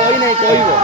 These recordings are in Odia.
कोई नहीं कोई वो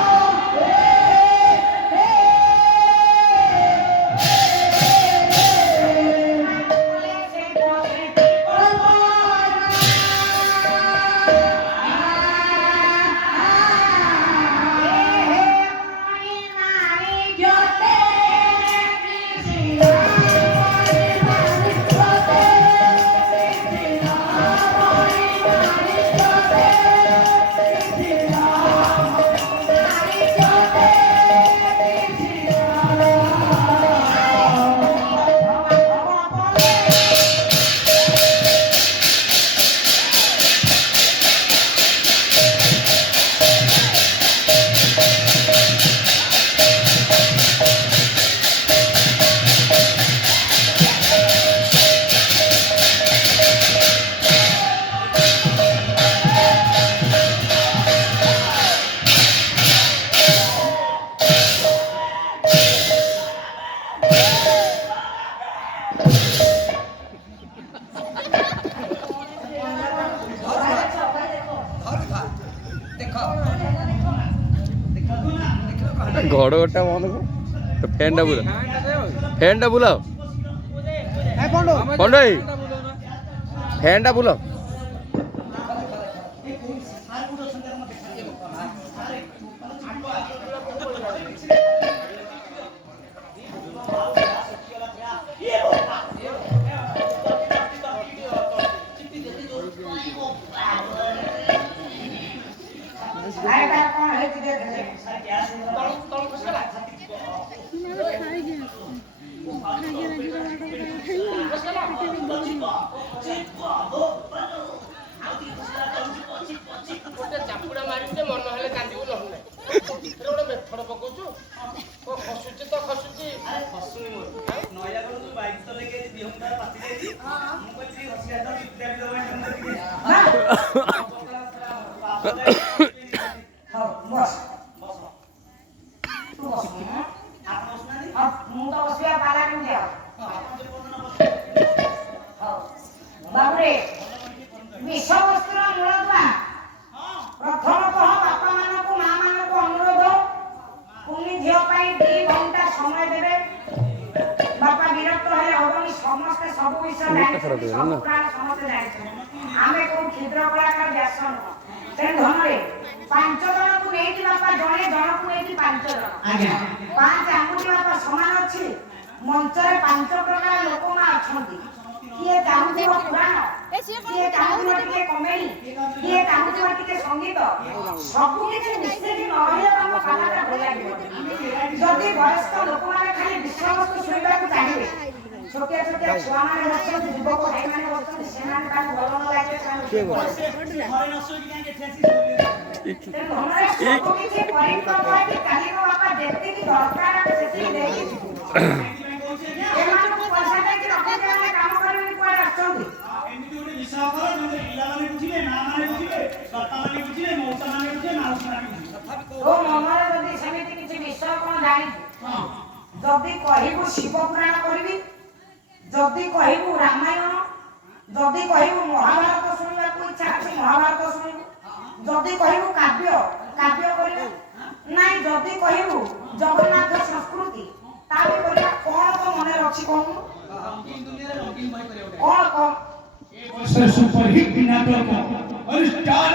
घड़गटा बंद कर फैन टा बुलाओ पंड भाई फैन टा बुलाओ मंचरे 5 प्रकार लोक किए चाहूथिबो पुराण किए चाहूथिबो टिके कमेडी किए चाहूथिबो टिके संगीत सब किछि मिसेकी नरहिले ताको कलाटा भल लागिबो जदि वयस्क लोक माने खाली विश्ववस्तु सुनिबा को चाहिए छोटे छोटे छुआ माने बसते युवक भाई माने बसते सेनान का भल न लागे घरे नसो कि काहे ठेसी हमरा सब किछि परिकल्पना कि काली को बापा देखते कि दरकार सेति देई जदि कहबू शिव पुराण करी जदि कहबू रामायण जदि कहबू महाभारत शुणा को इच्छा अच्छे महाभारत शुणु जदि कहबू काव्य काव्य कर नाई जदि कहबू जगन्नाथ संस्कृति ताबे करिया कोन तो मन रखी कोन रंगीन दुनिया रे रंगीन भाई करे कोन कोन सुपरहिट नाटक अनुष्ठान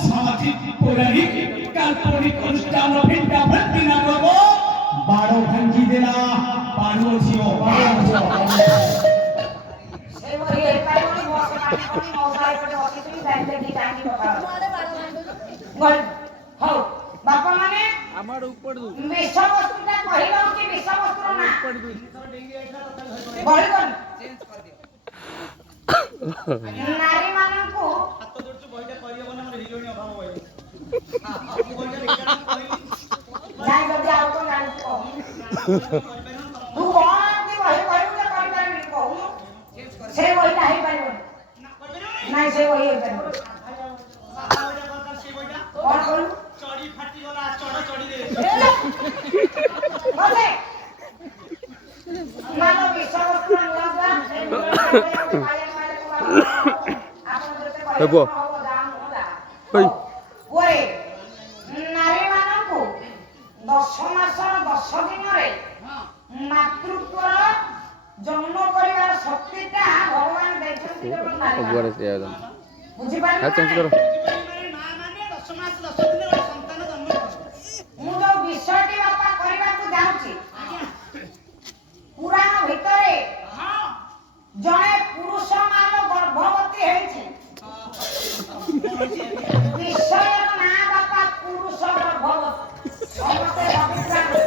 सामाजिक पौराणिक काल्पनिक अनुष्ठान भिन्ना भक्ति नाटक बाड़ो भंजी देला बाड़ो जियो से वही एकाई कोनी मौसा एपटे अछि तुई दाइले दी टाइम बता गल हो बापा माने আমার উপর দু বিষয় বস্তুটা কহিলো কি বিষয় বস্তু না উপর দু বল কোন চেঞ্জ কর দিও ନାରୀ ମାନଙ୍କୁ ନାଇଁ ଯଦି ଆଉ କଣ ଜାଣିଛୁ କହୁନୁ ତୁ କଣ ଏମିତି ବହି କହିବୁ ଯେ କରିପାରିବି କହୁନୁ ସେ ବହିଟା ହେଇପାରିବନି ନାଇଁ ସେ ବହି ହେଇପାରିବନି କଣ କହିଲୁ ଚଢି ଫାଟିଗଲା ଚଢ ଚଢିରେ ବସେ ନାଲୋ ବିଷୟବସ୍ତୁ ନିଅନ୍ତା ଏ ଆପଣ ଯେତେ କହିବେ ପୁଅ। ହବ ଯାହା ନୁହଁ ଯା ହୋଇ। ଓଏ ନାରୀମାନଙ୍କୁ 10 ମାସ 10 ଦିନରେ ମାତୃତ୍ୱର ଜନ୍ମ କରିବାର ଶକ୍ତିଟା ଭଗବାନ ଦେଇଛନ୍ତି କେବଳ ନାରୀମାନଙ୍କୁ। ସବୁଆଡେ ସେଇଆ ହଁ ବୁଝିପାରିଲେ ଚେଞ୍ଜ କର। ମା ମାନେ 10 ମାସ 10 ଦିନରେ ଗୋଟେ ସନ୍ତାନ ଜନ୍ମ କରିବ। ମୁଁ ଯୋଉ ବିଷୟଟି ବାପା କରିବାକୁ ଯାଉଛି ପୁରାଣ ଭିତରେ ଜଣେ ପୁରୁଷ ମାନ ଗର୍ଭବତୀ ହେଇଛି ବିଷୟର ନାଁ ବାପା ପୁରୁଷ ଗର୍ଭବତୀ ସମସ୍ତେ ଭାବୁଛନ୍ତି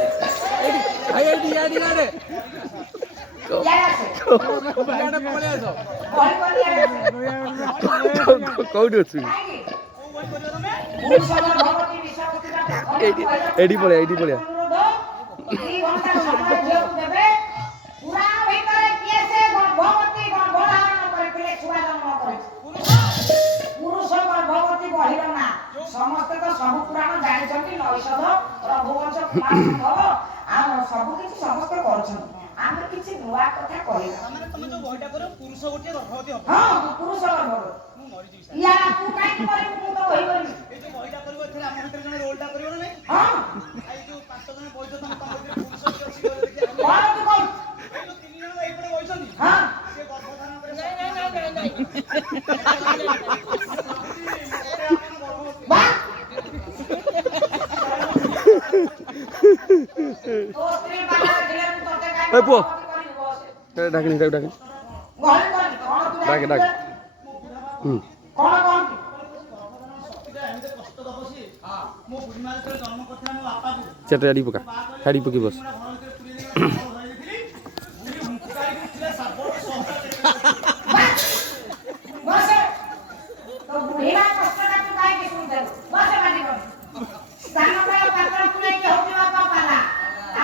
କୋଉଠି ଅଛୁ? ଏଇଠି ପଳେଆ ଏଇଠି ପଳେଆ। ସମସ୍ତେ ତ ସବୁ ପୁରାଣ ଜାଣିଛନ୍ତି ନୈଷଧ ରଘୁବଂଶ କୁମାର ଆଉ ସବୁ କିଛି ସମସ୍ତେ କରୁଛନ୍ତି ଆମେ କିଛି ନୂଆ କଥା କହିବା ମାନେ ତମେ ଯୋଉ ବହିଟା କରିବ ପୁରୁଷ ଗୋଟିଏ ଗର୍ଭବତୀ ହବ। ହଁ ପୁରୁଷ ଗର୍ଭବତୀ ମୁଁ ମରିଯିବି ସାର୍। ୟା ତୁ କାହିଁକି କରିବୁ ମୁଁ ତ କହିପାରିବି ଏଇ ଯୋଉ ବହିଟା କରିବ ଏଥିରେ ଆମ ଭିତରେ ଜଣେ ରୋଲଟା କରିବ ନା ନାଇଁ? ହଁ ଏଇ ଯୋଉ 5 ଜଣ ବଇଛ ତମ ଭିତରେ ପୁରୁଷ କିଏ ଅଛି କହିଲ ଦେଖି ଆମେ କଣ ତୁ କହୁଛୁ ଏଇ ଯୋଉ 3 ଜଣ ଏଇପଟେ ବଇଛନ୍ତି ହଁ ସେ ଗର୍ଭଧାରଣ କରି ବା ତୋ ସ୍ତ୍ରୀ ବାହାରେ ଥିଲେ ମୁଁ ତତେ କାହିଁକି ଏ ପୁଅ। ଗର୍ଭବତୀ କରିବି ବସେ ଡାକିନି ତାକୁ ଡାକିନି। ଗହଳି କରି କଣ ତୁ ଡାକେ ଡାକେ। କଣ କହନ୍ତି ଶକ୍ତିଟା ଏମିତି କଷ୍ଟ ଦବ ସିଏ। ମୋ ବୁଢ଼ୀମା ଯେତେବେଳେ ଜନ୍ମ କରିଥିଲା ମୋ ବାପାକୁ ଚେଟ ଆଡି ପକା ହାଡି ପକି ବସ। ଘର ଭିତରେ ପୁରେଇ ଦେଇକି ଘର ଧରେଇ ଦେଇଥିଲି। ବୁଢ଼ୀ ହୁଙ୍କାରିକି ଉଠିଲା ସାପଟ ସହଟା ବସେ ତୋ ବୁଢୀର କଷ୍ଟଟା ତୁ କାହିଁକି ଶୁଣିଦେଲୁ ବସେ ମାଟି କରି ସ୍ଥାନ ବେଳ ପାତ୍ରକୁ ନେଇକି ହଉଛି ବାପା ପାଲା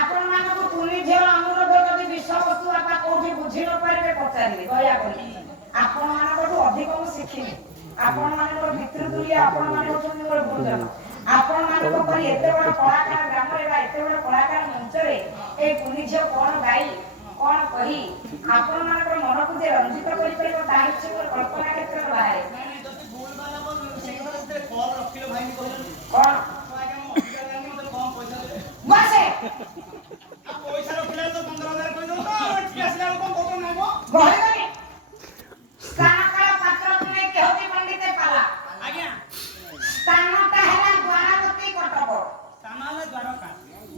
ଆପଣମାନଙ୍କୁ ପୁଣି ଝିଅ ଅନୁରୋଧ ଯଦି ବିଷୟବସ୍ତୁ ବାପା କୋଉଠି ବୁଝି ନ ପାରିବେ ପଚାରିବେ ଦୟାକରି ଆପଣମାନଙ୍କଠୁ ଅଧିକ ମୁଁ ଶିଖିନି ଆପଣମାନଙ୍କର ପିତୃତୁଲ୍ୟ ଆପଣମାନେ ହେଉଛନ୍ତି ମୋର ଗୁରୁଜନ ଆପଣମାନଙ୍କ ପରି ଏତେ ବଡ଼ କଳାକାର ଗ୍ରାମରେ ବା ଏତେ ବଡ଼ କଳାକାର ମଞ୍ଚରେ ଏଇ ପୁଣି ଝିଅ କଣ ଗାଇ କଣ କହି ଆପଣମାନଙ୍କର ମନକୁ ଯେ ରଞ୍ଜିତ କରିପାରିବ ତାହା ହେଉଛି ମୋର କଳ୍ପନା କ୍ଷେତ୍ରରେ ବାହାରେ ଯଦି ଭୁଲ ବାଲା ସେଇ ଘର ଭିତରେ କଲ୍ ରଖିଲ ଭାଇଙ୍କୁ କହିଲନି କଣ ଆଜ୍ଞା ମୁଁ ଅଧିକା ଜାଣିନି ମତେ କମ ପଇସା ଦେବେ। ବସେ ଆଉ ପଇସା ରଖିଲା ତ 15,000 କହିଦବ ତ ଏଠି ଆସିଲା ବେଳକୁ କଣ କହୁଛ ନାଇଁ ମ ଗହଳି ଗଲି ସ୍ଥାନକାଳ ପାତ୍ରକୁ ନେଇକି ହଉଛି ପଣ୍ଡିତେ ପାଲା ଆଜ୍ଞା ସ୍ଥାନଟା ହେଲା ଦ୍ୱାରାବତୀ କଟକ ସ୍ଥାନ ହେଲା ଦ୍ୱାରକା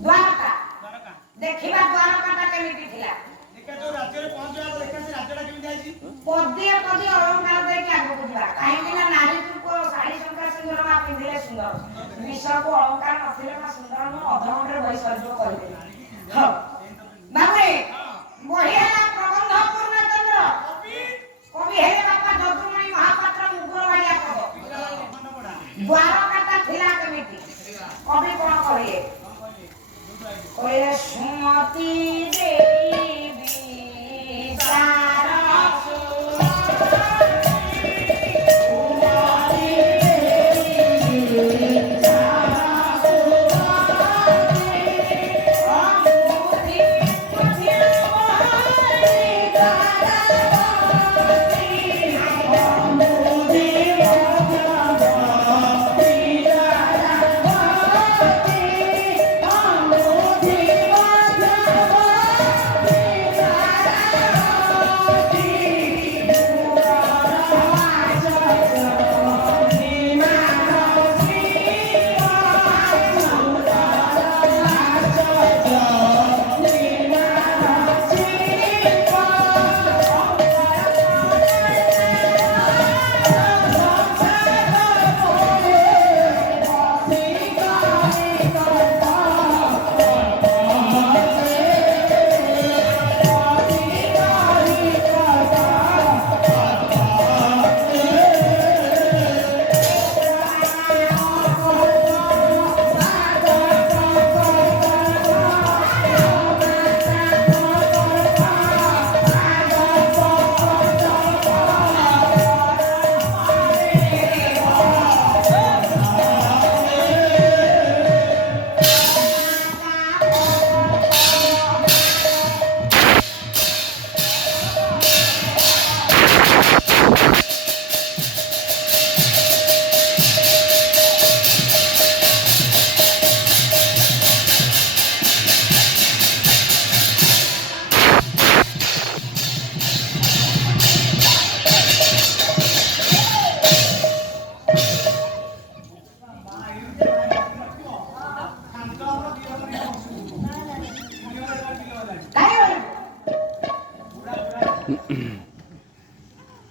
ଦ୍ୱାରକା ଦ୍ୱାରକା ଦେଖିବା ଦ୍ୱାରକାଟା କେମିତି ଥିଲା ଦେଖିଆ ଯୋଉ ରାଜ୍ୟରେ ପହଞ୍ଚିବା ଦେଖିଆ ସେ ରାଜ୍ୟଟା କେମିତି ଯାଇଛି। ପଦିଏ ପଦିଏ ଅଳଙ୍କାର ଦେଇକି ଆଗକୁ ଯିବା କାହିଁକି ନା ନାରୀ ରୂପ ଶାଢୀ ଶଙ୍ଖା ସିନ୍ଦୁର ବା ପିନ୍ଧିଲେ ସୁନ୍ଦର ବିଷୟକୁ ଅଳଙ୍କାର ନଥିଲେ ବା ସୁନ୍ଦର ନୁହଁ ଅଧଘଣ୍ଟାରେ ବହି ସରିଯିବ କହିଦେବି ହଉ ବାବୁରେ ବହି ହେଲା ପ୍ରବନ୍ଧ ପୂର୍ଣ୍ଣଚନ୍ଦ୍ର କବି ହେଲେ ବାପା ଯଦୁମଣି ମହାପାତ୍ର ମୁଗୁର ବାଳିଆ କବ ଦ୍ୱାରକାଟା ଥିଲା କେମିତି କବି କଣ କହିଲେ କହିଲେ ସୁମତି ଦେବୀ ବିଚାର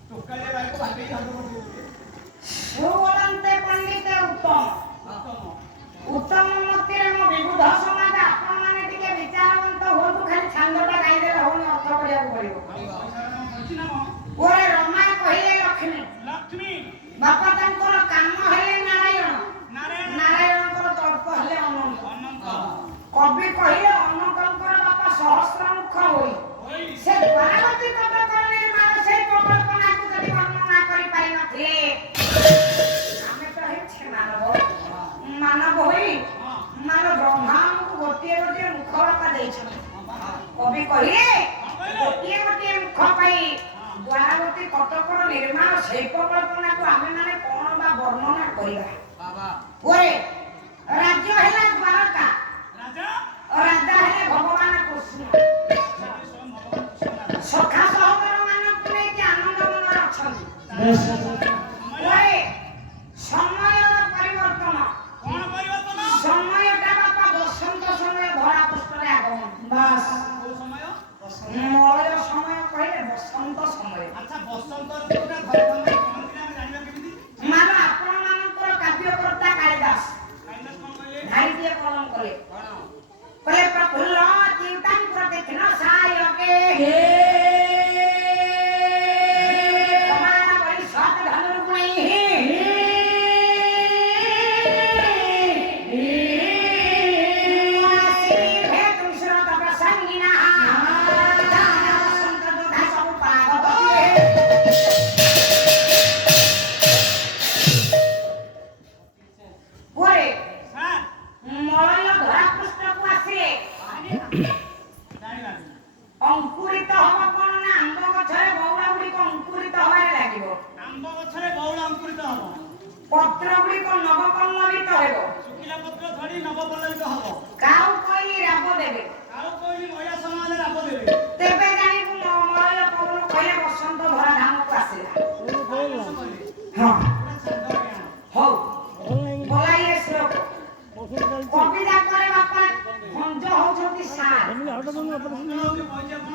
ଟୋକାଳିଆ ଗାଈକୁ ଭାଗେଇ ହବ ସୁବୋଧନ୍ତେ ପଣ୍ଡିତେ ଉତ୍ତମ ଉତ୍ତମ ମତରେ ମୋ ବିବୁଧ ସମାଜ ଆପଣମାନେ ଟିକେ ବିଚାରବନ୍ତ ହୁଅନ୍ତୁ। ଖାଲି ଛାନ୍ଦଟା ଗାଇଦେଲେ ହଉନି, ଅର୍ଥ କରିବାକୁ ପଡିବ। ଓରେ ରମା କହିଲେ ଲକ୍ଷ୍ମୀ, ବାପା ତାଙ୍କର କାମ ହେଲେ ନାରାୟଣ, ନାରାୟଣଙ୍କର ତର୍କ ହେଲେ ଅନନ୍ତ। କବି କହିଲେ ଅନନ୍ତଙ୍କର ବାପା ସହସ୍ର ମୁଖ ହୋଇ ସେ ଦ୍ୱାରାବତୀ କଟକର ନିର୍ମାଣ ସେଇ ପ୍ରକଳ୍ପନାକୁ ଯଦି ବର୍ଣ୍ଣନା କରିପାରିନଥିଲେ, ଆମେ ତ ହେଉଛେ ମାନବ। ମାନବ ହୋଇ ମାନ ବ୍ରହ୍ମା ଆମକୁ ଗୋଟିଏ ଗୋଟିଏ ମୁଖ ବାପା ଦେଇଛନ୍ତି। କବି କହିଲେ ଗୋଟିଏ ଗୋଟିଏ ମୁଖ ପାଇ ଦ୍ୱାରାବତୀ କଟକର ନିର୍ମାଣ ଶିଳ୍ପ କଳ୍ପନାକୁ ଆମେ ମାନେ କଣ ବା ବର୍ଣ୍ଣନା କରିବା। ଓରେ ରାଜ୍ୟ ହେଲା ଦ୍ୱାରକା, ରାଜା ହେଲେ ଭଗବାନ କୃଷ୍ଣ। ସଖା ସହୋଦର ମାନଙ୍କୁ ନେଇକି ଆନନ୍ଦ ମନରେ ଅଛନ୍ତି। ଓରେ ସମୟର ପରିବର୍ତ୍ତନ, ସମୟଟା ବାପା ବସନ୍ତ ସମୟ ଧରା ପୃଷ୍ଠରେ ଆଗମନ। ବାସ୍ ମଳୟ ସମୟ କହିଲେ ବସନ୍ତ ସମୟ। ମାନ ଆପଣ ମାନଙ୍କର କାବ୍ୟକର୍ତ୍ତା କାଳିଦାସ ଧାରିଟିଏ କଲମ କଲେ, କହିଲେ ପ୍ରଫୁଲ୍ଲ ଚିନ୍ତାଂ ପ୍ରତିଘ୍ନ ସାୟକେ ଅଙ୍କୁରିତ ହବ କଣ ନା ଆମ୍ବ ଗଛରେ ବଉଳା ଗୁଡିକ ଅଙ୍କୁରିତ ହବାରେ ଲାଗିବ। ଆମ୍ବ ଗଛରେ ବଉଳ ଅଙ୍କୁରିତ ହବ, ପତ୍ର ଗୁଡିକ ନବପଲ୍ଲବିତ ହେବ, ଶୁଖିଲା ପତ୍ର ଝଡି ନବପଲ୍ଲବିତ ହବ, କାଉ କୋଇଲି ରାବ ଦେବେ, ଆଉ କୋଇଲି ମହିଳା ସମାଜରେ ରାବ ଦେବେ। ତେବେ ଜାଣିବୁ ମଳୟ ପବନ କହିଲେ ବସନ୍ତ ଧରା ଧାମକୁ ଆସିଲା। ହଁ ହଉ ବଲାଇଏ ଶ୍ଲୋକ କବି ଯାକରେ ବାପା ଭଞ୍ଜ ହଉଛନ୍ତି ସାର,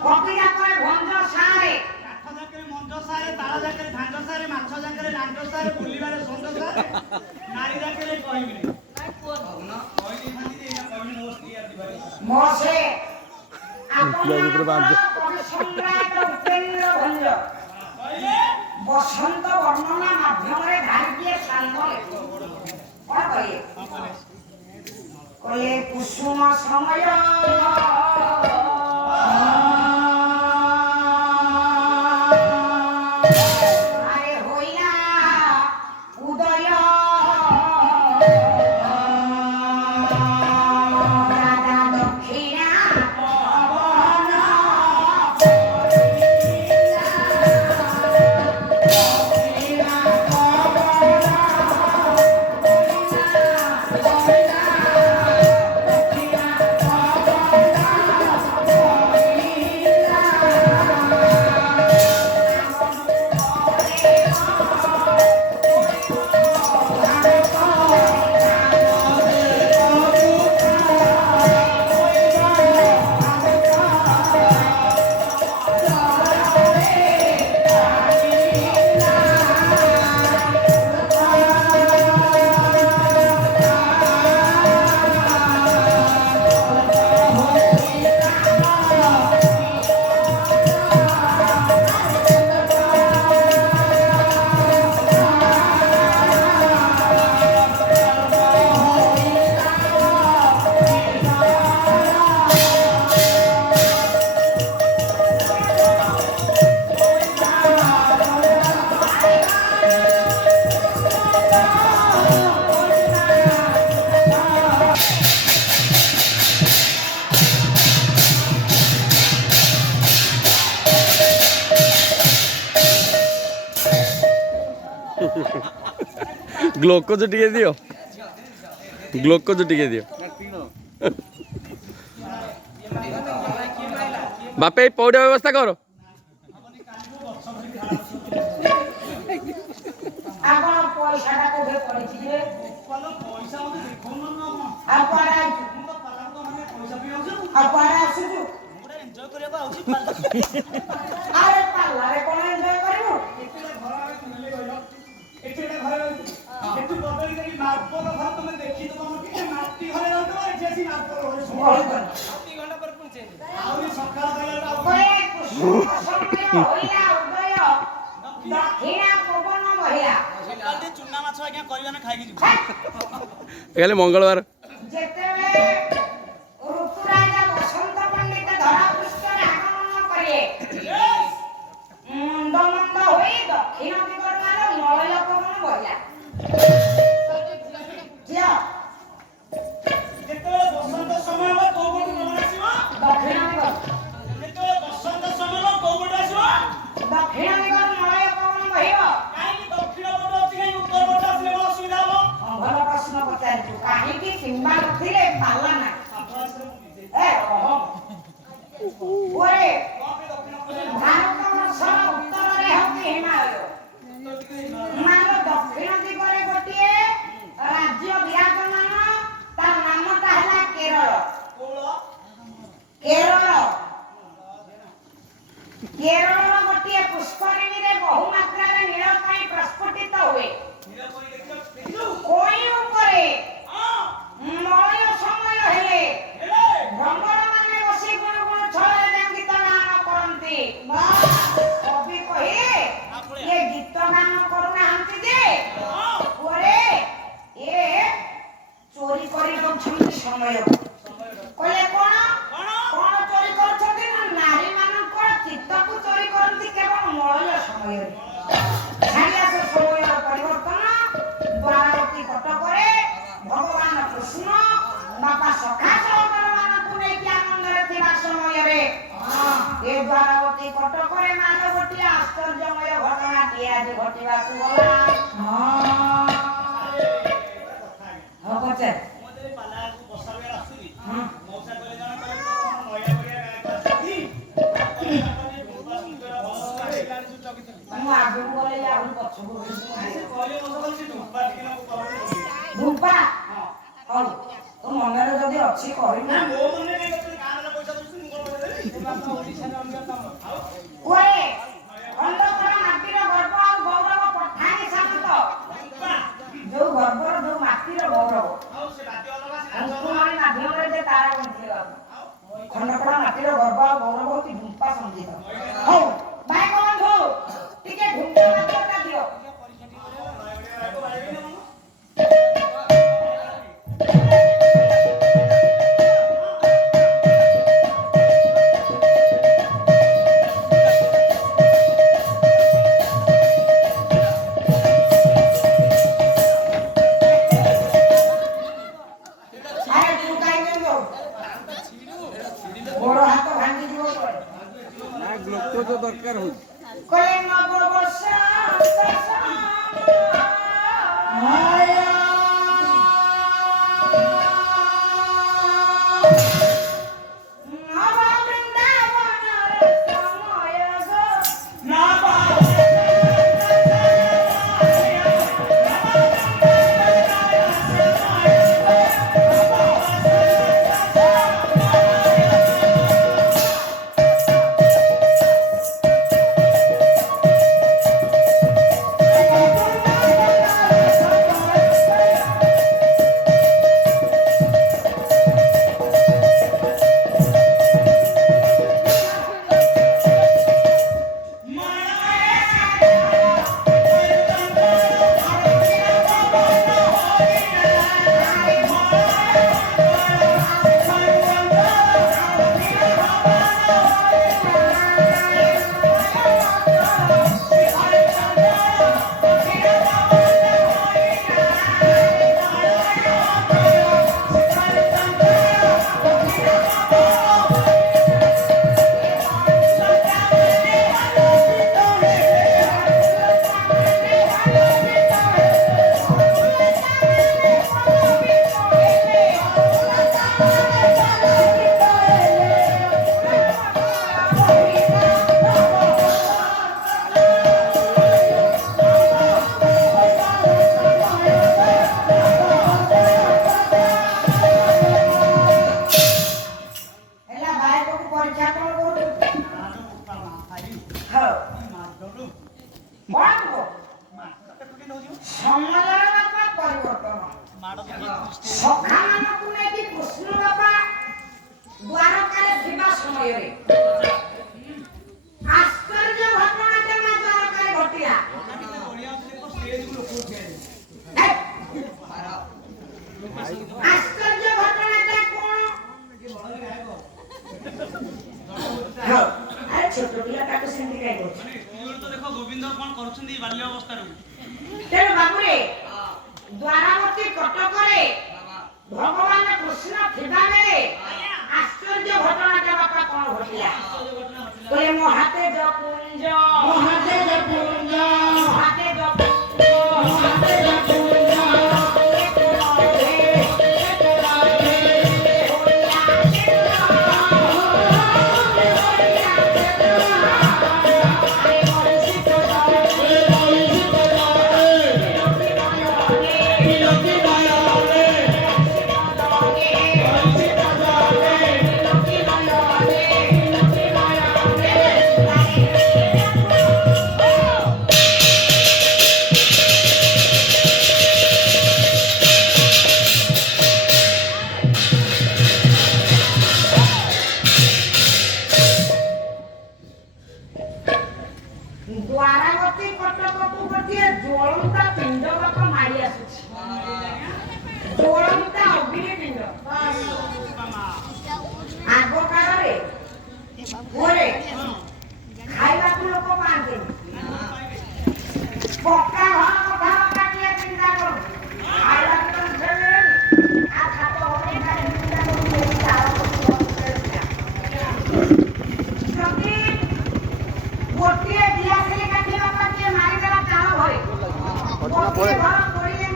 କବି ଯାକରେ ଭଞ୍ଜ ସାରେ, କାଠ ଯାକରେ ମଞ୍ଜ ସାରେ, ତାଳ ଯାକରେ ଧାଞ୍ଜ ସାରେ, ମାଛ ଯାକରେ ଲାଞ୍ଜ ସାରେ, ବୁଲିବାରେ ଷଣ୍ଢ ସାରେ, ନାରୀ ଯାକରେ କହିବିନି ମୋସେ ଆପଣଙ୍କର କବି ସମ୍ରାଟ ଉପେନ୍ଦ୍ର ଭଞ୍ଜ ବସନ୍ତ ବର୍ଣ୍ଣନା ମାଧ୍ୟମରେ ଧାରିଟିଏ ଛାନ୍ଦ ଲେଖିଲେ। କଣ କହିଲେ? କହିଲେ କୁସୁମ ସମୟ ଆରେ ହୋଇଲା ଉଦୟ, ରାଜା ଦକ୍ଷିଣା ପବନ ଗ୍ଲୋକୋଜ ଟିକେ ଦିଅ, ଗ୍ଲୋକୋଜ ଟିକେ ଦିଅ। ବାପା ଏଇ ପଇଡ଼ ବ୍ୟବସ୍ଥା କର। ଆପଣ ପଇସାଟା କୋଉଠି ପଡିଛି ଯେ? ପଇସା ମତେ ଦେଖଉନ ନା ଆଉ କୁଆଡେ ଆଇଛୁ? ମୁଁ ତ ପାଲାଙ୍କ ମାନେ ପଇସା ପିଇ ଆସୁଛୁ, ଆଉ କୁଆଡେ ଆସୁଛୁ? ମୁଁ ଗୋଟେ ଏନ୍ଜୟ କରିବାକୁ ଆଉଛି। ଆରେ ଗଳି କରି ଆହୁରି ସକାଳ କଲାରୁ ଆଉ କଲେ କୁସୁମ ସମୟ ହୋଇଲା ଉଦୟ ଦକ୍ଷିଣା ପବନ ବହିଲା ସକାଳଟି ଚୁନା ମାଛ ଆଜ୍ଞା କରିବେ ଆମେ ଖାଇକି ଯିବୁ। କାଲି ମଙ୍ଗଳବାର ଯେତେବେଳେ ଋତୁରାଜ ବସନ୍ତ ପଣ୍ଡିତ ଧରା ପୃଷ୍ଠରେ ଆଗମନ କଲେ ମୁଣ୍ଡ ମନ୍ଦ ହୋଇ ଦକ୍ଷିଣ ଦିଗରୁ ମାର ମଳୟ ପବନ ବହିଲା ଝିଅ ଯେତେବେଳେ ବସନ୍ତ ସମୟ ହେବ କୋଉ ପଟୁ ପବନ ଆସିବ? ଦକ୍ଷିଣ ଦିଗ ଯେତେବେଳେ ବସନ୍ତ ସମୟ ହେବ କୋଉ ପଟୁ ଆସିବ? ଦକ୍ଷିଣ ଦିଗରୁ ମଳୟ ପବନ ବହିବ କାହିଁକି ଦକ୍ଷିଣ ପଟୁ ଅଛି କାହିଁକି ଉତ୍ତର ପଟୁ ଆସିଲେ କଣ ଅସୁବିଧା ହବ? ଭଲ ପ୍ରଶ୍ନ ପଚାରିଛୁ କାହିଁକି କିମ୍ବା ନଥିଲେ ପାଲା ନାହିଁ ଏ ଓରେ ଭାରତ ବର୍ଷର ଉତ୍ତରରେ ହେଉଛି ହିମାଳୟ ହିମାଳୟ ଦକ୍ଷିଣ ଦିଗରେ ଗୋଟିଏ ରାଜ୍ୟ ବିରାଜମାନ ତା ନାମଟା ହେଲା କେରଳ କେରଳ କେରଳର ଗୋଟିଏ ପୁଷ୍କରିଣୀରେ ବହୁ ମାତ୍ରାରେ ନୀଳ ପାଇଁ ପ୍ରସ୍ଫୁଟିତ ହୁଏ କୋଇ ଉପରେ ମଳୟ ସମୟ ହେଲେ ଭ୍ରମରମାନେ ବସି ଗୁଣ ଗୁଣ ଛଳରେ ଯେଉଁ ଗୀତ ଗାନ କରନ୍ତି କବି କହିଲେ ଏ ଗୀତ ଗାନ କରୁନାହାନ୍ତି ଯେ ପରେ ଏ ଚୋରି କରି ଦଉଛନ୍ତି ସମୟ କହିଲେ କଣ କଣ ଚୋରି କରୁଛନ୍ତି ନା ନାରୀ ମାନଙ୍କର ଚିତ୍ତକୁ ଚୋରି କରନ୍ତି କେବଳ ମଳୟ ସମୟରେ ଛାଡ଼ିଆସ ସମୟର ପରିବର୍ତ୍ତନ ଦ୍ୱାରାବତୀ କଟକରେ ଭଗବାନ କୃଷ୍ଣ ବାପା ସଖା ସହୋଦର ମାନଙ୍କୁ ନେଇକି ଆନନ୍ଦରେ ଥିବା ସମୟରେ ଏ ଦ୍ୱାରାବତୀ କଟକରେ ମାନ ଗୋଟିଏ ଆଶ୍ଚର୍ଯ୍ୟମୟ ଘଟଣାଟିଏ ଆଜି ଘଟିବାକୁ ଗଲା ହଁ ପଚାର ମତେ ପାଲାକୁ ବର୍ଷା ବେଳେ ଆସୁଛି ହଁ ମଉସା କହିଲେ ଜଣେ କହିଲେ ନୟା ବଢିଆ ଗାୟକ ଆସିଛନ୍ତି ମୁଁ ଆଗକୁ ଗଲେ ଆହୁରି ପଛକୁ ଧୂପା ହଉ ତୋ ମନରେ ଯଦି ଅଛି କହିବୁ କୁହେ ଖଣ୍ଡକର ମାଟିର ଗର୍ବ ଆଉ ଗୌରବ ପଠାଣି ସାମନ୍ତ ଯୋଉ ଗର୍ବର ଯୋଉ ମାଟିର ଗୌରବ ଅଙ୍କୁମଣି ମାଧ୍ୟମରେ ଯେ ତାର ବଞ୍ଚିବା ଖଣ୍ଡକର ମାଟିର ଗର୍ବ ଆଉ ଗୌରବ ହଉଛି ଢୁମ୍ପା ସଙ୍ଗୀତ ହଉ ଭାଇ ବନ୍ଧୁ ଟିକେ ଢୁମ୍ପା ମାତ୍ରଟା ଦିଅ ଆରେ ତୁ କାହିଁକି ଯାଉ ଗୋଡ଼ ହାତ ଭାଙ୍ଗିଯିବ କୁଆଡ଼େ ନା ଗ୍ଲୋକୋଜ ଦରକାର ହଉଛି କଲେ ନବବର୍ଷ ନବ ବୃନ୍ଦାବନର ସମୟ ସଖାମାନଙ୍କୁ ନେଇକି କୃଷ୍ଣ ବାପା ଦିହରେ ଆଶ୍ଚର୍ଯ୍ୟ ଘଟଣାଟେ ମା ଦ୍ୱାରକାରେ ଘଟିଲା। ଆଶ୍ଚର୍ଯ୍ୟ ଘଟଣାଟା କଣ? ଆରେ ଛୋଟ ପିଲାଟାକୁ ସେମିତି କାଇଁ କରୁଛ? ଦେଖ ଗୋବିନ୍ଦ କଣ କରୁଛନ୍ତି ବାଲ୍ୟ ଅବସ୍ଥାରୁ। ତେଣୁ ବାବୁରେ ଦ୍ୱାରାବତୀ କଟକରେ ଭଗବାନ କୃଷ୍ଣ ଥିବାବେଳେ ଆଶ୍ଚର୍ଯ୍ୟ ଘଟଣାଟା ବାପା କଣ ଘଟିଲା? କହିଲେ ମୋ ହାତେ ଜପୁଞ୍ଜ, ମୋ ହାତେ ଜପୁଞ୍ଜ, ମୋ ହାତେ ଜପୁଞ୍ଜ, ମୋ ହାତେ ଜପୁଞ୍ଜ, ଦ୍ୱାରାବତୀ କଟକକୁ ଗୋଟିଏ ଜ୍ୱଳନ୍ତା ପିଣ୍ଡ ବାପ ମାଡ଼ି ଆସୁଛି। ଜ୍ୱଳନ୍ତା ଅଗ୍ନି ପିଣ୍ଡ। ଆଗ କାଳରେ ଘରେ ଖାଇବାକୁ ଲୋକ ପାଆନ୍ତିନି। ପକ୍କା ଘର କଥାବାର୍ତ୍ତା କିଏ ଚିନ୍ତା କରୁ? ଖାଇବାକୁ ତ ମିଳେନି। ଆଉ ଛାତ ଘର ଚିନ୍ତା କରୁଛି ଚାଳ ଯଦି ଗୋଟିଏ ଦିଆସିଲି କାଠି ବାପା କିଏ ମାରିଦେଲା ଚାଳ ଘରେ ଗୋଟିଏ ଘର ପୋଡ଼ିଲେ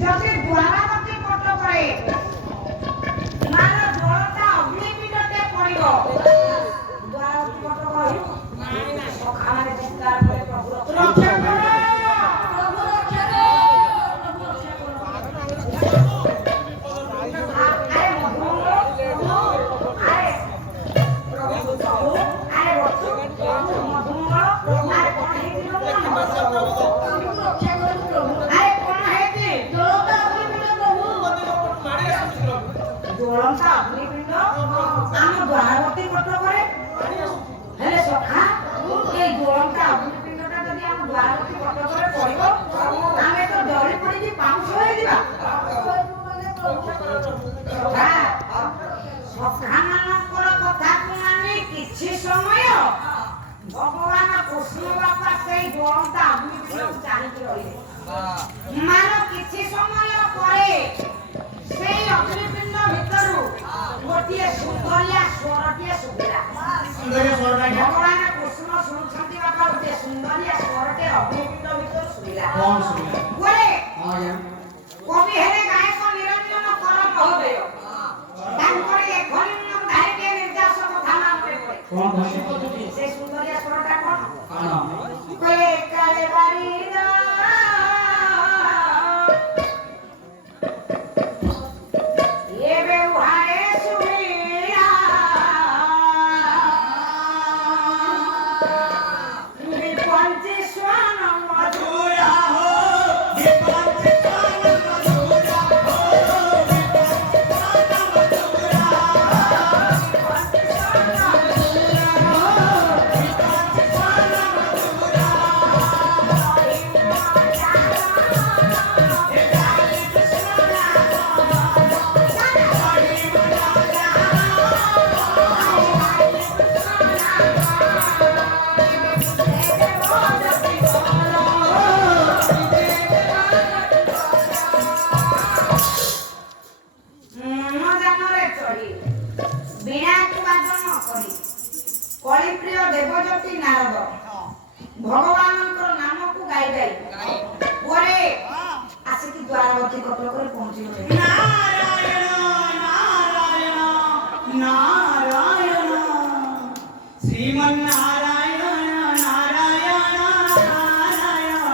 ଯଦି ଦ୍ୱାରାବତୀ କଟକରେ ମାର ଜ୍ୱଳନ୍ତା ଅଗ୍ନିପୀଠଟେ ପଡ଼ିବ ଦ୍ୱାରାବତୀ କଟକ ସଖାଳେ ଚିତ୍କାର କରି ପ୍ରଭୁ ରକ୍ଷା କର, ପ୍ରଭୁ ରକ୍ଷା କର, ପ୍ରଭୁ ରକ୍ଷା କର। ଆରେ ମଧୁମଙ୍ଗଳ, ଆରେ ପ୍ରଭୁ ପ୍ରଭୁ, ଆରେ ପ୍ରଭୁ ମଧୁମଙ୍ଗଳ, ଆରେ କଣ ହେଇଛି ପ୍ରଭୁ? ପ୍ରଭୁ ରକ୍ଷା କର ପ୍ରଭୁ। ଆରେ କଣ ହେଇଛି? ଜ୍ୱଳନ୍ତା ଅଗ୍ନିପୀଠ ପ୍ରଭୁ। ଜ୍ୱଳନ୍ତା ଅଗ୍ନିପୀଠ ଆମ ଦ୍ୱାରାବତୀ କଟକରେ ହେଲେ ସଖା এই জ্বলন্তা অগ্নিপিণ্ডটা যদি ଆମ ଦ୍ୱାରାବତୀ କଟକରେ ପଡ଼ିବ ଆମେ ତ ଡରି ପଡ଼ିକି ପାଉଁଶ ହେଇଯିବା। ସଖାମାନଙ୍କର କଥାକୁ ମାନି କିଛି ସମୟ ଭଗବାନ କୃଷ୍ଣ ବାପା ସେଇ ଜ୍ୱଳନ୍ତା ଅଗ୍ନିପୀଠକୁ ଚାହିଁକି ରହିଲେ। ମାନ କିଛି ସମୟ ପରେ ସେଇ ଅଗ୍ନିପିଣ୍ଡ ଭିତରୁ ଗୋଟିଏ ସୁନ୍ଦରିଆ ସ୍ୱରଟିଏ ଶୁଭିଲା। ଭଗବାନ କୃଷ୍ଣ ଶୁଣୁଛନ୍ତି ବାପା ଗୋଟିଏ ସୁନ୍ଦରିଆ ସ୍ୱରଟେ ଅଗ୍ନିପିଣ୍ଡ ଭିତରୁ ଶୁଭିଲା। କବି ହେଲେ ଗାୟକ ନିରଞ୍ଜନ କର ମହୋଦୟ। ତାଙ୍କର ଏଖଣି ଧାରିକେ ନିର୍ଦ୍ଦେଶ କଥା ମନେ ପଡ଼େ। ସେ ସୁନ୍ଦରିଆ ସ୍ୱରଟା କଣ? କହିଲେ କାଳେ ବାରିର ଏବେ ଉହାରେ ଶୁଭିଲା ବିପଞ୍ଚି ସ୍ୱନ ମଧୁରା ହୋ, ବିପଞ୍ଚି ସ୍ୱନ ମଧୁରା ହୋ, ବିପଞ୍ଚି ସ୍ୱନ ମଧୁରା, ବିପଞ୍ଚି ସ୍ୱନ ମଧୁରା ହୋ, ବିପଞ୍ଚି ସ୍ୱନ ମଧୁରା। କଳିପ୍ରିୟ ଦେବଜ୍ୟୋତି ନାରଦ ଭଗବାନଙ୍କର ନାମକୁ ଗାଇ ଗାଇ ପରେ ଆସିକି ଦ୍ୱାରାବତୀ କଟକରେ ପହଞ୍ଚିଗଲେ। ନାରାୟଣ ନାରାୟଣ ନାରାୟଣ ଶ୍ରୀମନ୍ନାରାୟଣ ନାରାୟଣ নারায়ণ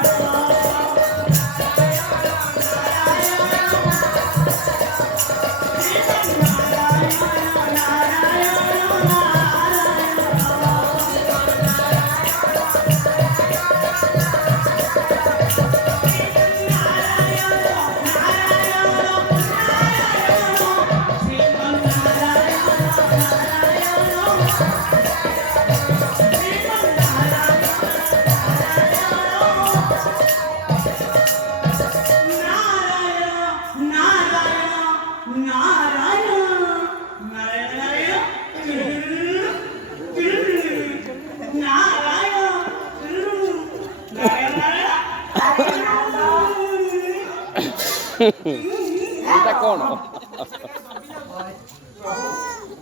ଏଇଟା କ'ଣ?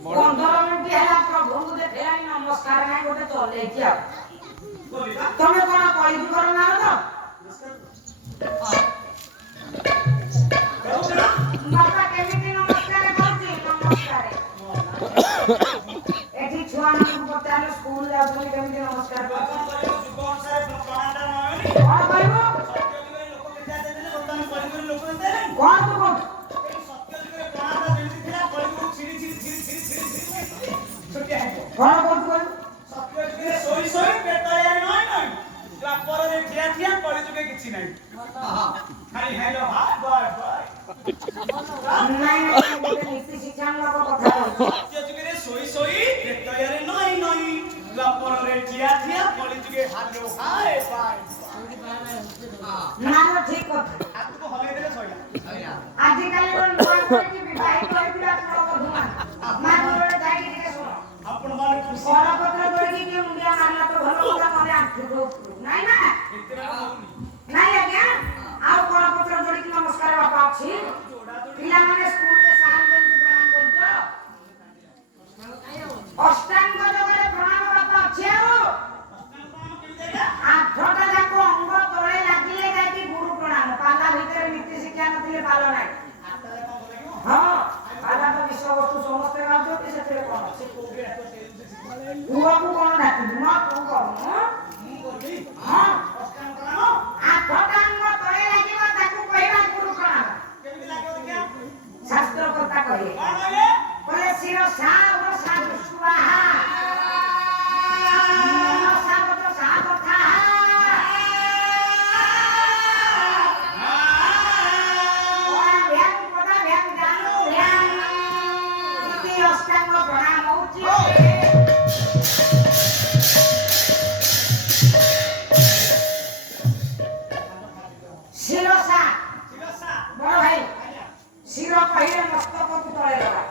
15 ମିନିଟ୍ ହେଲା ପ୍ରଭୁଙ୍କୁ ଦେଖେଇଲାଣି ନମସ୍କାର ନାହିଁ ଗୋଟେ ଚଲେଇଛି ଆଉ ତମେ କଣ କହିବି କର ନା ତ ବାପା କେମିତି ନମସ୍କାର କରୁଛି ନମସ୍କାର ଏଠି ଛୁଆମାନଙ୍କୁ ପଚାରିଲେ ସ୍କୁଲ ଯାଉଛନ୍ତି କେମିତି ନମସ୍କାର କରୁଛି କଣ କହିବୁ କଣ ତୁ କହୁଛୁ କଣ କହୁଛୁ କହିବୁ କିଛି ନାହିଁ ନାଇଁ ଗୋଟେ ନୀତି ଶିକ୍ଷାମୂଳକ କଥା କହୁଛି ଯୁଗରେ ଶୋଇ ଶୋଇ ପ୍ରେତୟାରେ ନଇଁ ନଇଁ ଦ୍ୱାପରରେ ଠିଆ ଠିଆ କଳିଯୁଗେ ହାଲୋ ହାଏ ବାଏ ନା ନା ଠିକ କଥା ହାତକୁ ହଲେଇ ଦେଲେ ସଇଲା ଆଜିକାଲି ନୂଆ କରିକି ବିବାହିତ ହୋଇଥିବା ବଧୂମାନେ ମାଗୁରରେ ଯାଇକି ଟିକେ ଶୁଣ ଆପଣ ମାନେ ଖୁସି କରପତ୍ର ଧରିକି କିଏ ମୁଣ୍ଡିଆ ମାରିଲା ତ ଭଲ କଥା ମତେ ଆଣ୍ଠୁକୁ ନାଇଁ ନା ନାଇଁ ଆଜ୍ଞା ଆଉ କରପତ୍ର ଧରିକି ନମସ୍କାର ବାପା ଅଛି ପିଲାମାନେ ସ୍କୁଲରେ ସାହାଯ୍ୟ କରିକି ପ୍ରଣାମ କରୁଛ ଅଷ୍ଟାଙ୍ଗ ଯୋଗରେ ପ୍ରଣାମ ବାପା ଅଛି ଆଉ ଆଠଟା ଯାକ ଅଙ୍ଗ ତଳେ ଲାଗିଲେ ଯାଇକି ଗୁରୁ ପ୍ରଣାମ ପାଲା ଭିତରେ ନୀତି ଶିକ୍ଷା ନଥିଲେ ପାଲ ନାହିଁ ହଁ ପାଲା ତ ବିଷୟବସ୍ତୁ ସମସ୍ତେ ଗାଉଛନ୍ତି ସେଥିରେ କଣ ଅଛି ପୁଅକୁ କଣ ଡାକିବୁ ମା ତୁ କରୁନୁ ହଁ ଆଠଟା ଅଙ୍ଗ ତଳେ ଲାଗିବ ତାକୁ କହିବା ଗୁରୁ ପ୍ରଣାମ ଶାସ୍ତ୍ର କଥା କହିଲେ କହିଲେ ଶିର ସା ଉର ସା ବିଶ୍ୱାହା ଶିର କହିଲେ ମସ୍ତକକୁ ତଳେ ଲଗା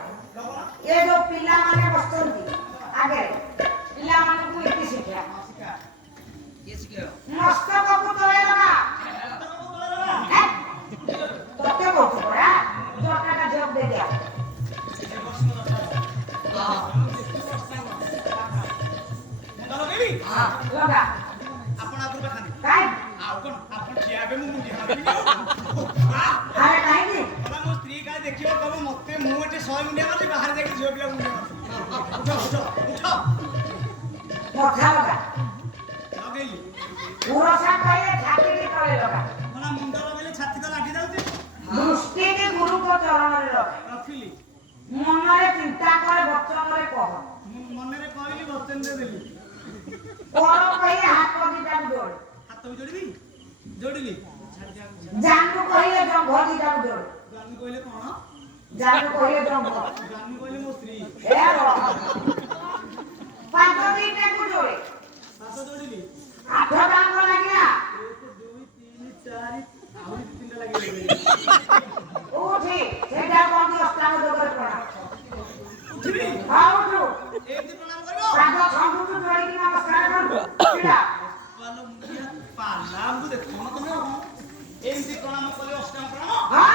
ଏ ଯୋଉ ପିଲାମାନେ ବସୁଛନ୍ତି ଆଗରେ ପିଲାମାନଙ୍କୁ ନୀତି ଶିକ୍ଷା ମସ୍ତକକୁ ତଳେ ଲଗା ତତେ କହୁଛୁ ପରା ଜଟାଟା ଝିଅକୁ ଦେଇ ଦିଆ ଲଗା ଆପଣ ଆଗରୁ ଦେଖାନ୍ତି କାଇଁ ଆଉ କଣ ଆପଣ ଠିଆ ହେବେ ମୁଁ ମୁଣ୍ଡି ହାଣିବି ଆରେ କାହିଁକି ମୋ ସ୍ତ୍ରୀ କାଳେ ଦେଖିବ କହିବ ମତେ ମୁଁ ଏଠି 100 ମୁଣ୍ଡିଆ ମାରୁଛି ବାହାରେ ଯାଇକି ଝିଅ ପିଲା ମୁଣ୍ଡିଆ ମାରୁଛି ଉଠ କଥା ଲଗା ଲଗେଇଲି ପୁରୁଷ କହିଲେ ଛାତିକି ତଳେ ଲଗା କଣ ମୁଣ୍ଡ ଲଗେଇଲେ ଛାତି ତ ଲାଗି ଯାଉଛି ଦୃଷ୍ଟିକି ଗୁରୁଙ୍କ ଚରଣରେ ଲଗା ରଖିଲି ମନରେ ଚିନ୍ତା କରେ ବଚନରେ କହ ମୁଁ ମନରେ କହିଲି ବଚନରେ ଦେଲି କର କହିଲେ ହାତ ଦିଟାକୁ ଯୋଡେ ହାତ ବି ଯୋଡ଼ିବି ଯୋଡ଼ିଲି ଜାନୁ କହିଲେ ଜଙ୍ଘ ଦିଟାକୁ ଯୋଡେ ଗାନି କହିଲେ କଣ ଜାନୁ କହିଲେ ଜଙ୍ଘ ଗାନି କହିଲେ ମୋ ସ୍ତ୍ରୀ ଏ ପାଦ ଦିଟାକୁ ଯୋଡେ ହାତ ଯୋଡ଼ିଲି ଆଠ ଡାଙ୍ଗ ଲାଗିଲା 1 2 3 4 ଆହୁରି 3ଟା ଲାଗିଲା ଉଠି ସେଇଟା କହନ୍ତି ଅଷ୍ଟାଙ୍ଗ ଯୋଗରେ ପ୍ରଣାମ ଉଠିବି ହଁ ଉଠୁ ଏମିତି ପ୍ରଣାମ କରିବ ପାଦ ଛନ୍ଦୁକୁ ଯୋଡ଼ିକି ନମସ୍କାର କରୁ ପିଲା ପାଲ ମୁଣ୍ଡିଆ ପାଲାଙ୍କୁ ଦେଖୁନ ତମେ ଏମିତି ପ୍ରଣାମ କଲେ ଅଷ୍ଟାଙ୍ଗ ପ୍ରଣାମ ହଁ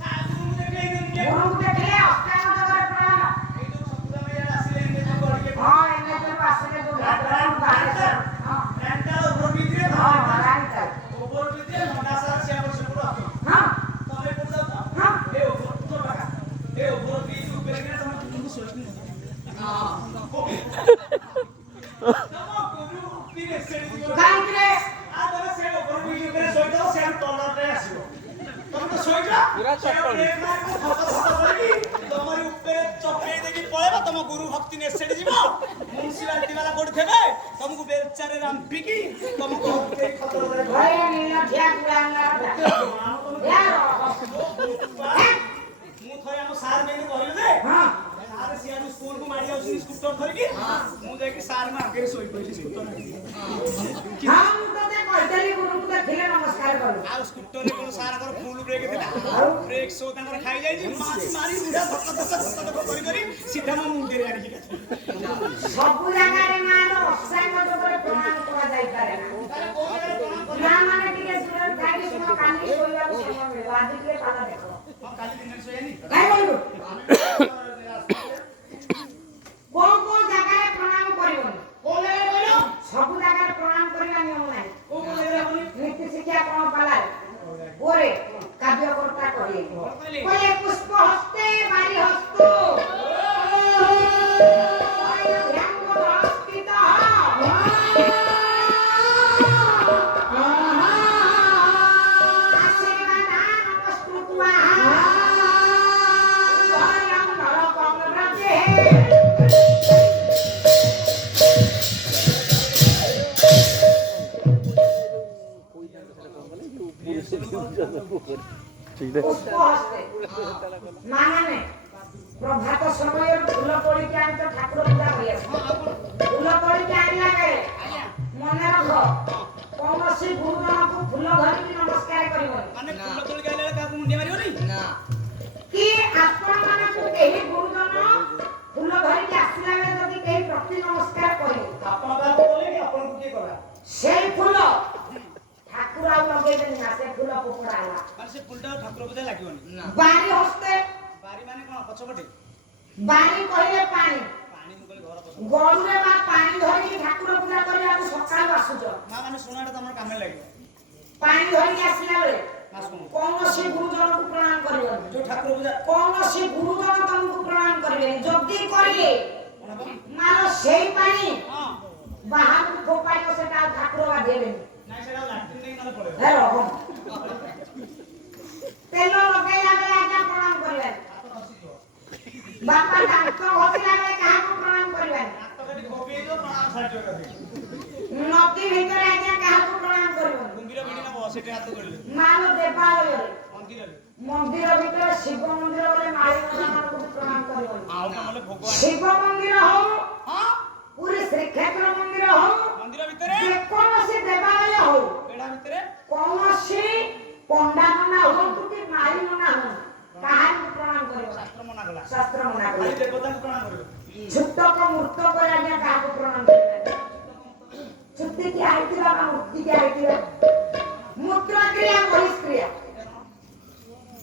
ସାଧୁଙ୍କୁ ଦେଖିଲେ ଗୁରୁଙ୍କୁ ଦେଖିଲେ ଅଷ୍ଟାଙ୍ଗ ଯୋଗରେ ପ୍ରଣାମ ଏଇ ଯୋଉ ସପୁରା ଭାଇ ଆସିଲେ ଏମିତି ଯୋଉ ଗଡ଼ିକେ ହଁ ଏନେ ଯୋଉ ଆସିଲେ ଯୋଉ ଘାଟରାକୁ ବାହାରିଲେ ହଁ ଲ୍ୟାଣ୍ଡଟା ଓଭର ବ୍ରିଜରେ ହଁ ରାଇଟ ଓଭର ବ୍ରିଜରେ ମଣ୍ଡା ସାର ସିଆ ପଛକୁ ଆସ ହଁ ତମେ କୋଉ ଯାଉଛ ହଁ ଏ ଓଭର ତ ବାଗା ଏ ଓଭର ବ୍ରିଜ ଉପରେ କିନା ତମେ ତୁମକୁ ଶୋଇକି ହଁ ତମ କୋରୁ ପିରେ ସେଡି ଯିବ କାହିଁକିରେ ଆ ତମେ ସେ ଓଭର ବ୍ରିଜ ଉପରେ ଶୋଇଯାଅ ସେ ତଲରେ ଆସିବ ତମେ ତ ଶୋଇଛ ପୁରା ଚପଲ। ତମରି ଉପରେ ଚପେଇ ଦେଇକି ପଳେଇବ ତମ ଗୁରୁ ଭକ୍ତି ନେସେଡି ଯିବ ମ୍ୟୁନିସିପାଲିଟି ବାଲା କୋଉଠି ଥେବେ ତମକୁ ବେଚାରେ ରାମ୍ପିକି ତମକୁ ଖତର ଘରେ ନିଲ ଠିଆ କୁଳାଙ୍ଗାଟା ମୁଁ ଥରେ ଆମ ସାର୍ ଯାଇକି କହିଲେ ଯେ ହଁ ସାର୍ ସିଆଡୁ ସ୍କୁଲକୁ ମାଡ଼ି ଯାଉଛନ୍ତି ସ୍କୁଟର ଧରିକି ମୁଁ ଯାଇକି ସାର୍ଙ୍କ ଆଗରେ ଶୋଇ ପଡ଼ିଲି ସ୍କୁଟର ହଁ ମୁଁ ତତେ କହିଥିଲି ଗୁରୁଙ୍କୁ ଦେଖିଲେ ନମସ୍କାର କରୁ ଆଉ ସ୍କୁଟରରେ କଣ ସାର୍ଙ୍କର ଫୁଲ ବ୍ରେକ୍ ଥିଲା ବ୍ରେକ୍ ସୋ ତାଙ୍କର ଖାଇଯାଇଛି ମାରି ବୁଢା ଧକ କରି ସିଧା ମୋ ମୁଣ୍ଡରେ ଆଣିକି ସବୁ ଜାଗାରେ ମାର ଅଷ୍ଟାଙ୍ଗ ଯୋଗରେ ପ୍ରଣାମ କରାଯାଇପାରେ ନା ମାନେ ଟିକେ ଦୂରରେ ଥାଇକି ଶୁଣ କାଲି ଶୋଇବାକୁ ସମୟ ମିଳିବ ଆଜି ଚାଲ ଦେଖ ହଁ କାଲି ଦିନରେ ଶୋଇନି କାଇଁ କହିବୁ କୋଉ ଜାଗାରେ ପ୍ରଣାମ କରିବନି କୋଉ ଜାଗାରେ କହିଲ ସବୁ ଜାଗାରେ ପ୍ରଣାମ କରିବା ନିୟମ ନାହିଁ କୋଉ ଜାଗାରେ ହବନି ନୀତି ଶିକ୍ଷା କଣ ପାଲା ওরে কাব্যকর্তা কহে কয়ে পুষ্প হস্তে বাড়ি হস্ত ମାନେ ପ୍ରଭାତ ସମୟରେ ଫୁଲ ତୋଳିକି ଆଣିଛ ଠାକୁର ପୂଜା କରିବାକୁ ଫୁଲ ତୋଳିକି ଆଣିଲା ବେଳେ ମନେ ରଖ କୌଣସି ଗୁରୁଜନକୁ ଫୁଲ ଧରିକି ନମସ୍କାର କରିବନି ମାନେ ଫୁଲ ତୋଳିକି ଆଇଲା ବେଳେ କାହାକୁ ମୁଣ୍ଡିଆ ମାରିବନି କି ଆପଣମାନଙ୍କୁ କେହି ଗୁରୁଜନ ଫୁଲ ଧରିକି ଆସିଲା ବେଳେ ଯଦି କେହି ପ୍ରତି ନମସ୍କାର କରିବେ ଆପଣ କାହାକୁ କଲେ କି ଆପଣଙ୍କୁ କିଏ କଲା ସେଇ ଫୁଲ ଠାକୁର ଆଉ ଲଗେଇବେନି ନା ସେ ଫୁଲ ପୋକଡ଼ା ହେଲା ମାନେ ସେ ଫୁଲଟା ଠାକୁର ପୂଜା ଲାଗିବନି ବାରି ହସ୍ତେ ବାରି ମାନେ କଣ ପଛପଟେ ବାରି କହିଲେ ପାଣି ପାଣି ମୁଁ କହିଲି ଘର ପଛ ଗରୁରେ ମା ପାଣି ଧରିକି ଠାକୁର ପୂଜା କରିବାକୁ ସକାଳୁ ଆସୁଛ ମା ମାନେ ଶୁଣାଟା ତମର କାମରେ ଲାଗିବ ପାଣି ଧରିକି ଆସିଲା ବେଳେ ମା ଶୁଣ କୌଣସି ଗୁରୁଜନକୁ ପ୍ରଣାମ କରିବନି ଯୋଉ ଠାକୁର ପୂଜା କୌଣସି ଗୁରୁଜନ ତମକୁ ପ୍ରଣାମ କରିବେନି ଯଦି କରିବେ ମାର ସେଇ ପାଣି ହଁ ବାହାରକୁ ଫୋପାଡ଼ିବ ସେଟା ଆଉ ଠାକୁର ଗାଧେଇବେନି ନାଇଁ ସେଟା ଲାଟ୍ରିନ୍ ଦେଇକି ନହେଲେ ପଳେଇବ ହେ ରହ ତେଲ ଲଗେଇଲା ବେଳେ ଆଜ୍ଞା ପ୍ରଣାମ କରିବେନି ବାପା ଦାନ୍ତ ଘଷିଲା ବେଳେ କାହାକୁ ପ୍ରଣାମ କରିବେନି ହାତ କାଟି କୋପି ହେଇଯିବ ପ୍ରଣାମ ଛାଡ଼ିଯିବ ଏକାଥରେ। ନଦୀ ଭିତରେ ଆଜ୍ଞା କାହାକୁ ପ୍ରଣାମ କରିବନି କୁମ୍ଭୀର ଭିଡ଼ି ନବ ସେଠି ହାତ ଧରିଲେ ମାଲ ଦେବାଳୟରେ ମନ୍ଦିରରେ ମନ୍ଦିର ଭିତରେ ଶିବ ମନ୍ଦିର ଗଲେ ମାଳିମାନଙ୍କୁ ପ୍ରଣାମ କରିବନି ଆଉ ନହେଲେ ଭୋଗ ଆଣି ଶିବ ମନ୍ଦିର ହଉ ହଁ ପୁରୀ ଶ୍ରୀକ୍ଷେତ୍ର ମନ୍ଦିର ହଉ ମନ୍ଦିର ଭିତରେ ଯେକୌଣସି ଦେବାଳୟ ହଉ ବେଢା ଭିତରେ କୌଣସି ପଣ୍ଡା ନନା ହୁଅନ୍ତୁ କି ମାଳି ନନା ହୁଅନ୍ତୁ କାହାକୁ ପ୍ରଣାମ କରିବ ଶାସ୍ତ୍ର ମନା କଲା ଶାସ୍ତ୍ର ମନା ଖାଲି କରେ ଦେବତାଙ୍କୁ ପ୍ରଣାମ କରିବ ଛୁଟକ ମୂର୍ତ୍ତ କରି ଆଜ୍ଞା କାହାକୁ ପ୍ରଣାମ କରିବେ ଛୁଟିକି ଆଇଥିବା ବା ମୂର୍ତ୍ତିକି ଆଇଥିବା ମୂତ୍ର କ୍ରିୟା ବହିଷ୍କ୍ରିୟା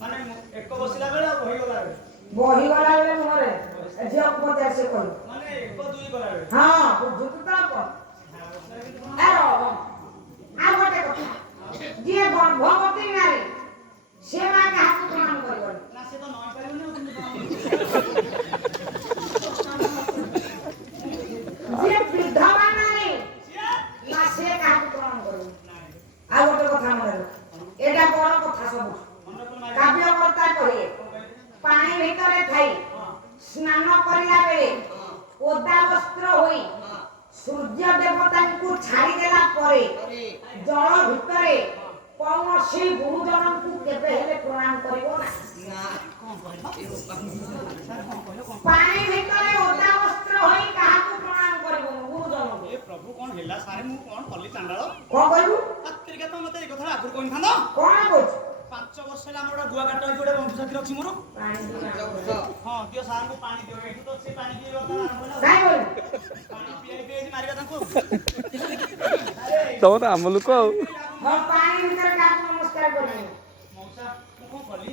ମାନେ ଏକ ବସିଲା ବେଳେ ଆଉ ବହିଗଲା ବେଳେ ବହିଗଲା ବେଳେ ମୁହଁରେ ଝିଅକୁ ପଚାରି ସେ କହିବ ମାନେ ଏକ ଦୁଇ ଗଲା ବେଳେ ହଁ ବୁଝୁଛୁ ତ ଆଉ ଗୋଟେ କଥା ଯିଏ ଗର୍ଭବତୀ ନାରୀ ସେ ମା କାହାକୁ ପ୍ରଣାମ କରିବନି ନା ସେ ତ ନଇ ପାରିବନି ଆଉ କେମିତି ପ୍ରଣାମ ଯିଏ ବିଧବା ନାରୀ ନା ସେ କାହାକୁ ପ୍ରଣାମ କରିବ ଆଉ ଗୋଟେ କଥା ମନେ ରଖ ଏଇଟା ବଡ କଥା ସବୁ କାବ୍ୟକର୍ତ୍ତା କହିଲେ ପାଣି ଭିତରେ ଥାଇ ସ୍ନାନ କରିଲା ବେଳେ ଓଦା ବସ୍ତ୍ର ହୋଇ ସୂର୍ଯ୍ୟ ଦେବତାଙ୍କୁ ଛାଡ଼ିଦେଲା ପରେ ଜଳ ଭିତରେ କୌଣସି ଗୁରୁଜନଙ୍କୁ କେବେ ହେଲେ ପ୍ରଣାମ କରିବ ନାହିଁ ପାଣି ଭିତରେ ଓଦା ବସ୍ତ୍ର ହୋଇ କାହାକୁ ପ୍ରଣାମ କରିବ ଗୁରୁଜନଙ୍କୁ ଏ ପ୍ରଭୁ କଣ ହେଲା ସାରେ ମୁଁ କଣ କଲି ଚାଣ୍ଡାଳ କଣ କହିବୁ ପାତ୍ରିକା ତ ମତେ ଏ କଥା ଆଗରୁ କହିଥାନ୍ତ କଣ କହୁଛୁ 5 ବର୍ଷ ହେଲା ଆମର ଗୁଆ କାଟ ହେଇକି ଗୋଟେ ବନ୍ଧୁ ସାଥୀ ଅଛି ମୋର ପାଣି ହଁ ଦିଅ ସାରଙ୍କୁ ପାଣି ଦିଅ ଏଠୁ ତ ସେ ପାଣି ପିଇବା କଥା ଆରମ୍ଭ ହେଲା କାଇଁ କହିବୁ ପାଣି ପିଆଇ ମାରିବା ତାଙ୍କୁ ତମ ତ ଆମ ଲୋକ ଆଉ ହଁ ପାଣି ଭିତରେ କାହାକୁ ନମସ୍କାର କରିବୁ ମଉସା ମୁଁ କଣ କଲି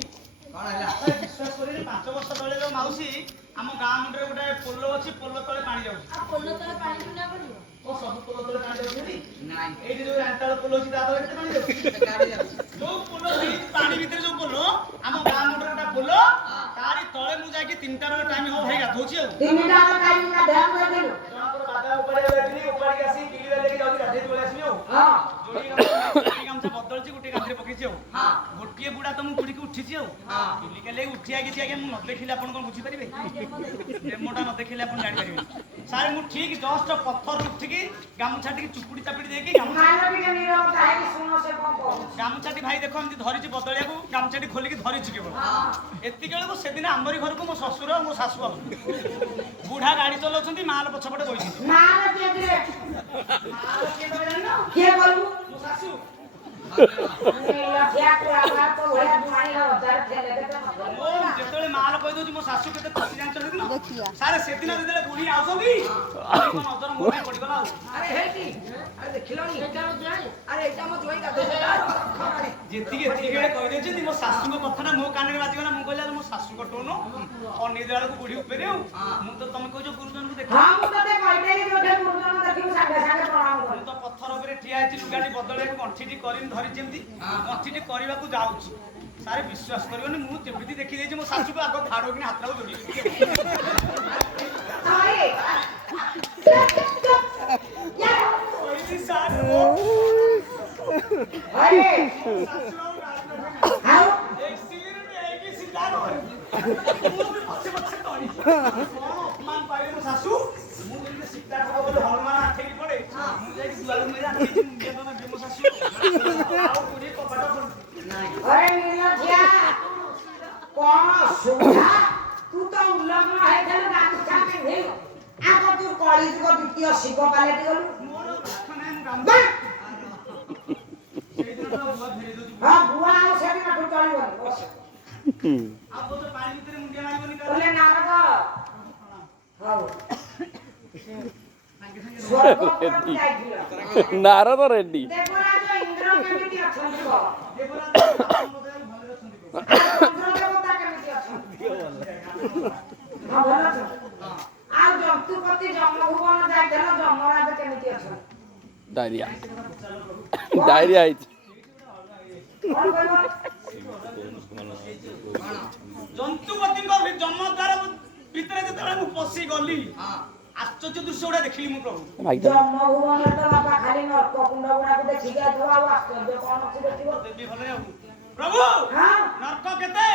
କଣ ହେଲା ବିଶ୍ୱାସ କରିନି 5 ବର୍ଷ ତଳେ ଯୋଉ ମାଉସୀ ଆମ ଗାଁ ମୁଣ୍ଡରେ ଗୋଟେ ପୋଲ ଅଛି ପୋଲ ତଳେ ପାଣି ଯାଉଛି ପୋଲ ତଳେ ପାଣି କିନା ପଡ଼ିବ ଓ ସବୁ ପୋଲ ତଳେ ପାଣି ଯାଉଛି ନାଇଁ ଏଇଠି ଯୋଉ ରାନ୍ତାଳ ପୋଲ ଅଛି ତା ତଳେ କେତେ ପାଣି ଯାଉଛି ଯୋଉ ପୋଲ ହେଇଛି ପାଣି ଭିତରେ ଯୋଉ ପୋଲ ଆମ ଗାଁ ମୁଣ୍ଡରେ ଗୋଟେ ପୋଲ ତାରି ତଳେ ମୁଁ ଯାଇକି 3ଟା ବେଳେ ଟାଇମ୍ ହବ ଭାଇ ଗାଧଉଛି ଆଉ ତିନିଟା ଟାଇମ୍ କା ଧ୍ୟାନ ଦେଇଦେଲୁ ଜଣଙ୍କର ବାଦା ଉପରେ ଯାଇଥିଲି ଉପାଡ଼ିକି ଆସି କିଲିରେ ଲାଗି ଯାଉଛି ଗାଧେଇ ପଳେଇ ଆସିଲି ଆଉ ହଁ ଯୋଡ଼ି ଗାମୁଛା ବଦଳିଛି ଗୋଟେ କାନ୍ଧରେ ପକେଇଛି ଆଉ ଗୋଟିଏ ବୁଢା ତ ମୁଁ ବୁଡିକି ଉଠିଛି ଆଉ ଚିଲିକା ଲାଗି ଉଠିଆ କିଛି ଆଜ୍ଞା ମୁଁ ନ ଦେଖିଲେ ଆପଣ କଣ ବୁଝିପାରିବେ ଡେମୋଟା ନ ଦେଖିଲେ ଆପଣ ଜାଣିପାରିବେ ସାର୍ ମୁଁ ଠିକ୍ ଜଷ୍ଟ ପଥରରୁ ଉଠିକି ଗାମୁଛା ଟିକେ ଚୁପୁଡ଼ି ଚାପୁଡ଼ି ଦେଇକି ଗାମୁଛାଟି ଭାଇ ଦେଖ ଏମିତି ଧରିଛି ବଦଳିବାକୁ ଗାମୁଛାଟି ଖୋଲିକି ଧରିଛି କେବଳ ଏତିକି ବେଳକୁ ସେଦିନ ଆମରି ଘରକୁ ମୋ ଶ୍ୱଶୁର ଆଉ ମୋ ଶାଶୁ ଆସୁଛନ୍ତି ବୁଢା ଗାଡି ଚଲାଉଛନ୍ତି ମାଲ ପଛପଟେ ବଇଛନ୍ତି କିଏ କହିବୁ ମୋ ଶାଶୁ ଯେତେବେଳେ ମାଲ କହିଦଉଛି ମୋ ଶାଶୁ କେତେ ଖୁସି ଜାଣିଛନ୍ତି ସାର୍ ସେଦିନ ଯେତେବେଳେ ବୁଢୀ ଆଉଛନ୍ତି ନଜର ମୋ ପାଇଁ ପଡ଼ିଗଲା ଆଉ। ଆରେ ହେଇଟି ଆରେ ଦେଖିଲଣି ଏଇଟା ହଉଛି ଆଇ। ଆରେ ଏଇଟା ମୋ ଜୋଇ ଗାଧୋଉଛି ଯେତିକି ଏତିକି ବେଳେ କହିଦେଇଛନ୍ତି ମୋ ଶାଶୁଙ୍କ କଥାଟା ମୋ କାନରେ ବାଜିଗଲା। ମୁଁ କହିଲି ଆରେ ମୋ ଶାଶୁଙ୍କ ଟୋନ ଅନେଇ ବେଳକୁ ବୁଢୀ ଉପରେ ଆଉ ମୁଁ ତ ତମେ କହୁଛ ଗୁରୁଜନଙ୍କୁ ଦେଖ ହଁ ମୁଁ ତତେ କହିଦେଲି ଯୋଉଠି ଗୁରୁଜନ ଦେଖିବୁ ସାଙ୍ଗେ ସାଙ୍ଗେ ପ୍ରଣାମ ମୁଁ କର ତ ପଥର ଉପରେ ଠିଆ ହେଇଛି ଲୁଗାଟି ବଦଳେଇବାକୁ ଗଣ୍ଠିଟି କରିନି ଧରିଛି ଯେମିତି ଗଣ୍ଠିଟି କରିବାକୁ ଯାଉଛି ସାରେ ବିଶ୍ୱାସ କରିବନି ମୁଁ ଯେମିତି ଦେଖିଦେଇଛି ମୋ ଶାଶୁକୁ ଆଗ ଧାଡ କିନି ହାତଟାକୁ ଦୌଡ଼ି ଆରେ କହିଲି ସାର୍ ଆରେ ଆଉ एक सिर में एक ही सितार हो ମୁଁ ବି ପଛେ ପଛେ ତଳି କଣ ଅପମାନ ପାଇଲେ ମୋ ଶାଶୁ ମୁଁ ଯେମିତି ସିତାର ହବ ବୋଲି ହନୁମାନ ଆଠେଇକି ପଡେ ମୁଁ ଯାଇକି ଦୁଆର ମୁହଁରେ ଆଠେଇକି ମୁଣ୍ଡିଆ ଦନା ମୋ ଶାଶୁ ଆଉ କୋଉଠି କବାଟ ଖୋଲି ଆରେ ନିଲଝିଆ କଣ ସୁଧା ତୁ ତ ଉଲ୍ଲଗ୍ନ ହେଇଥିଲୁ ଗାମୁଛା ପିନ୍ଧିଲୁ ଆଗ ତୁ କଳିଯୁଗ ଦ୍ୱିତୀୟ ଶିବ ପାଲଟି ଗଲୁ ମୋର ରାଖ ନାହିଁ ମୁଁ କାମ ବା! ସେଇଦିନ ତ ବୁଆ ଫେରେଇ ଦଉଛି ହଁ ବୁଆ ଆଉ ସେଦିନଠୁ ଚଳିବନି ବସ ଆଉ ବୋଧେ ପାଣି ଭିତରେ ମୁଣ୍ଡିଆ ମାରିବନି ବୋଲେ ନାରଦ ହଉ ସାଙ୍ଗେ ସାଙ୍ଗେ ସ୍ୱର୍ଗପୁରକୁ ଯାଇଥିଲ ନାରଦ ରେଡ୍ଡି ଦେବରାଜ ଇନ୍ଦ୍ର କେମିତି ଅଛନ୍ତି କହ ଦେବରାଜ ଆପଣଙ୍କ ଦୟାରୁ ଭଲରେ ଅଛନ୍ତି ଆଉ ଚନ୍ଦ୍ର ଦେବତା କେମିତି ଅଛନ୍ତି ହଁ ଭଲ ଅଛନ୍ତି ଆଉ ଜନ୍ତୁପତି ଜନ୍ମଭୁବନ ଯାଇଥିଲ ଯମରାଜ କେମିତି ଅଛନ୍ତି ଡାଇରିଆ ଡାଇରିଆ ହେଇଛି କଣ କହିବ ଜନ୍ତୁପତିଙ୍କ ଜନ୍ମଦ୍ୱାର ଭିତରେ ଯେତେବେଳେ ମୁଁ ପଶି ଗଲି ଆଶ୍ଚର୍ଯ୍ୟ ଦୃଶ୍ୟ ଗୁଡା ଦେଖିଲି ମୁଁ ପ୍ରଭୁ ଜନ୍ମଭୁବନରେ ତ ବାପା ଖାଲି ନର୍କ କୁଣ୍ଡ ଗୁଡାକୁ ଦେଖିକି ଯାଇଥିବ ଆଉ ଆଶ୍ଚର୍ଯ୍ୟ କଣ ଅଛି ଦେଖିବ ଦେବୀ ଭଲରେ ଆଉ ପ୍ରଭୁ ହଁ ନର୍କ କେତେ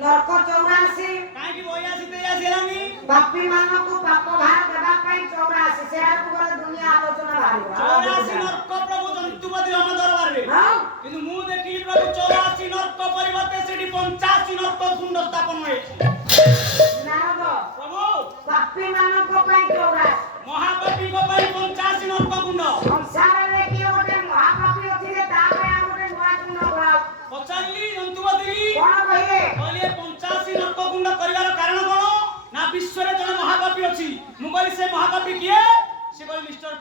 ନର୍କ 84 କାହିଁକି 82 83 ହେଲାନି ପାପୀ ମାନଙ୍କୁ ପାପ ଭାର ଦେବା ପାଇଁ 84 ସେଆକୁ ଗଲେ ଦୁନିଆ ଆଲୋଚନା ବାହାରିବ 84 ନର୍କ ପ୍ରଭୁ ଜନ୍ତୁପତି ଜନ ଦରବାରରେ ହଁ କିନ୍ତୁ ମୁଁ ଦେଖିଲି ପ୍ରଭୁ 84 ନର୍କ ପରିବର୍ତ୍ତେ ସେଠି 85 ନର୍କ କୁଣ୍ଡ ସ୍ଥାପନ ହୋଇଛି ନାରଦ ପ୍ରଭୁ ପାପୀ ମାନଙ୍କ ପାଇଁ 84 ମହାପାପୀଙ୍କ ପାଇଁ 85 ନର୍କ କୁଣ୍ଡ ସଂସାରରେ କିଏ ଗୋଟେ ମହାପାପୀ ଅଛି ଯେ ତା ପାଇଁ ଆଉ ଗୋଟେ ନୂଆ କୁଣ୍ଡ ଖୋଳାଉ ପଚାରିଲି ଜନ୍ତୁପତି କଣ କହିଲେ କହିଲେ 85 ନର୍କ କୁଣ୍ଡ କରିବାର କାରଣ କଣ ନା ବିଶ୍ୱରେ ଜଣେ ମହାପାପୀ ଅଛି ମୁଁ କହିଲି ସେ ମହାପାପୀ କିଏ ସେ କହିଲେ ମିଷ୍ଟର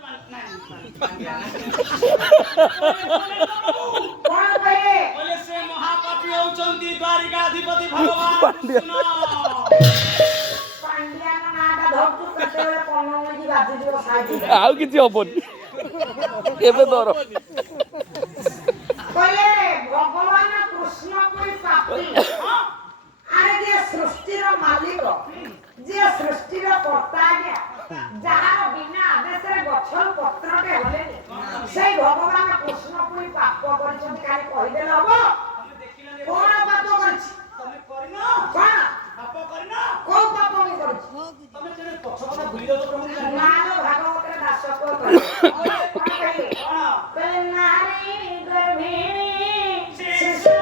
କଣ କହିଲେ କହିଲେ ସେ ମହାପାପୀ ହଉଛନ୍ତି ଦ୍ୱାରିକାଧିପତି ଭଗବାନ କୃଷ୍ଣ ପାଣ୍ଡିଆନ ନାଁଟା ଧରୁଛୁ କେତେବେଳେ କନମୁଳି ବାଜିଯିବ ସାଇଡ୍ ଆଉ କିଛି ହବନି ଏବେ ଦର କହିଲେ ଭଗବାନ କୃଷ୍ଣ ପୁଣି ପାପୀ ଆରେ ଯିଏ ସୃଷ୍ଟିର ମାଲିକ ଯିଏ ସୃଷ୍ଟିର କର୍ତ୍ତା ଆଜ୍ଞା ଯାହାର ବିନା ଆଦେଶରେ ଗଛରୁ ପତ୍ରଟେ ହଲେନି ସେଇ ଭଗବାନ କୃଷ୍ଣ ପୁଣି ପାପ କରିଛନ୍ତି ଖାଲି କହିଦେଲେ ହବ କଣ ପାପ କରିଛି ତମେ କରିନ କଣ ପାପ କରିନ କୋଉ ପାପ ମୁଁ କରିଛି ତମେ କେବେ ପଛ କଥା ଭୁଲି ଯାଉଛ ପ୍ରଭୁ ନାର ଭାଗବତରେ ଦାସ କହିଲେ କହିଲେ କଣ ନାରୀ ଗର୍ଭିଣୀ ଶିଶୁ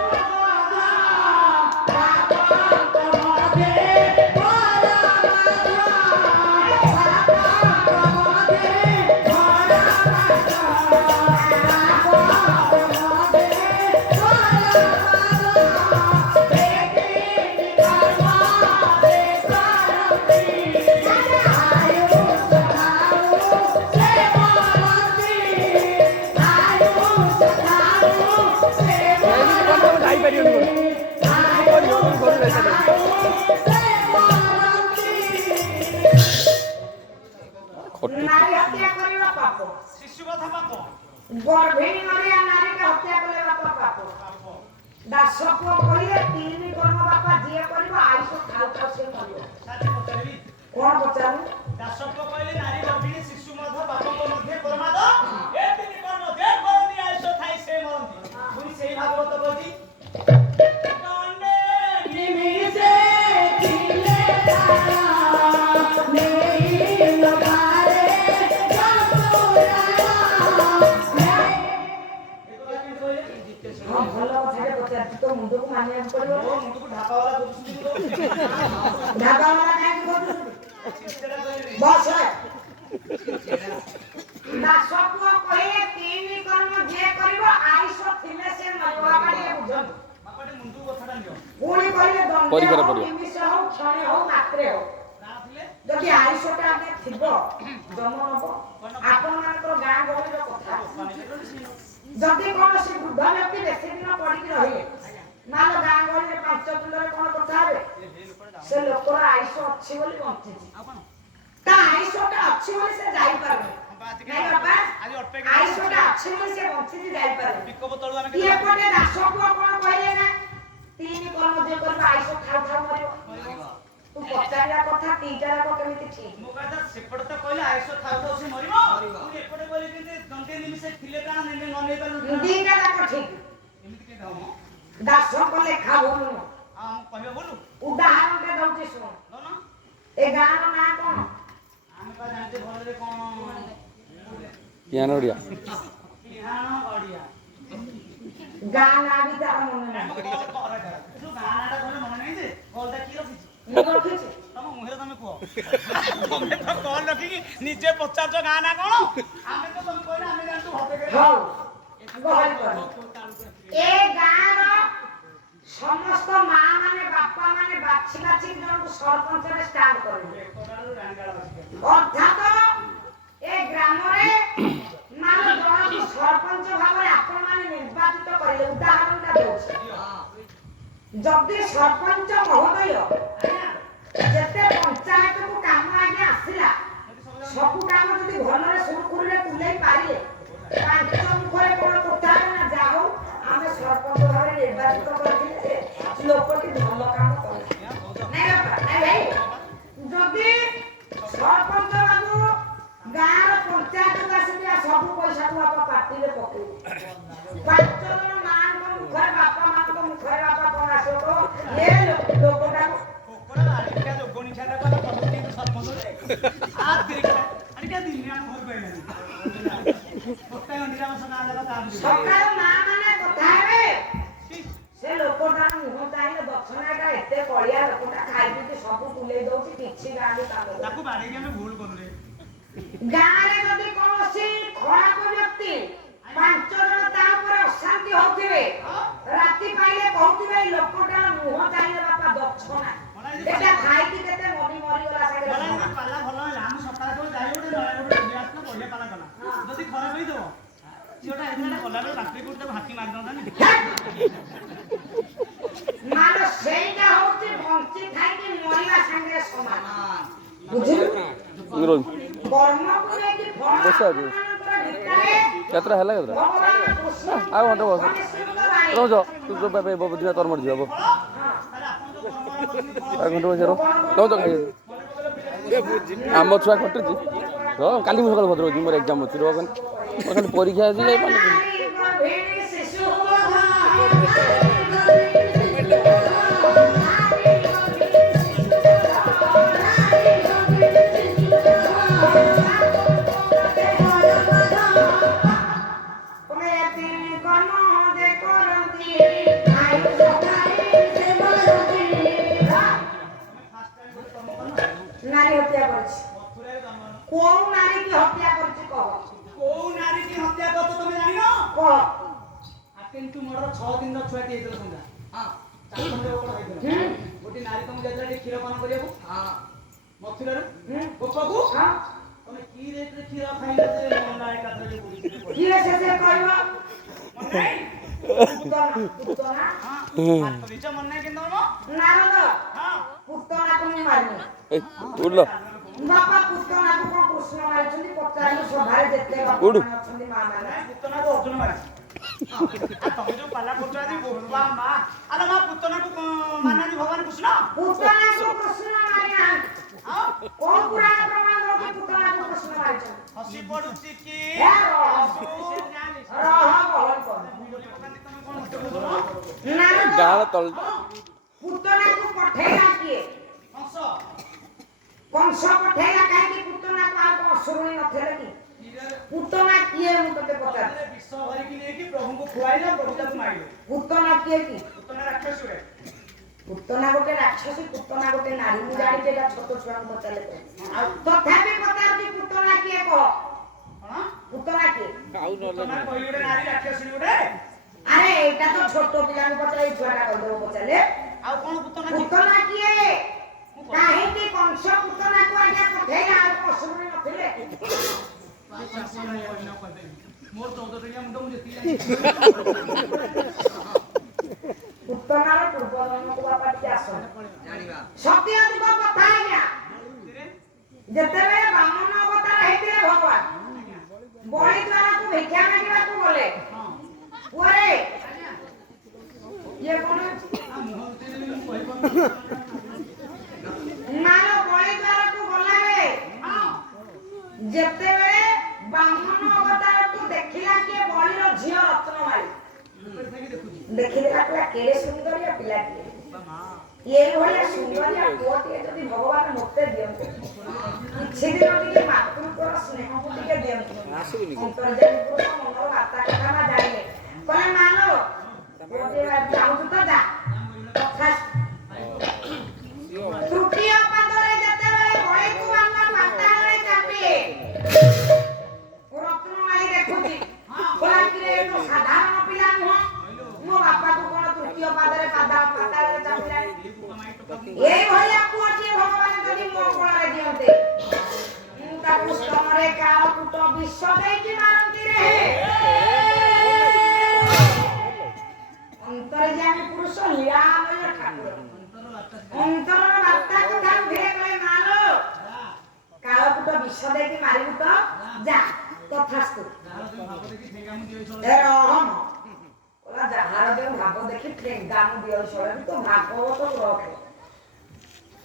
नारी हत्या କରିବା ପାପ ଶିଶୁ କଥା ପାପ ଗର୍ଭିଣୀ ମରିଆ ନାରୀকে ହତ୍ୟା କଲେ ବାପା ପାପ ଦାସ ପୁଅ କହିଲେ ତିନି କର୍ମ ବାପା ଯିଏ କରିବ ଆୟୁଷ ଖାଉ ଖାଉ ସେ ମରିବ ସାଥି ପଚାରିବି କଣ ପଚାରୁ ଦାସତ୍ୱ କହିଲେ ନାରୀ ଗର୍ଭିଣୀ ଶିଶୁ ମଧ୍ୟ ବାପଙ୍କ ମଧ୍ୟ ପ୍ରମାଦ ଏ ତିନି କର୍ମ ଯେ କରନ୍ତି ଆୟୁଷ ଥାଇ ସେ ମରନ୍ତି ପୁଣି ସେଇ ଭାଗବତ କହୁଛି ଦଣ୍ଡେ ନିମିଷେ ଥିଲେ ତାରା ନେଇ ଲଗାରେ ହଁ ଭଲ କଥାଟେ ପଚାରୁଛି ତୋ ମୁଣ୍ଡକୁ ମାନିବାକୁ ପଡିବ ମୋ ମୁଣ୍ଡକୁ ଢାବାବାଲା କରୁଛନ୍ତି ଢାବାବାଲା କାହିଁକି କରୁଛନ୍ତି ବସ ଦାସ ପୁଅ କହିଲେ ତିନି କର୍ମ ଯିଏ କରିବ ଆୟୁଷ ଥିଲେ ସେ ମରିବ ବାପା ଟିକେ ବୁଝନ୍ତୁ ବାପାଟେ ମୁଣ୍ଡକୁ କଥାଟା ନିଅ ପୁଣି କହିଲେ ଦଣ୍ଡେ ପରୀକ୍ଷାରେ ହଉ ପଡିବ। ନିମିଷ ହଉ କ୍ଷଣେ ହଉ ମାତ୍ରେ ହଉ ନା ଥିଲେ ଯଦି ଆୟୁଷଟା ଆମେ ଥିବ ଜନ୍ମ ନବ ଆପଣମାନଙ୍କର ଗାଁ ଗହଳିର କଥା ଯଦି କୌଣସି ବୃଦ୍ଧ ବ୍ୟକ୍ତି ବେଶୀ ଦିନ ପଡ଼ିକି ରହିଲେ ନହେଲେ ଗାଁ ଗହଳିରେ 5 ଦିନରେ କଣ କଥା ହେବେ ସେ ଲୋକର ଆୟୁଷ ଅଛି ବୋଲି ବଞ୍ଚିଛି ତା ଆୟୁଷଟା ଅଛି ବୋଲି ସେ ଯାଇପାରୁନି ନାଇଁ ବାପା ଆୟୁଷଟା ଅଛି ବୋଲି ସେ ବଞ୍ଚିଛି ଯାଇପାରୁନି ଏପଟେ ଦାସ ପୁଅ କଣ କହିଲେ ନା 3 କର୍ମ ଯେ କରିବ ଆୟୁଷ ଖାଉ ଖାଉ ମରିବ ତୁ ପଚାରିବା କଥା 3ଟା ଯାକ କେମିତି ଠିକ ମୋ କଥା ସେପଟେ ତ କହିଲେ ଆୟୁଷ ଖାଉ ଖାଉ ସେ ମରିବ ତୁ ଏପଟେ କହିଲେ କିନ୍ତୁ ଦଣ୍ଡେ ନିମିଷେ ଥିଲେ କାରଣ ନ ନେଇ ପାରିଲୁ 2ଟା ଯାକ ଠିକ ଏମିତି କି ଦାମ ଦାସ କଲେ ଖାଉ ମୁଁ କହିବେ ବୋଲୁ ଉଦାହରଣଟେ ଦଉଛି ଶୁଣ ଦଉନ ଏ ଗାଁର ନାଁ କଣ ଆମେ ପା ଜାଣିଛେ ଭଲରେ କଣ ପିଆନ ଓଡ଼ିଆ ପିହାଣ ଗଡ଼ିଆ ଗାଁ ନାଁ ବି ତାର ମନେ ନାହିଁ ଗାଁ ନାଁଟା କହିଲେ ମନେ ନାହିଁ ଯେ କଲଟା କିଏ ରଖିଛି ମୁଁ ରଖିଛି ତମ ମୁହଁରେ ତମେ କୁହ ତମେ ତ କଲ ରଖିକି ନିଜେ ପଚାରୁଛ ଗାଁ ନା କଣ ଆମେ ତ ତମେ କହିଲେ ଆମେ ଜାଣିଛୁ ହଉ ଗହଳି କର ଏ ଗାଁର ସମସ୍ତ ମା ମାନେ ବାପା ମାନେ ବାଛି ବାଛି ଜଣକୁ ସରପଞ୍ଚରେ ଷ୍ଟାର୍ଟ କରିବେ ଅର୍ଥାତ ଏ ଗ୍ରାମରେ ମାନେ ଜଣକୁ ସରପଞ୍ଚ ଭାବରେ ଆପଣମାନେ ନିର୍ବାଚିତ କରିଲେ ଉଦାହରଣଟା ଦଉଛି ଯଦି ସରପଞ୍ଚ ମହୋଦୟ ଯେତେ ପଞ୍ଚାୟତକୁ କାମ ଆଜ୍ଞା ଆସିଲା ସବୁ କାମ ଯଦି ଭଲରେ ସୁରୁଖୁରୁରେ ତୁଲେଇ ପାରିଲେ 5 ମୁଖରେ କଣ କଥା ହେବ ନା ଯାହା ହଉ ଆମେ ସରପଞ୍ଚ ଭାବରେ ନିର୍ବାଚିତ କରିଥିଲେ ଯେ ଲୋକଟି ଭଲ କାମ କଲେ ନାଇଁ ବାପା ନାଇଁ ଭାଇ ଯଦି ସରପଞ୍ଚ ବାବୁ ଗାଁର ପଞ୍ଚାୟତକୁ ଆସିଥିବା ସବୁ ପଇସାକୁ ବାପା ପାର୍ଟିରେ ପକେଇବେ 5 ଜଣ ମାଙ୍କ ମୁଖରେ ବାପା ମାଙ୍କ ମୁଖରେ ବାପା କଣ ଆସିବ ଏ ଲୋକଟାକୁ ସକାଳ ମା ମାନେ କଥା ହେବେ ସେ ଲୋକଟାର ମୁହଁ ଚାହିଁଲେ ଦକ୍ଷିଣାଟା ଏତେ କଳିଆ ଲୋକଟା ଖାଇକି ସବୁ ତୁଲେଇ ଦଉଛି କିଛି ଗାଁରେ ତାକୁ ବାଡ଼େଇକି ଆମେ ଭୁଲ କରୁଛେ ଗାଁରେ ଯଦି କୌଣସି ଖରାପ ବ୍ୟକ୍ତି 5 ଜଣ ତା ଉପରେ ଅଶାନ୍ତି ହଉଥିବେ ରାତି ପାଇଲେ କହୁଥିବେ ଏଇ ଲୋକଟାର ମୁହଁ ଚାହିଁଲେ ବାପା ଦକ୍ଷିଣା ଏଟା ଖାଇକି କେତେ ମରିଗଲା ସାଙ୍ଗରେ ପାଲା ଭଲ ହେଲା ଆମେ ସକାଳେ ତ ଯାଇ ଗୋଟେ ବଢିଆ ପାଲା କଲା ଯଦି ଖରାପ ହେଇଥିବ ଝିଅଟା ଏଇଟା କଲାବେଳେ ରାତି କୋଉଠି ତାକୁ ହାତୀ ମାରିଦନ୍ତାନି ମାନେ ସେଇଟା ହଉଛି ବଞ୍ଚି ଥାଇକି ମରିବା ସାଙ୍ଗରେ ସମାନ ବୁଝିଲୁ କର୍ମକୁ ନେଇକି ଫଳ ଆପଣମାନଙ୍କର ଭିତରେ କେତେଟା ହେଲା କେତେଟା ଭଗବାନ କୃଷ୍ଣ ଆଉ ଘଣ୍ଟେ ବସ ରହୁଛ ତୁ ତ ଯିବା ତୋର ମର ଯିବ ଆଉ ଘଣ୍ଟେ ବସି ରହୁଛ ଖାଇ ଆମ ଛୁଆ ଖଟୁଛି କାଲି ମୁଁ ସକାଳୁ ଭଦ୍ର ଅଛି ମୋର ଏକ୍ଜାମ୍ ଅଛି ରହ ଖାଲି ପରୀକ୍ଷା ଅଛି ଯାଇପାରୁନି নারী হত্যা করেছে কোন নারী কি হত্যা করছে কহ কোউ নারী কি হত্যা করতো তুমি জানিন কহ কিন্তু মোর 6 দিনର ଛୁଆଟି ହେଇଥିଲା ସନ୍ଧ୍ୟା ଚାଖଣ୍ଡେ ଓପର ହେଇଥିଲା ଗୋଟେ ନାରୀ ତମକୁ ଯାଇଥିଲା ଟିକେ କ୍ଷୀର ପାନ କରିବାକୁ ମଥୁରାରୁ ଗୋପକୁ ତମେ କି ରେଟରେ କ୍ଷୀର ଖାଇଲ ଯେ ମଲା ଏକାଥରେ ବୁଡ଼ିଥିଲେ କିଏ ସେ କହିବ ମନେ ପୁତନା ହାତ ଦିଛ ମନେ ନାହିଁ କିନ୍ତୁ ନାରଦ ହଁ ପୁତନାକୁ ମୁଁ ମାରିନି ଉଡଲ ବାପା ପୁତନାକୁ କଣ କୃଷ୍ଣ ମାରିଛନ୍ତି ପଚାରିଲୁ ସଭାରେ ଯେତେ ବାପା ଅଛନ୍ତି ମା ମାନେ ପୁତନାକୁ ଅର୍ଜୁନ ମାରିଛି ତମେ ଯୋଉ ପାଲା କରୁଛ ଆଜି ବୋଲବା ମା ଆରେ ମା ପୁତନାକୁ ମାନନ୍ତି ଭଗବାନ କୃଷ୍ଣ ପୁତନାକୁ କୃଷ୍ଣ ମାରି ନାହାନ୍ତି କୋଉ ପୁରାଣ ପ୍ରମାଣ ଦଉଛି ପୁତନାକୁ କୃଷ୍ଣ ମାରିଛନ୍ତି ହସି ପଡୁଛି କି ଗାଁର ତଳ ପୁତନାକୁ ପଠେଇଲା କିଏ କଂସ ପଠେଇଲା କାହିଁକି ପୁତନାକୁ ଆଉ କଣ ଅସୁରୁଣି ନଥିଲେ କି ପୁତନା କିଏ ମୁଁ ତତେ ପଚାରେ ବିଷ ଭରିକି ନେଇକି ପ୍ରଭୁଙ୍କୁ ଖୁଆଇଲା ପ୍ରଭୁ ତାକୁ ମାରିଲେ ପୁତନା କିଏ କି ପୁତନା ରାକ୍ଷସୁରେ ପୁତନା ଗୋଟେ ରାକ୍ଷସୀ ପୁତନା ଗୋଟେ ନାରୀ ମୁଁ ଜାଣିଛି ଏଟା ଛୋଟ ଛୁଆଙ୍କୁ ପଚାରିଲେ ଆଉ ତଥାପି ପଚାରୁଛି ପୁତନା କିଏ କହ କଣ ପୁତନା କିଏ ପୁତନା କହିଲି ଗୋଟେ ନାରୀ ରାକ୍ଷସୀ ଗୋଟେ ଆରେ ଏଇଟା ତ ଛୋଟ ପିଲାଙ୍କୁ ପଚାରେ ଛୁଆଟା କହିଦେବ ପଚାରିଲେ ଆଉ କଣ ପୁତନା ପୁତନା କିଏ ମୁଁ କାହିଁକି କଂସ ପୁତନାକୁ ଆଜ୍ଞା ପଠେଇଲା ଆଉ ଅସୁର ନଥିଲେ? ମୋର 14 ଟଙ୍କିଆ ମୁଣ୍ଡ ମୁଁ ଯେତିକି ପୁତନାର ପୂର୍ବ ଜନ୍ମକୁ ବାପା ଟିକେ ଆସ ସତ୍ୟ ଯୁଗ କଥା ଆଜ୍ଞା। ଯେତେବେଳେ ବାମନ ଅବତାର ହେଇଥିଲେ ଭଗବାନ ବଳି ଦ୍ୱାରକୁ ଭିକ୍ଷା ମାଗିବାକୁ ଗଲେ ପରେ ଇଏ କଣ ମାର ବଳି ଦ୍ୱାରକୁ ଗଲାବେଳେ ଯେତେବେଳେ ବାମନ ଅବତାରକୁ ଦେଖିଲା କିଏ ବଳିର ଝିଅ ରତ୍ନମାଳୀ ଦେଖିଦେଲା କହିଲା କେଡ଼େ ସୁନ୍ଦରିଆ ପିଲାଟିଏ ଏଇଭଳିଆ ସୁନ୍ଦରିଆ ପୁଅଟିଏ ଯଦି ଭଗବାନ ମୋତେ ଦିଅନ୍ତେ କିଛି ଦିନ ଟିକେ ମାତୃତ୍ୱର ସ୍ନେହକୁ ଟିକେ ଦିଅନ୍ତୁ। ଅନ୍ତର୍ଯାମୀ ପୁରୁଷ ମନର ବାର୍ତ୍ତା କଥା ବା ଜାଣିଲେ କହିଲେ ମାଲୋ ପୁଅଟିଏ ଚାହୁଁଛୁ ତ ଯା ତୃତୀୟ ପାଦରେ ଯେତେବେଳେ ବଳିକୁ ବାପା ପାତାଳରେ ଚାପିଲେ ରତ୍ନମାଳୀ ଦେଖୁଛି କହିଲା କିରେ ଏ ତ ସାଧାରଣ ପିଲା ନୁହଁ ମୋ ବାପାକୁ କଣ ତୃତୀୟ ପାଦରେ ପାତାଳରେ ଚାପିଲାଣି ଏଇଭଳିଆ ପୁଅଟିଏ ଭଗବାନ ଯଦି ମୋ କୋଳରେ ଦିଅନ୍ତେ ମୁଁ ତାକୁ ସ୍ତନରେ କାଳକୂଟ ବିଷ ଦେଇକି ମାରନ୍ତି ରେ। ଅନ୍ତର୍ଯାମୀ ପୁରୁଷ ଲୀଳାମୟ ଠାକୁର ଅନ୍ତରର ବାର୍ତ୍ତା କଥା ଭିଡେ କଲେ ମାଲୋ କାଳକୂଟ ବିଷ ଦେଇକି ମାରିବୁ ତ ଯା ତଥାସ୍ତୁ ରହମ ଯାହାର ଯେଉଁ ଭାବ ଦେଖି ଠେଙ୍ଗା ମୁଁ ଦିଅ ଶଳେ ତ ଭାଗବତ ରଖେ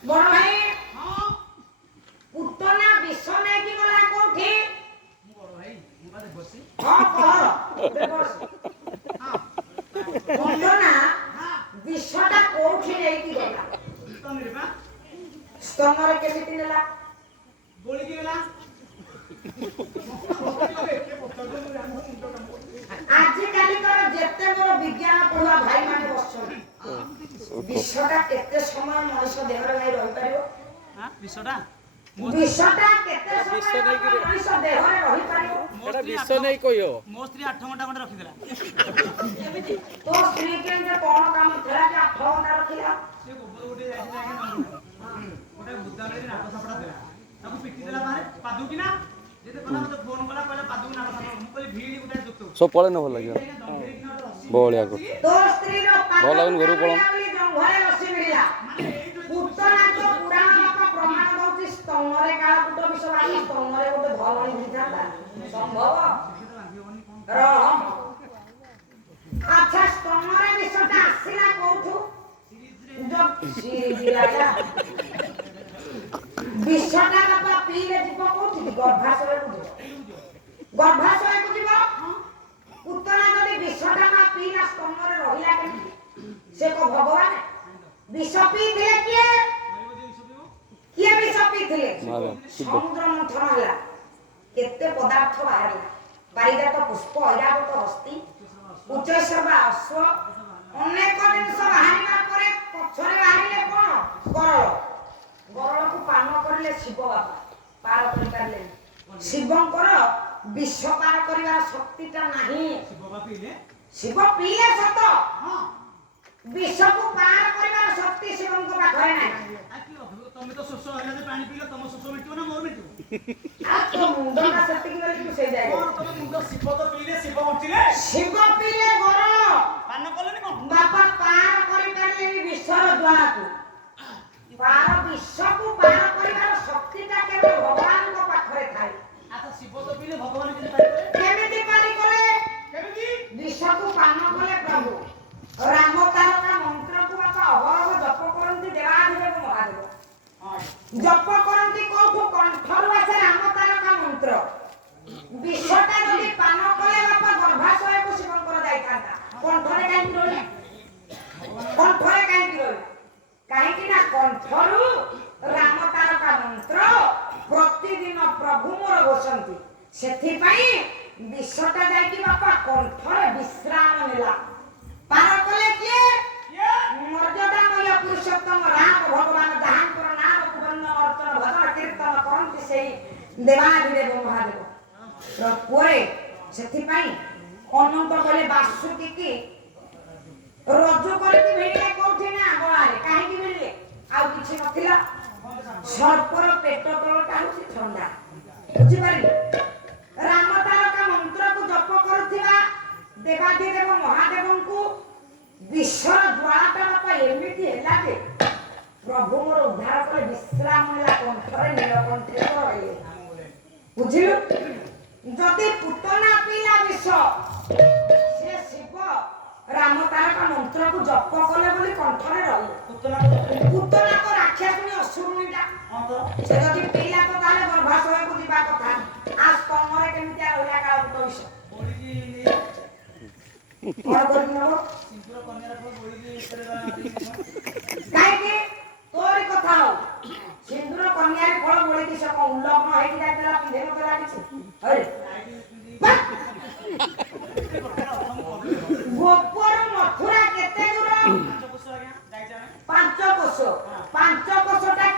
ବଡ ଭାଇ ପୁତନା ବିଷ ନେଇକି ଗଲା କୋଉଠି? ହଁ କହ ପୁତନା ବିଷଟା କୋଉଠି ନେଇକି ଗଲା? ସ୍ତନରେ କେମିତି ନେଲା? ଆଜିକାଲିକାର ଯେତେ ବଡ ବିଜ୍ଞାନ ପଢୁଆ ଭାଇ ମାନେ ବସିଛନ୍ତି ବିଷଟା କେତେ ସମୟ ମଣିଷ ଦେହରେ ଭାଇ ରହିପାରିବ? ବିଷଟା କେତେ ସମୟ ମଣିଷ ଦେହରେ ରହିପାରିବ? ବିଷ ନେଇ କହିବ ମୋ ସ୍ତ୍ରୀ 8 ଘଣ୍ଟା ଖଣ୍ଡେ ରଖିଥିଲା। ତୋ ସ୍ତ୍ରୀ କେମିତି କଣ କାମ ଥିଲା ଯେ 8 ଘଣ୍ଟା ରଖିଲା? ସେ ଗୋବର ଗୋଟେ ଯାଇଥିଲା ଗୋଟେ ବୁଦ୍ଧା ବେଳେ ନାକ ସାପଟା ଥିଲା ତାକୁ ପିଟି ଦେଲା ବାହାରେ ପାଦୁ କି ନା ଯେତେ କଲା ମତେ ଫୋନ କଲା କହିଲା ପାଦୁ ନାକ ସାପ ମୁଁ କହିଲି ଭିଡି ଗୋଟେ ଯୁକ୍ତ ସବୁ ପଳେଇ ନ ଭଲ ଲାଗିବ ବଳିଆକୁ ତୋ ସ୍ତ୍ରୀର ପାଦ ଭଲ ଲାଗୁନି ଘରକୁ ପଳା ଜଙ୍ଗରେ ରସି ମିଳିଲା ପୁତନାଙ୍କ ପୁରାଣ ବାପା ପ୍ରମାଣ ଦଉଛି ସ୍ତନରେ କାଳକୂଟ ବିଷ ବାଲି ସ୍ତନରେ ଗୋଟେ ଧରଣୀ ହେଇଥାନ୍ତା ସମ୍ଭବ ରହ। ଆଚ୍ଛା ସ୍ତନରେ ବିଷଟା ଆସିଲା କୋଉଠୁ? ବିଷଟା ବାପା ପିଇଲେ ଯିବ କୋଉଠି? ଗର୍ଭାଶୟକୁ ଯିବ। ଗର୍ଭାଶୟକୁ ଯିବ। ପୁତନା ଯଦି ବିଷଟା ନା ପିଇଲା ସ୍ତନରେ ରହିଲା କେମିତି? ସେ କୋ ଭଗବାନ ବିଷ ପିଇଥିଲେ କିଏ? କିଏ ବିଷ ପିଇଥିଲେ? ସମୁଦ୍ର ମନ୍ଥନ ହେଲା କେତେ ପଦାର୍ଥ ବାହାରିଲା ବାରିଜାତ ପୁଷ୍ପ ଐରାବତ ହସ୍ତି ଉଚ୍ଚୈଃସର୍ବା ଅଶ୍ଵ ଅନେକ ଜିନିଷ ବାହାରିବା ପରେ ପଛରେ ବାହାରିଲେ କଣ? ଗରଳ। ଗରଳକୁ ପାନ କରିଲେ ଶିବ ବାପା ପାର କରିପାରିଲେ ଶିବଙ୍କର ବିଷ ପାର କରିବାର ଶକ୍ତିଟା ନାହିଁ। ଶିବ ପିଇଲେ ସତ ବିଷକୁ ପାର କରିବାର ଶକ୍ତି ଶିବଙ୍କ ପାଖରେ ନାହିଁ। ତମେ ତ ଶୋଷ ହେଲା ଯେ ପାଣି ପିଇଲ ତମ ଶୋଷ ମିଟିବ ନା ମୋର ମିଟିବ? ତୋ ମୁଣ୍ଡଟା ସେତିକି ବେଳେ ତୁ ସେଇ ଯାଏ ତମ ମୁଣ୍ଡ ଶିବ ତ ପିଇଲେ ଶିବ ବଞ୍ଚିଲେ ଶିବ ପିଇଲେ ଗରଳ ପାନ କଲେନି କଣ? ବାପା ପାର କରିପାରିଲେନି ବିଷର ଦ୍ୱାରକୁ। ବିଷକୁ ପାର କରିବାର ଶକ୍ତିଟା କେବଳ ଭଗବାନଙ୍କ ପାଖରେ ଥାଏ। ଆଚ୍ଛା ଶିବ ତ ପିଇଲେ ଭଗବାନ କେମିତି ପାରି କଲେ? କେମିତି ବିଷକୁ ପାନ କଲେ ପ୍ରଭୁ ରାମ ତାରକା ମନ୍ତ୍ରକୁ ବାପା ଅହରହ ଜପ କରନ୍ତି ଦେବାଧିଦେବ ମହାଦେବ ଜପ କରନ୍ତି କୋଉଠୁ? କଣ୍ଠରୁ ଆସେ ରାମ ତାରକା ମନ୍ତ୍ର। ବିଷଟା ଯଦି ପାନ କଲେ ବାପା ଗର୍ଭାଶୟକୁ ଶିବଙ୍କର ଯାଇଥାନ୍ତା କଣ୍ଠରେ କାହିଁକି ରହିଲା? କଣ୍ଠରେ କାହିଁକି ରହିଲା? କାହିଁକି ନା କଣ୍ଠରୁ ରାମ ତାରକା ମନ୍ତ୍ର ପ୍ରତିଦିନ ପ୍ରଭୁ ମୋର ଘୋଷନ୍ତି ସେଥିପାଇଁ ବିଷଟା ଯାଇକି ବାପା କଣ୍ଠରେ ବିଶ୍ରାମ ନେଲା। ପାର କଲେ କିଏ? ମର୍ଯ୍ୟାଦାମୟ ପୁରୁଷୋତ୍ତମ ରାମ ଭଗବାନ ଯାହାଙ୍କର ନାମକୁ ବନ୍ଦନ ଅର୍ଚ୍ଚନ ଭଜନ କୀର୍ତ୍ତନ କରନ୍ତି ସେଇ ଦେବାଧିଦେବ ମହାଦେବ ପରେ ସେଥିପାଇଁ ଅନନ୍ତ କଲେ ବାସୁକି କି ରଜୁ କରିକି ଭିଡ଼ିଲେ କୋଉଠି ନା ଗଳାରେ କାହିଁକି ଭିଡ଼ିଲେ? ଆଉ କିଛି ନଥିଲା ସର୍ପର ପେଟ ତଳଟା ହଉଛି ଥଣ୍ଡା ବୁଝିପାରିଲେ ରାମ ତାରକା ମନ୍ତ୍ରକୁ ଜପ କରୁଥିବା ଦେବାଧିଦେବ ମହାଦେବଙ୍କୁ ବିଶ୍ୱର ଜ୍ୱାଳାଟା ବାପା ଏମିତି ହେଲା ଯେ ପ୍ରଭୁ ମୋର ଉଦ୍ଧାର କଲେ ବିଶ୍ରାମ ନେଲା କଣ୍ଠରେ ନୀଳକଣ୍ଠରେ ରହିଲେ ବୁଝିଲୁ ଯଦି ପୁତନା ପିଲା ବିଷ ସେ ଶିବ ରାମ ତାରକା ମନ୍ତ୍ରକୁ ଜପ କଲେ ବୋଲି କଣ୍ଠରେ ରହିଲେ ପୁତନା ତ ରାକ୍ଷସୁଣୀ ଅସୁରୁଣୀଟା ସେ ଯଦି ପିଲା ତ ତାହେଲେ ଗର୍ଭାଶୟକୁ ଯିବା କଥା ଆଉ ସ୍ତନରେ କେମିତି ରହିଲା କାଳଭୂତ ବିଷ କଣ କରିକି ନବ କାହିଁକି ତୋରି କଥା ହଉ ସିନ୍ଦୁର କନ୍ୟାରେ ଫଳ ବୋଳିକି ସେ କଣ ଉଲ୍ଲଗ୍ନ ହେଇକି ଯାଇଥିଲା ପିନ୍ଧେଇ ନଥିଲା କିଛି ଗୋପରୁ ମଥୁରା କେତେ ଦୂର 5 କୋଶ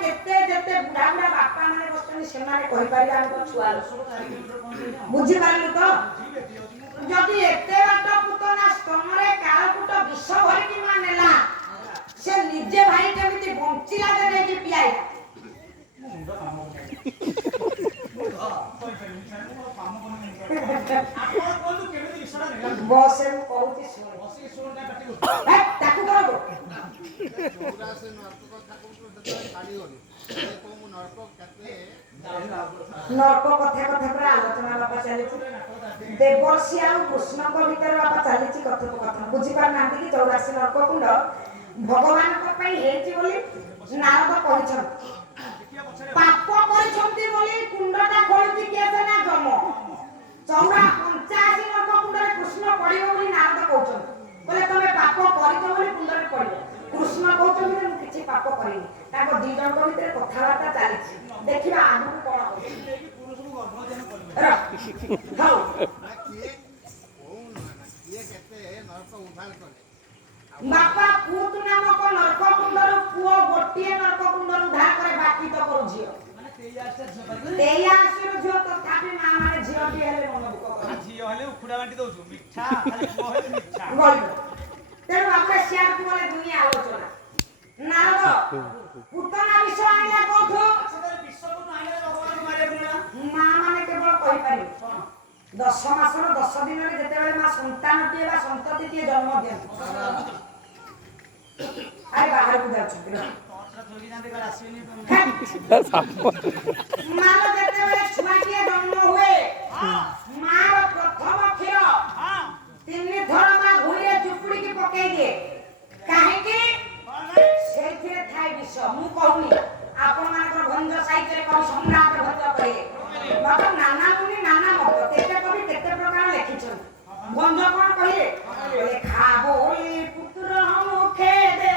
କେତେ ଯେତେ ବୁଢା ବୁଢା ବାପା ମାନେ ବସିଛନ୍ତି ସେମାନେ କହିପାରିବେ ଆମେ ତ ଛୁଆ ବୁଝିପାରିଲୁ ତ ଯଦି ଏତେ ବାଟ ପୁତନା ସ୍ତନରେ କାଳକୂଟ ବିଷ ଭରିକି ମା ନେଲା ସେ ନିଜେ ଭାଇ କେମିତି ବଞ୍ଚିଲା ଯେ ନେଇକି ପିଆଇଲା ବସେ ମୁଁ କହୁଛି ତାକୁ କଣ ନର୍କ କଥା ପୁରା ଆଲୋଚନା ବାପା ଚାଲିଛି ଦେବର୍ଷି ଆଉ କୃଷ୍ଣଙ୍କ ଭିତରେ ବାପା ଚାଲିଛି କଥୋପକଥନ ବୁଝିପାରୁନାହାନ୍ତି କି 84 ନର୍କ କୁଣ୍ଡ ଭଗବାନଙ୍କ ପାଇଁ ହେଇଛି ବୋଲି ନାରଦ କହିଛନ୍ତି ପାପ କରିଛନ୍ତି ବୋଲି କୁଣ୍ଡଟା ଖୋଳୁଛି କିଏ ସେ ନା ଯମ 85 ନର୍କ କୁଣ୍ଡରେ କୃଷ୍ଣ ପଡିବ ବୋଲି ନାରଦ କହୁଛନ୍ତି କହିଲେ ତମେ ପାପ କରିଛ ବୋଲି କୁଣ୍ଡରେ ପଡିବ କୃଷ୍ଣ କହୁଛନ୍ତି ମୁଁ କିଛି ପାପ କରିନି ତାଙ୍କ ଦି ଜଣଙ୍କ ଭିତରେ କଥାବାର୍ତ୍ତା ଚାଲିଛି ଦେଖିବା ଆଗକୁ କଣ ହଉ ବାପା ପୁତୁ ନାମକ ନର୍କ କୁଣ୍ଡରୁ ପୁଅ ଗୋଟିଏ ନର୍କ କୁଣ୍ଡରୁ ଉଦ୍ଧାର করে ବାକି ତ କରୁ ଝିଅ 83 ଝିଅ ତଥାପି ମା ମାନେ ଝିଅଟି ହେଲେ ମନ ଦୁଃଖ કરે ଝିଅ ହେଲେ ଉଖୁଡା ବାଣ୍ଟି ଦଉଛୁ ମିଠା ଖାଲି ପୁଅ ହେଲେ ମିଠା ତେଣୁ આપણે ସିଆଡକୁ ଗଲେ ଦୁନିଆ ଆଲୋଚନା ନାରଦ ପୁତନା ବିଷ ଆଣିଲା କୋଉଠୁ ମା ମାନେ କେବଳ କହିପାରିବେ 10 ମାସର 10 ଦିନରେ ଯେତେବେଳେ ମା ସନ୍ତାନଟିଏ ବା ସନ୍ତତିଟିଏ ଜନ୍ମ ଦିଅନ୍ତି ଆରେ ବାହାରକୁ ଯାଉଛନ୍ତି ମାର ଯେତେବେଳେ ଛୁଆଟିଏ ଜନ୍ମ ହୁଏ ମାର ପ୍ରଥମ କ୍ଷୀର 3 ଥର ମା ଘୁରିରେ ଚୁପୁଡ଼ିକି ପକେଇ ଦିଏ କାହିଁକି ସେଇଥିରେ ଥାଏ ବିଷ ମୁଁ କହୁନି ଆପଣମାନଙ୍କର ଭଞ୍ଜ ସାହିତ୍ୟରେ କବି ସମ୍ରାଟ ଭଞ୍ଜ କହେ ବାପା ନାନା ମୁନି ନାନା ମତ କେତେ କବି କେତେ ପ୍ରକାର ଲେଖିଛନ୍ତି ଭଞ୍ଜ କଣ କହିଲେ ଖା ବୋଲି ପୁତ୍ର ମୁଖେ ଦେ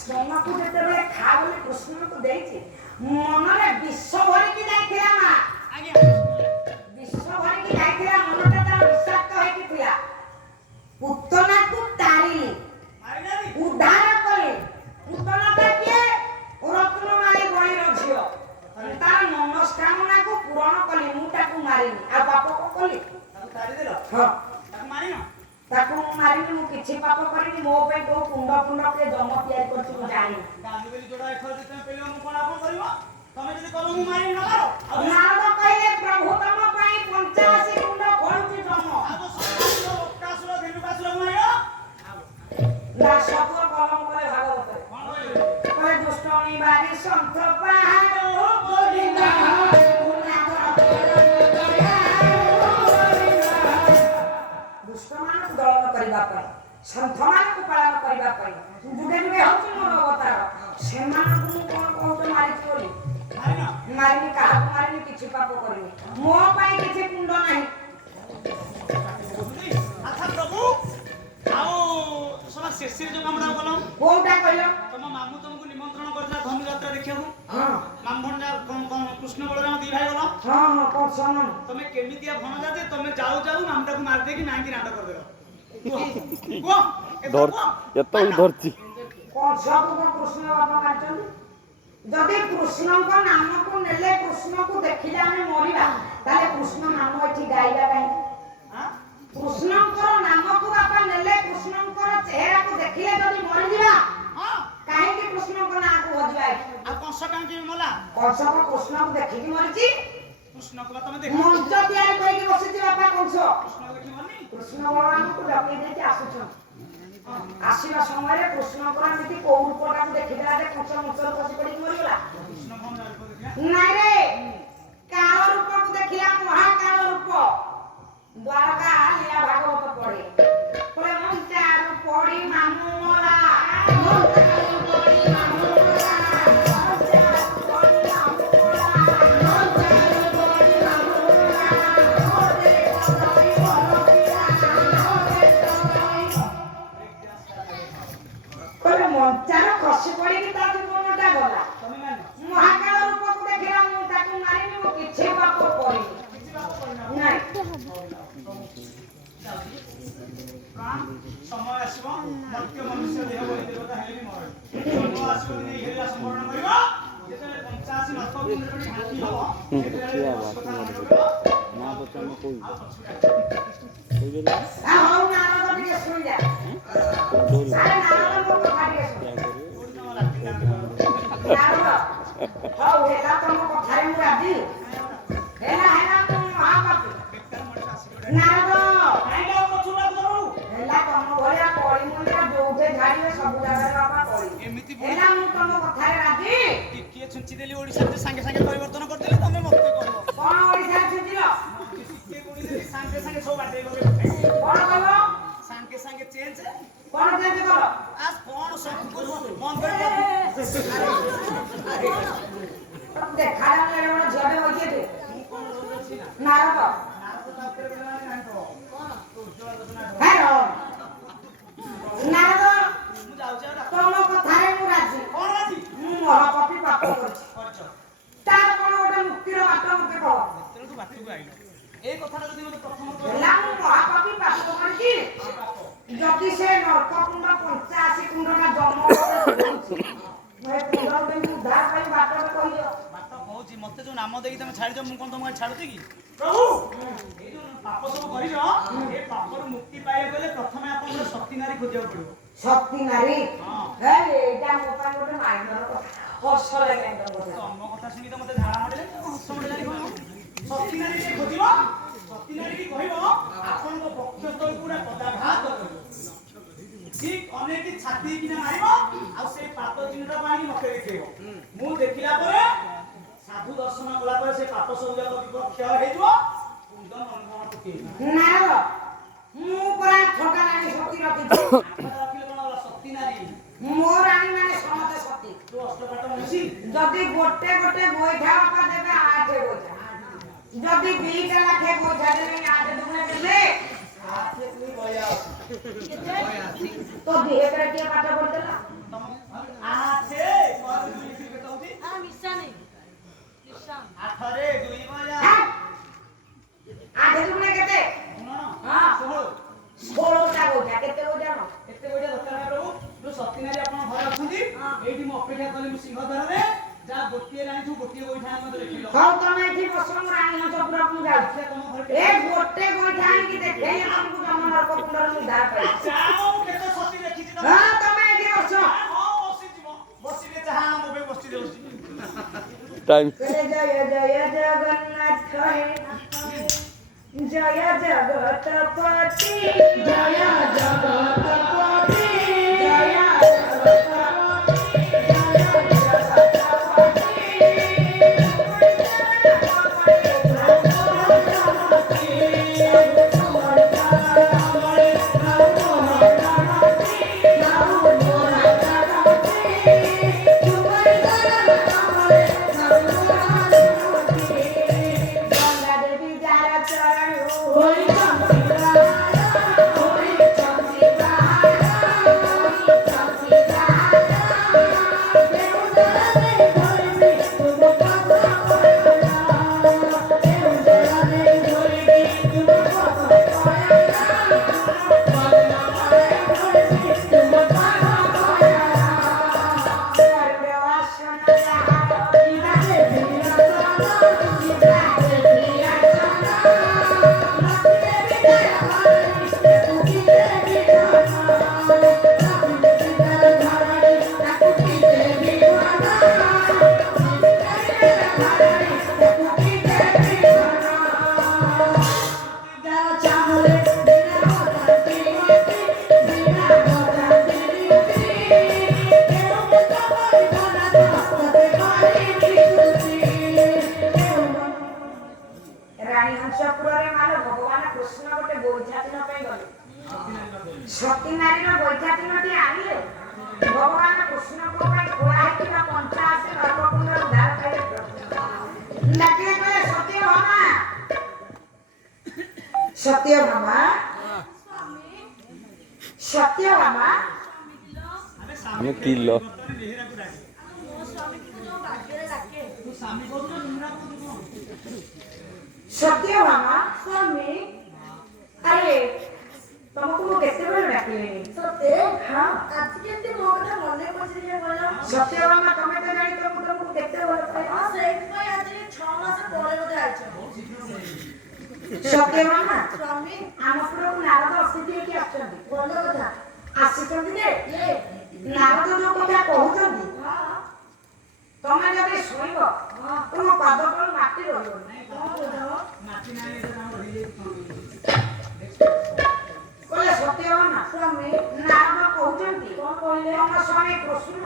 ସ୍ତନକୁ ଯେତେବେଳେ ଖା ବୋଲି କୃଷ୍ଣଙ୍କୁ ଦେଇଛି ମନରେ ବିଷ ଭରିକି ଯାଇଥିଲା ମା ବିଷ ଭରିକି ଯାଇଥିଲା ମନଟା ତାର ବିଷାକ୍ତ ହେଇକି ଥିଲା ପୁତନାକୁ ତାରିଲି ଉଦ୍ଧାର କଲି ପୁତନାଟା କିଏ ରତ୍ନମାଳୀ ବଳିର ଝିଅ ତାର ମନସ୍କାମନାକୁ ପୂରଣ କଲି ମୁଁ ତାକୁ ମାରିନି ଆଉ ପାପ କଣ କଲି ତାକୁ ତାରିଦେଲ ହଁ ତାକୁ ମାରିନ ତାକୁ ମାରିନି ମୁଁ କିଛି ପାପ କରିନି ମୋ ପାଇଁ କୋଉ କୁଣ୍ଡ କିଏ ଜମ ତିଆରି କରିଛି ମୁଁ ଜାଣିନି ଗାଲି ବେଲି ଯୋଡା ଏଥର ଯେତେବେଳେ ପେଲିବ ମୁଁ କଣ ଆପଣ କରିବ ତମେ ଯଦି କର ମୁଁ ମାରି ନ ମାର ନାରଦ କହିଲେ ପ୍ରଭୁ ତମ ପାଇଁ 85 କୁଣ୍ଡ ଖୋଳୁଛି ଜମ ଆଉ ତ ସକାଶୁର ଅକାଶୁର ଧେନୁକାଶୁର ମାରିବ ନା ସବୁ କଲମ କଲେ ଭାଗବତରେ କଣ କହିଲେ କଲେ ଦୁଷ୍ଟମୀ ବାରି ସନ୍ଥ ପାହାଡ଼ ଗୋବିନ୍ଦା ଦୁଷ୍ଟମାନଙ୍କୁ ଦଳନ କରିବା ପାଇଁ ସନ୍ଥମାନଙ୍କୁ ପାଳନ କରିବା ପାଇଁ ଯୁଗେ ଯୁଗେ ହଉଛି ମୋର ଅବତାର ସେମାନଙ୍କୁ ମୁଁ କଣ କହୁଛ ମାରିଛି ବୋଲି ମାରିନି କାହାକୁ ମାରିନି କିଛି ପାପ କରିନି ମୋ ପାଇଁ କିଛି କୁଣ୍ଡ ନାହିଁ କଣ ଶୁଣ ତମେ କେମିତିଆ ଭଣଜା ଯେ ତମେ ଯାଉ ଯାଉ ନାମଟାକୁ ମାରି ଦେଇକି ନାଇକି ନାଟ କରିଦେଲ କୁହ କୁହ ଏତେବେଳେ ଧରିଛି କଂସକୁ କଣ କୃଷ୍ଣ ବାପା ମାରିଛନ୍ତି? ଯଦି କୃଷ୍ଣଙ୍କ ନାମକୁ ନେଲେ କୃଷ୍ଣକୁ ଦେଖିଲେ ଆମେ ମରିବା ତାହେଲେ କୃଷ୍ଣ ନାମ ଏଠି ଗାଇବା କାହିଁକି? କୃଷ୍ଣଙ୍କର ନାମକୁ ବାପା ନେଲେ କୃଷ୍ଣଙ୍କର ଚେହେରାକୁ ଦେଖିଲେ ଯଦି ମରିଯିବା କାହିଁକି କୃଷ୍ଣଙ୍କ ନାଁକୁ ଭଜିବା ଏଠି? ଆଉ କଂସ କାହିଁକି ମଲା? କଂସ କୃଷ୍ଣକୁ ଦେଖିକି ମରିଛି। କୃଷ୍ଣକୁ ବା ତମେ ଦେଖ ମଞ୍ଚ ତିଆରି କରିକି ବସିଛି ବାପା କଂସ। କୃଷ୍ଣ ଦେଖି ମନି କୃଷ୍ଣ ବଳରାମକୁ ଡକେଇ ଦେଇକି ଆସୁଛନ୍ତି। ଆସିବା ସମୟରେ କୃଷ୍ଣଙ୍କର ଏମିତି କୋଉ ରୂପଟାକୁ ଦେଖିଦେଲା ଯେ କଂସ ମଞ୍ଚରେ ଖସି ପଡିକି ମରିଗଲା। କୃଷ୍ଣ କଣ ଜାଣିପାରିଲା? ନାଇଁ ରେ କାଳ ରୂପକୁ ଦେଖିଲା ମହାକାଳ ରୂପ। ଦ୍ୱାରକା ଲୀଳା ଭାଗବତ ପଢେ କହିଲେ ମଞ୍ଚାରୁ ପଡି ମାମୁଁ ମଲା ମଞ୍ଚାରୁ ପଡି ମାମୁଁ ମଲା ମଞ୍ଚାରୁ ପଡି ମାମୁଁ ମଲା ମଞ୍ଚାରୁ ପଡି ମାମୁଁ ମଲା ମୋତେ କଦଳୀ ଭଲ ପିଲା ମୋତେ କଦଳୀ କହିଲେ ମଞ୍ଚାରୁ ଖସି ପଡିକି ତା ଜୀବନଟା ଗଲା। ତମେ ମାନି ମହାକାଳ ରୂପକୁ ଦେଖିଲା ମୁଁ ତାକୁ ମାରିନି ମୁଁ କିଛି ପାପ କରିନି କିଛି ବାପ କରିନା ନାଇଁ ସମୟ ଆସିବ ମର୍ତ୍ୟ ମନୁଷ୍ୟ ଦେହ ବଳି ଦେବତା ହେଲେ ବି ମରେ ସମୟ ଆସିବ ଦିନେ ଇହେଲା ସ୍ମରଣ କରିବ ଯେତେବେଳେ 85 ନଥ କୁଣ୍ଡରେ ଢାଙ୍କି ହବ ସେତେବେଳେ କଥା ମନେ ପଡିବ ହଉ ନାରଦ ଟିକେ ଶୁଣିଯା ଆରେ ନାରଦ ମୋ କଥା ଟିକେ ଶୁଣ ନାରଦ ହଉ ହେଲା ତମ କଥାରେ ମୁଁ ରାଜି ହେଲା ମୁଁ ମହାପାପୀ ନାରଦ କାହିଁକି ଆଉ ପଛୁଟା କରୁ ହେଲା ତମ ଭଳିଆ କଳି ମନ୍ଦିର ଯୋଉଠେ ଛାଡ଼ିବେ ସବୁ ଜାଗାରେ ବାପା କଳି ଏମିତି ହେଲା ମୁଁ ତମ କଥାରେ ରାଜି। ଟିକିଏ ଛୁଞ୍ଚି ଦେଲି ଓଡ଼ିଶାରେ ସାଙ୍ଗେ ସାଙ୍ଗେ ପରିବର୍ତ୍ତନ କରିଦେଲେ ତମେ ମତେ କହିବ କଣ ଓଡ଼ିଶାରେ ଛୁଟିଲ ଟିକିଏ ଗୁଣି ଦେଲି ସାଙ୍ଗେ ସାଙ୍ଗେ ସବୁ ବାଟେଇ ଲଗେଇ କଣ କହିବ ସାଙ୍ଗେ ସାଙ୍ଗେ ଚେଞ୍ଜ କଣ ଚେଞ୍ଜ କର ଆସ କଣ ସବୁ ବନ୍ଦ କରି ଦେଖାଯାଉନି ଏଡ଼େ ବଡ଼ ଝିଅଟେ ହୋଇଛି ଏଠି ନାରଦ ହ୍ୟାଲୋ ନାରଦ ମୁଁ ଯାଉଛି ଆଉ ତମ କଥାରେ ମୁଁ ରାଜି କଣ ଅଛି ମୁଁ ମହାପାପୀ ପାପ କରିଛି କରିଛ ତାର କଣ ଗୋଟେ ମୁକ୍ତିର ବାଟ ମୋତେ କହ ତେଣୁ ବାଟକୁ ଆଇଲ এই কথাটা যদি মତେ প্রথম ହେଲା ମୁଁ ମହାପାପୀ ପାପ କରିଛି ଯଦି ସେ ନର୍କ କୁଣ୍ଡ 85 କୁଣ୍ଡଟା ଜନ୍ମ କରୁଛି ମୁଁ ଏ କୁଣ୍ଡରୁ କେମିତି ଉଦ୍ଧାର ପାଇଁ ବାଟଟା କହିଦିଅ ବାଟ କହୁଛି ମତେ ଯୋଉ ନାମ ଦେଇକି ତମେ ଛାଡ଼ିଛ ମୁଁ କଣ ତମକୁ ଛାଡୁଛି କି ପ୍ରଭୁ এই ଯୋଉ ପାପ ସବୁ କରିଛ এই ପାପରୁ ମୁକ୍ତି ପାଇବାକୁ ହେଲେ ପ୍ରଥମେ ଆପଣଙ୍କର ସତୀ ନାରୀ ଖୋଜିବାକୁ ପଡିବ ଶକ୍ତି ନାରୀ ହଁ ଏଇଟା ମୋ ପାଇଁ ଗୋଟେ ମାଇନର କଥା ହସ ଲାଗେ ତମ କଥା ଶୁଣି ତ ମତେ ଝାଡ଼ା ମାଡ଼ିଲେ ହସ ମାଡ଼ିଲାନି କଣ ସତୀ ନାରୀ ଟିକେ ଖୋଜିବ ସତୀ ନାରୀ କି କହିବ ଆପଣଙ୍କ ବକ୍ଷସ୍ଥଳକୁ ପୁରା ପଦାଘାତ କରିବ ଠିକ ଅନେକ ଛାତି କିନା ମାରିବ ଆଉ ସେଇ ପାପ ଚିହ୍ନଟାକୁ ଆଣିକି ମତେ ଦେଖେଇବ ମୁଁ ଦେଖିଲା ପରେ ସାଧୁ ଦର୍ଶନ କଲା ପରେ ସେ ପାପ ସବୁ ଯାକ କ୍ଷୟ ହେଇଯିବ କୁଣ୍ଡ ମନ ପକେଇବ ନାରଦ ମୁଁ ପୁରା ଛୋଟା ରାଣୀ ସତୀ ରଖିଛି ରଖିଲେ କଣ ହେଲା ସତୀ ନାରୀ ମୋ ରାଣୀ ମାନେ ସମସ୍ତେ ସତୀ ଯୋଉ ଅଷ୍ଟପାଟ ମଣିଷୀ ଯଦି ଗୋଟେ ଗୋଟେ ଗୋଇଠା ବାପା ଦେବେ 8 ଗୋଇଠା ଯଦି 2ଟା ଲାଖେ ଗୋଇଠା ଦେବେ 8 ଦୁଗୁଣେ ଦେଲେ ତ ଦିହେକରେ କିଏ ପାଠ ପଢିଦେଲା ଆଠେ କେତେ ହଉଛି ନିଶାନି ନିଶାନ 8ରେ 2 ବୟା 8 ଦୁଗୁଣେ କେତେ ହଁ 16ଟା ଗୋଇଠା କେତେ ଗୋଇଠା ନ ଏତେ ବଢିଆ ଦରକାର ନାହିଁ ପ୍ରଭୁ ଯୋଉ ସତୀ ନାରୀ ଆପଣ ଘରେ ଅଛନ୍ତି ଏଇଠି ମୁଁ ଅପେକ୍ଷା କଲି ମୁଁ ସିଂହ ଦ୍ୱାରରେ ଯାହା ଗୋଟିଏ ରାଣୀଠୁ ଗୋଟିଏ ଗୋଇଠା ଆଣି ମତେ ଦେଖିଲ ହଉ ତମେ ଏଠି ବସ ମୁଁ ରାଣୀ ହଂସପୁର ମୁଁ ଯାଉଛି ତମ ଘରେ ଏ ଗୋଟେ ଗୋଇଠା ଆଣିକି ଦେଖେଇଲେ ତମକୁ ଜମ ନର୍କ କୁଣ୍ଡରୁ ଉଦ୍ଧାର ପାଇବ ଯାଅ କେତେ ସତୀ ଦେଖିଛି ତମେ ହଁ ତମେ ଏଠି ବସ ହଁ ବସିଯିବ ବସିଲେ ଯାହା ମୋ ପାଇଁ ବସି ଯାଉଛି ଟାଇମ୍ ଜୟ ଜୟ ଜଗନ୍ନାଥ ହେ ଜୟ ଜଗତପତି ଜୟ ଜଗତପତି ଜୟ ଦେବୀ ଯାର ଚରଣ ହୋଇ ଚନ୍ଦ୍ରିକା କୃଷ୍ଣ ଗୋଟେ ବୋଇଠା ଦିନ ପାଇଁ ଗଲେ ସତୀ ନାରୀର ବୋଇଠା ଦିନଟି ଆଣିଲେ ଭଗବାନ କୃଷ୍ଣଙ୍କ ପାଇଁ ଖୋଳା ହେଇଥିବା 85 ନର୍କକୁଣ୍ଡ ଉଦ୍ଧାର ପାଇଲେ ଡାକିଲେ କହିଲେ ସତ୍ୟଭାମା ସତ୍ୟଭାମା ଆମେ କିଲ ସତ୍ୟଭାମା ସ୍ୱାମୀ ଆରେ ତମକୁ ମୁଁ କେତେବେଳେ ଡାକିଲିଣି ସତେ ହଁ ଆଜି କେମିତି ମୋ କଥା ମନେ ପଡୁଛି ଯେ କହିଲ ସତ୍ୟଭାମା ତମେ ତ ଜାଣିଛ ମୁଁ ତମକୁ କେତେ ଭଲ ପାଏ ହଁ ସେଇଥିପାଇଁ ଆଜି 6 ମାସ ପରେ ବୋଧେ ଆଇଛ ସତ୍ୟଭାମା ସ୍ୱାମୀ ଆମ ପୁରକୁ ନାରଦ ଅତିଥି ହେଇକି ଆସୁଛନ୍ତି ଭଲ କଥା ଆସିଛନ୍ତି ଯେ ନାରଦ ଯୋଉ କଥା କହୁଛନ୍ତି ହଁ ତମେ ଯଦି ଶୁଣିବ ତୁମ ପାଦ ତଳୁ ମାଟି ରହିବନି କହିଲେ ସତ୍ୟଭାମା ସ୍ୱାମୀ ନାରଦ କହୁଛନ୍ତି କଣ କହିଲେ ତମ ସ୍ୱାମୀ କୃଷ୍ଣ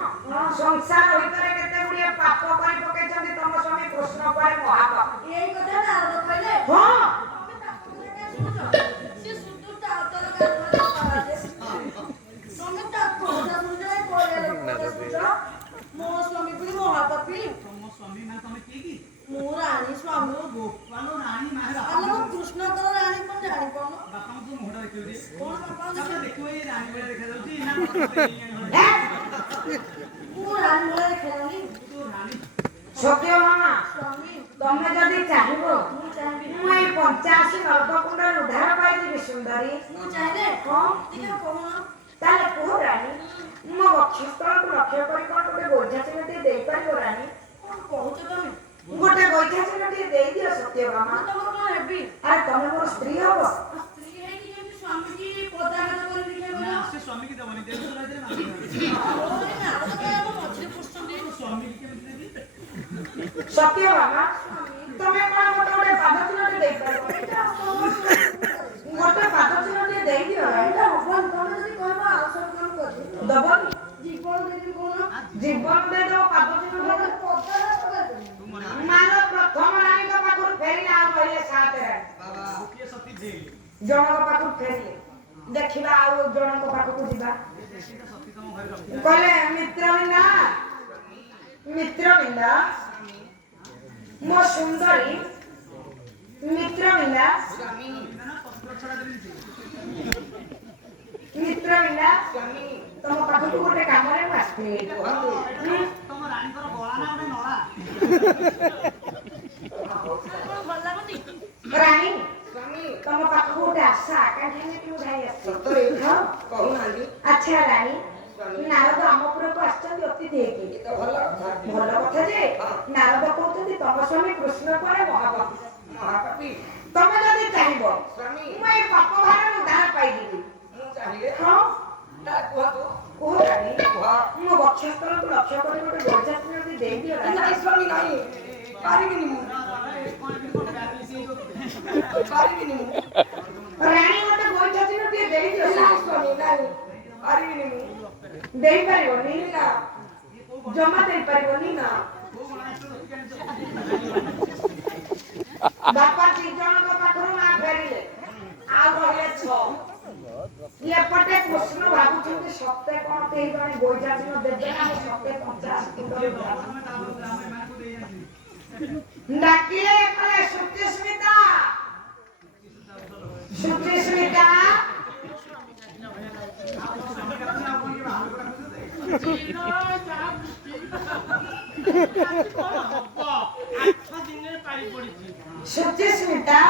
ସଂସାର ଭିତରେ କେତେ ଗୁଡିଏ ପାପ କରି ପକେଇଛନ୍ତି ତମ ସ୍ୱାମୀ କୃଷ୍ଣ କୁଆଡେ ମହାପାପ ଏଇ କଥା ନାରଦ କହିଲେ ହଁ ତମେ ତାକୁ କଥା ଶୁଣୁଛ ସେ ସୁଦୂର ଆଉତର କାରବାର କରାଯାଏ ତମେ ତାକୁ କଥା ଶୁଣୁଛ ଏ କହିଲେ କଥା ଶୁଣୁଛ ମୋ ସ୍ୱାମୀ ପୁଣି ମହାପାପୀ ତମ ସ୍ୱାମୀ ମାନେ ତମେ କିଏ କି? ମୁଁ ରାଣୀ ସ୍ୱାମୀ ଗୋପାଳ ରାଣୀ ମାହେରା ଆଲୋ ମୁଁ କୃଷ୍ଣଙ୍କର ରାଣୀ କଣ ଜାଣିପାରୁନ ବାପାଙ୍କୁ ତୁ ମୁହଁଟା ଦେଖିବ ଯେ କଣ ବାପା ତାପରେ ଦେଖିବ ଏଇ ରାଣୀ ଭଳିଆ ଦେଖାଯାଉଛି ନା ମୁଁ ରାଣୀ ଭଳିଆ ଦେଖାଯାଉନି ତୁ ରାଣୀ ସତ୍ୟଭାମା ସ୍ୱାମୀ ତମେ ଯଦି ଚାହିଁବ ମୁଁ ଚାହିଁବି ମୁଁ ଏଇ 85 ନର୍କକୁଣ୍ଡରୁ ଉଦ୍ଧାର ପାଇଯିବି ସୁନ୍ଦରୀ ମୁଁ ଚାହିଁଲେ ହଁ ଟିକେ କହୁନ ତାହେଲେ କୁହ ରାଣୀ ମୋ ବକ୍ଷସ୍ଥଳକୁ ଲକ୍ଷ୍ୟ କରି କଣ ଗୋଟେ ଗୋଇଠା ଚିହ୍ନଟିଏ ଦେଇପାରିବ ରାଣୀ କଣ କହୁଛ ତମେ ଗୋଟେ ଗୋଇଠା ଚିହ୍ନଟିଏ ଦେଇଦିଅ ସତ୍ୟଭାମା ମୁଁ ତମର କଣ ହେବି ଆରେ ତମେ ମୋର ସ୍ତ୍ରୀ ହବ ସ୍ତ୍ରୀ ହେଇକି ଯେମିତି ସ୍ୱାମୀକି ପଦାଘାତ କରି ଦେଖିବାକୁ ନା ସେ ସ୍ୱାମୀକି ଦେବନି ଦେବସ୍ୱର ଭିତରେ ମାରିବ ମଝିରେ ପୁଷୁଛନ୍ତି ସ୍ୱାମୀକି କେମିତି ଦେବି ସତ୍ୟଭାମା ତମେ କଣ ଗୋଟେ ଗୋଟେ ପାଦ ଚିହ୍ନଟେ ଦେଇପାରିବ ଗୋଟେ ପାଦ ଚିହ୍ନଟିଏ ଦେଇଦିଅ ରାଣୀ ଏଇଟା ହବନି ତମେ ଯଦି କହିବ ଆଉ ସବୁ କାମ କରିବି ଦବନି ଜୀବନ ଦେବି କହୁନ ଜୀବନ ଦେଇଦବ ପାଦ ଚିହ୍ନ ମତେ ପଦାଘାତ କରିଦେବି ମାନ ପ୍ରଥମ ରାଣୀଙ୍କ ପାଖରୁ ଫେରିଲେ ଆଉ ରହିଲେ 7 ରାଣୀ ଗୋଟିଏ ସତୀ ଜେଲ୍ ଜଣଙ୍କ ପାଖରୁ ଫେରିଲେ ଦେଖିବା ଆଉ ଜଣଙ୍କ ପାଖକୁ ଯିବା ସେଇଟା ସତୀ ତମ ଘରେ ରଖିଥିଲା କହିଲେ ମିତ୍ରବିନ୍ଦା ମୋ ସୁନ୍ଦରୀ ମିତ୍ରବିନ୍ଦା ମିତ୍ରବିନ୍ଦା ତମ ପାଖକୁ ଗୋଟେ କାମରେ ମୁଁ ଆସିଥିଲି ତମ ରାଣୀଙ୍କର ଗଳା ନା ଗୋଟେ ନଳା କଣ ଭଲ ଲାଗୁନି ରାଣୀ ତମ ପାଖକୁ ଗୋଟେ ଆଶା ଆକାଂକ୍ଷା ନେଇକି ମୁଁ ଯାଇ ଆସିଛି ଆଚ୍ଛା ରାଣୀ ନାରଦ ଆମ ପୁରକୁ ଆସିଛନ୍ତି ଅତିଥି ହେଇକି ଭଲ କଥା ଯେ ନାରଦ କହୁଛନ୍ତି ତମ ସ୍ୱାମୀ କୃଷ୍ଣ କୁଆଡେ ମହାପାପୀ ତମେ ଯଦି ଚାହିଁବ ମୁଁ ଏଇ ପାପ ଭାରରୁ ଉଦ୍ଧାର ପାଇଯିବି ହଁ କୁହ ରାଣୀ ମୋ ବକ୍ଷସ୍ଥଳକୁ ଲକ୍ଷ୍ୟ କରି ଗୋଟେ ଗୋଇଠା ଚିହ୍ନଟି ଦେଇଦିଅ ରାଣୀ ରାଣୀ ଗୋଟେ ଗୋଇଠା ଚିହ୍ନଟିଏ ଦେଇଦିଅ ଦେଇପାରିବନି ଜମା ଦେଇପାରିବନି ନା ବାପା 3 ଜଣଙ୍କ ପାଖରୁ ମା ଫେରିଲେ ଆଉ ରହିଲେ 6 ଏପଟେ କୃଷ୍ଣ ଭାବୁଛନ୍ତି ସତେ କଣ କେହି ଜଣେ ଗୋଇଠା ଚିହ୍ନ ଦେବେ ନା ମୁଁ ସତେ 50 କୁଣ୍ଡରେ ଡାକିଲେ କଲେ ସୁଚିସ୍ମିତା ସୁଚିସ୍ମିତା ସୁଚିସ୍ମିତା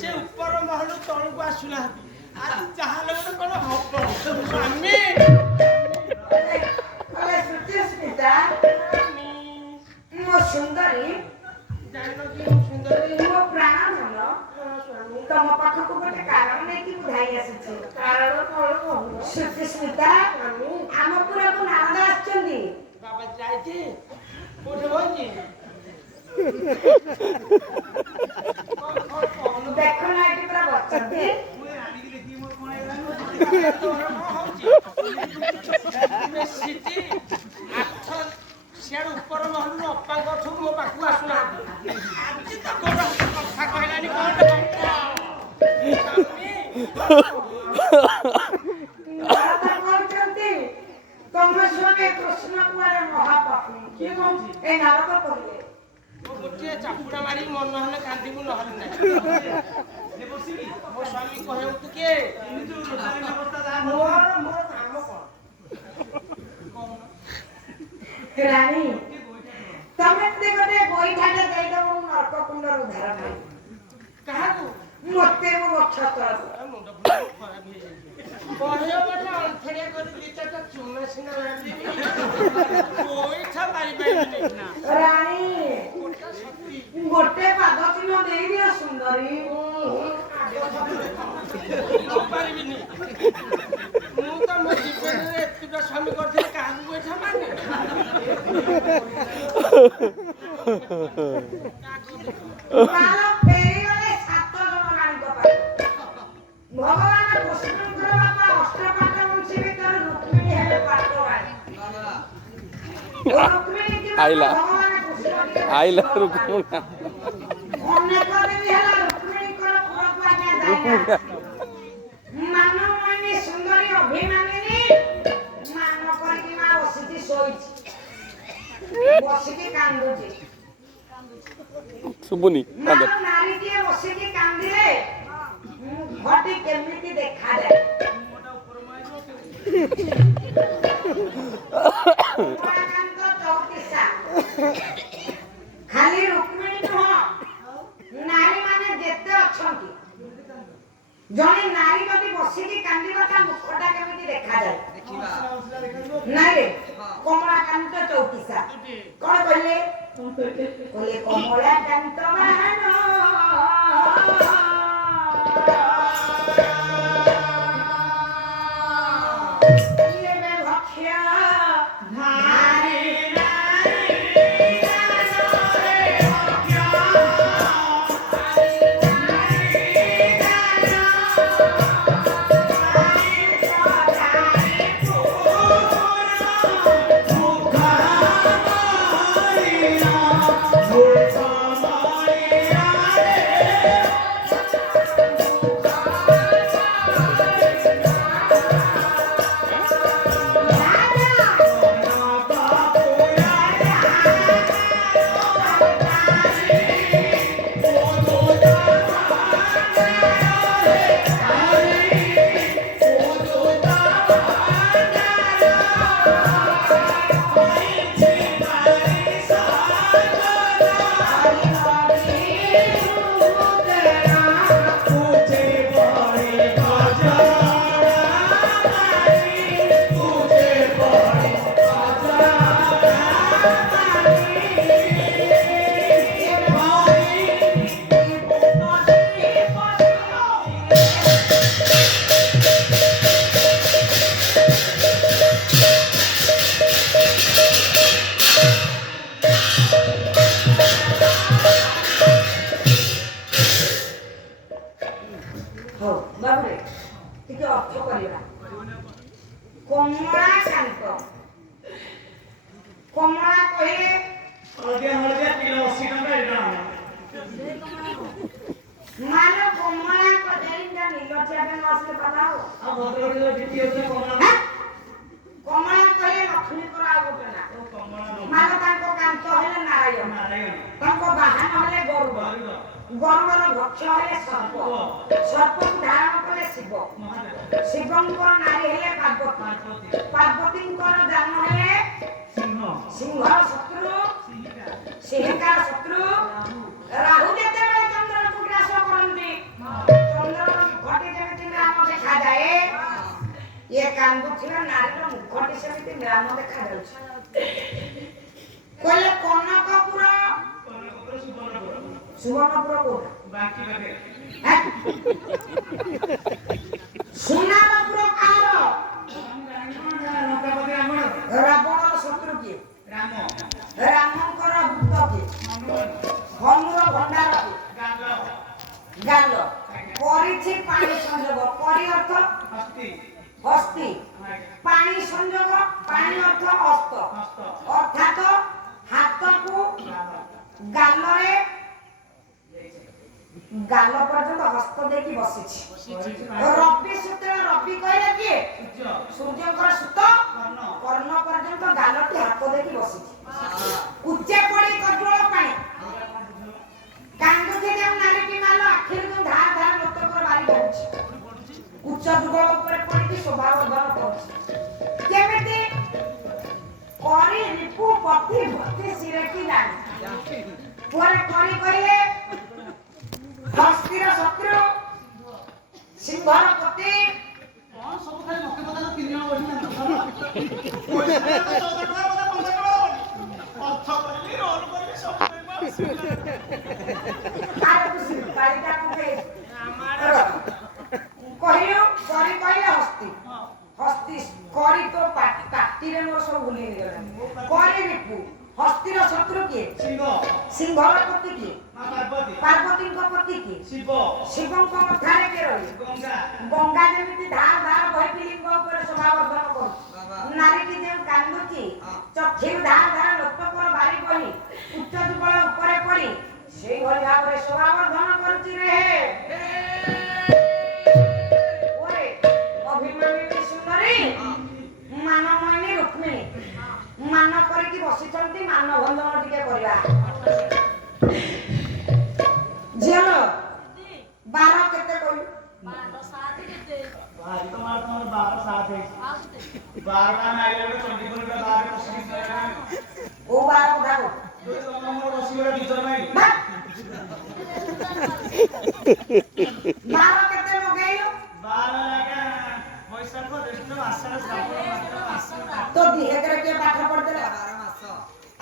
ସେ ଉପର ମହଲ ତଳକୁ ଆସୁନାହାନ୍ତି ଆଜି ଯାହାହେଲେ ଗୋଟେ କଣ ହବ ସ୍ୱାମୀ ସୁଚିସ୍ମିତା ମୋ ସୁନ୍ଦରୀ ମୋ ପ୍ରାଣଧନ ତମ ପାଖକୁ ଗୋଟେ କାରଣ ନେଇକି ମୁଁ ଧାଇ ଆସିଛି କାରଣ କଣ ସୁଚିସ୍ମିତା ଆମ ପୁରକୁ ନାରଦ ଆସିଛନ୍ତି ବାବା ଯାଇଛି କୋଉଠି ବଇଛି ଦେଖ ନା ଏଠି ପୁରା ବସିଛନ୍ତି ମୁଁ ରାଣୀକି ଦେଖିକି ମୋର କଣ ହେଇଗଲାଣି ତୋର କଣ ହଉଛି? ବେଶୀଟି ଆଠ ସିଆଡେ ଉପର ମହଲରୁ ଅପାଙ୍କ ଠୁ ମୋ ପାଖକୁ ଆସୁନାହାନ୍ତି। ଆଜି ତ ଗୋଡ଼ କଥା କହିଲାନି କଣ ନାରଦ କହୁଛନ୍ତି ତମେ ସ୍ୱାମୀ କୃଷ୍ଣ କୁଆଡେ ମହାପାପୀ। କିଏ କହୁଛି? ଏ ନାରଦ କହିଲେ। ମୋ ଗୋଟିଏ ଚାପୁଡ଼ା ମାରି ମନ ହେଲେ କାନ୍ଦିବୁ ନହେଲେ ନାହିଁ। ମୋ ସ୍ୱାମୀ କହିବୁ ତୁ କିଏ? ମୋର କାମ କଣ? ରାଣୀ ତମେ ଯଦି ଗୋଟେ ଗୋଇଠାଟେ ଦେଇଦବ ମୁଁ ନର୍କ କୁଣ୍ଡରୁ ଉଦ୍ଧାର ପାଇବି। କାହାକୁ? ମତେ ମୋ ଗଛ ତଳକୁ। ମୁଣ୍ଡ ଖରାପ ହେଇଯାଇଛି। କହିବ ବୋଲେ ଅଣ୍ଠେଡିଆ କରି ଦି ଚାରିଟା ଚୁମା ସିନା ମାରିଦେବି। ଗୋଇଠା ମାରିପାରିବିନି। ରାଣୀ ଗୋଟେ ପାଦ ଚିହ୍ନ ଦେଇଦିଅ ସୁନ୍ଦରୀ। ପାରିବିନି। ମୁଁ ତ ମୋ ଜୀବନରେ ଏତେଟା ସ୍ୱାମୀ କରିଥିଲି କାହାକୁ ଗୋଇଠା ମାରିନି। କାଳ ଫେରିଗଲେ 7 ଜଣ ରାଣୀଙ୍କ ପାଖରେ। ଭଗବାନ କୃଷ୍ଣଙ୍କର ବାପା ଅଷ୍ଟପାଟ ବଂଶୀ ଭିତରେ ରୁକ୍ମିଣୀ ହେଲେ ପାଟରାଣୀ। ରୁକ୍ମିଣୀ କି ଆଇଲା। ଭଗବାନ କୃଷ୍ଣ ଟିକେ ଆଇଲା ରୁକ୍ମିଣୀ। ଅନେକ ଦିନ ହେଲା ରୁକ୍ମିଣୀଙ୍କର ପୁଅକୁ ଆଜ୍ଞା ଯାଇନା। ମାନମୟୀ ସୁନ୍ଦରୀ ଅଭିମାନିନୀ ମାନ କରିକି ମା ବସିକି ଶୋଇଛି। ବସିକି କାନ୍ଦୁଛି। ଶୁଭୁନି କାନ୍ଦ। ନାରୀଟିଏ ବସିକି କାନ୍ଦିଲେ ମୁହଁଟି କେମିତି ଦେଖାଯାଏ? ଉମାକାନ୍ତ ଚୌକିସା। ଖାଲି ରୁକ୍ମିଣୀ ନୁହଁ, ନାରୀମାନେ ଯେତେ ଅଛନ୍ତି, ଜଣେ ନାରୀ ଯଦି ବସିକି କାନ୍ଦିବ ତା ମୁଖଟା କେମିତି ଦେଖାଯାଏ? ନାଇଁ ରେ କମଳାକାନ୍ତ ଚୌକିସା କଣ କହିଲେ? କହିଲେ କମଳାକାନ୍ତ ବାହାନ ହଉ ବାବୁରେ ଟିକେ ଅର୍ଥ କରିବା। କମଳାକାନ୍ତ କମଳା କହିଲେ ହଳଦିଆ କିଲୋ 80 ଟଙ୍କା ଏଇଟା ଆଣ। ମାଲ କମଳା କଦେଇଟା ନିଲଚିଆ ନ ଆସିଲେ ପାଲା ହବ। ଆଉ ଭଦ୍ରକରେ ବିକ୍ରି ହଉଛି କମଳା। କମଳା କହିଲେ ଲକ୍ଷ୍ମୀଙ୍କର ଆଉ ଗୋଟେ ନା। କମଳା ମାଲ ତାଙ୍କ କାନ୍ତ ହେଲେ ନାରାୟଣ। ନାରାୟଣ। ତାଙ୍କ ବାହନ ହେଲେ ଗରୁଡ଼। ଗରୁଡ଼ର ଭକ୍ଷ ହେଲେ ସର୍ପ। ସର୍ପକୁ ଧାରଣ କଲେ ଶିବ। ଶିବଙ୍କର ନାରୀ ହେଲେ ପାର୍ବତୀ। ପାର୍ବତୀଙ୍କର ଜନ୍ମ ହେଲେ ସିଂହର ଶତ୍ରୁ ସିଂହିକାର ଶତ୍ରୁ ରାହୁ ଯେତେବେଳେ ଚନ୍ଦ୍ରକୁ ଗ୍ରାସ କରନ୍ତି ଚନ୍ଦ୍ରର ମୁଖଟି ଯେମିତି ମ୍ଳାନ ଦେଖାଯାଏ ଇଏ କାନ୍ଦୁଥିବା ନାରୀର ମୁଖଟି ସେମିତି ମ୍ଳାନ ଦେଖାଯାଉଛି। କହିଲେ କନକପୁର ସୁବର୍ଣ୍ଣପୁର କୋଉଟା? ସୁନାରପୁର କାହାର? ରାବଣର ଶତ୍ରୁ କିଏ? ରାମଙ୍କର ଭୂତ କିଏ? ହନୁର ଭଣ୍ଡାର କିଏ? ଗାଲ। କରିଛି ପାଣି ସଂଯୋଗ। କରି ଅର୍ଥ ହସ୍ତି ପାଣି ସଂଯୋଗ ପାଣି ଅର୍ଥ ହସ୍ତ ଅର୍ଥାତ ହାତକୁ ଗାଲରେ ଗାଲ ପର୍ଯ୍ୟନ୍ତ ହସ୍ତ ଦେଇକି ବସିଛି। ରବି ସୂତ୍ର ରବି କହିଲେ କିଏ? ସୂର୍ଯ୍ୟଙ୍କର ସୂତ କର୍ଣ୍ଣ ପର୍ଯ୍ୟନ୍ତ ଗାଲଟି ହାତ ଦେଇକି ବସିଛି। ଉଚ୍ଚା ପଡ଼ି କଜଳ ପାଣି କାନ୍ଦୁଛି ଯେଉଁ ନାରୀଟି ମାଲ ଆଖିରୁ ଯେଉଁ ଧାର ଧାର ଲୋତକର ବାରି ପଡୁଛି ଉଚ୍ଚ ଯୁଗଳ ଉପରେ ପଡ଼ିକି ଶୋଭାବର୍ଦ୍ଧନ କରୁଛି। କେମିତି କରି ରିପୁ ପତି ଭକ୍ତି ଶିରେକି ଜାଣି ପରେ କରି କହିଲେ ହସ୍ତିର ଶତ୍ରୁ ସିଂହର ପତି କଣ ସବୁ ଖାଲି ମତେ କଥା 3 ଜଣ ବସିଛନ୍ତି ପଇସା 14 ଟଙ୍କା ବୋଧେ 15 ଟଙ୍କା ଅର୍ଥ କରିବି ରୋଲ କରିବି ସବୁ ଆରେ ତୁ ଶିଳ୍ପାଳିଟା କୁହେ କହିଲୁ କରି କହିଲେ ହସ୍ତି ହସ୍ତି କରି ତୋ ପାଟିରେ ମୋର ସବୁ ଭୁଲି ଗଲାଣି। କରି ରିପୁ ହସ୍ତିର ଶତ୍ରୁ କିଏ? ସିଂହର ପତି କିଏ? ପାର୍ବତୀଙ୍କ ପତି କିଏ? ଶିବଙ୍କ ମଥାରେ କିଏ ରହି? ଗଙ୍ଗା ଯେମିତି ଧାର ଧାର ବହିକି ଲିଙ୍ଗ ଉପରେ ଶୋଭାବର୍ଦ୍ଧନ କରୁଛି। ନାରୀଟି ଯେଉଁ କାନ୍ଦୁଛି ଚକ୍ଷୁରୁ ଧାର ଧାର ଲୋତକର ବାରି ବହି ଉଚ୍ଚ ଯୁଗଳ ଉପରେ ପଡ଼ି ସେଇଭଳି ଭାବରେ ଶୋଭାବର୍ଦ୍ଧନ କରୁଛି ରେ। ଓରେ ଅଭିମାନିନୀ ସୁନ୍ଦରୀ ମାନମୟିନୀ ରୁକ୍ମିଣୀ ମାନ କରିକି ବସିଛନ୍ତି। ମାନ ଭଞ୍ଜନ ଟିକେ କରିବା। ଝିଅ 12 କେତେ କହିଲୁ? 12 7 କେତେ? ଭାଇ ତମର 12 7 ହେଇଛି 12ଟା ନାଇଲେ ଗୋଟେ ଚଣ୍ଡିଖୋଲରେ 12 ବସିକି ଓ 12 କଥା କହ। ତମର ବସିଗଲା ଟିଚର ନାଇଁ 12 କେତେ ଲଗେଇଲୁ? 12 ଲାଗା ବୈଶାଖ ଜ୍ୟେଷ୍ଠ ଆଷାଢ଼ ଶ୍ରାବଣ ମାସ ତ ଦିହେକରେ କିଏ ପାଠ ପଢିଦେଲା? 12 ମାସ।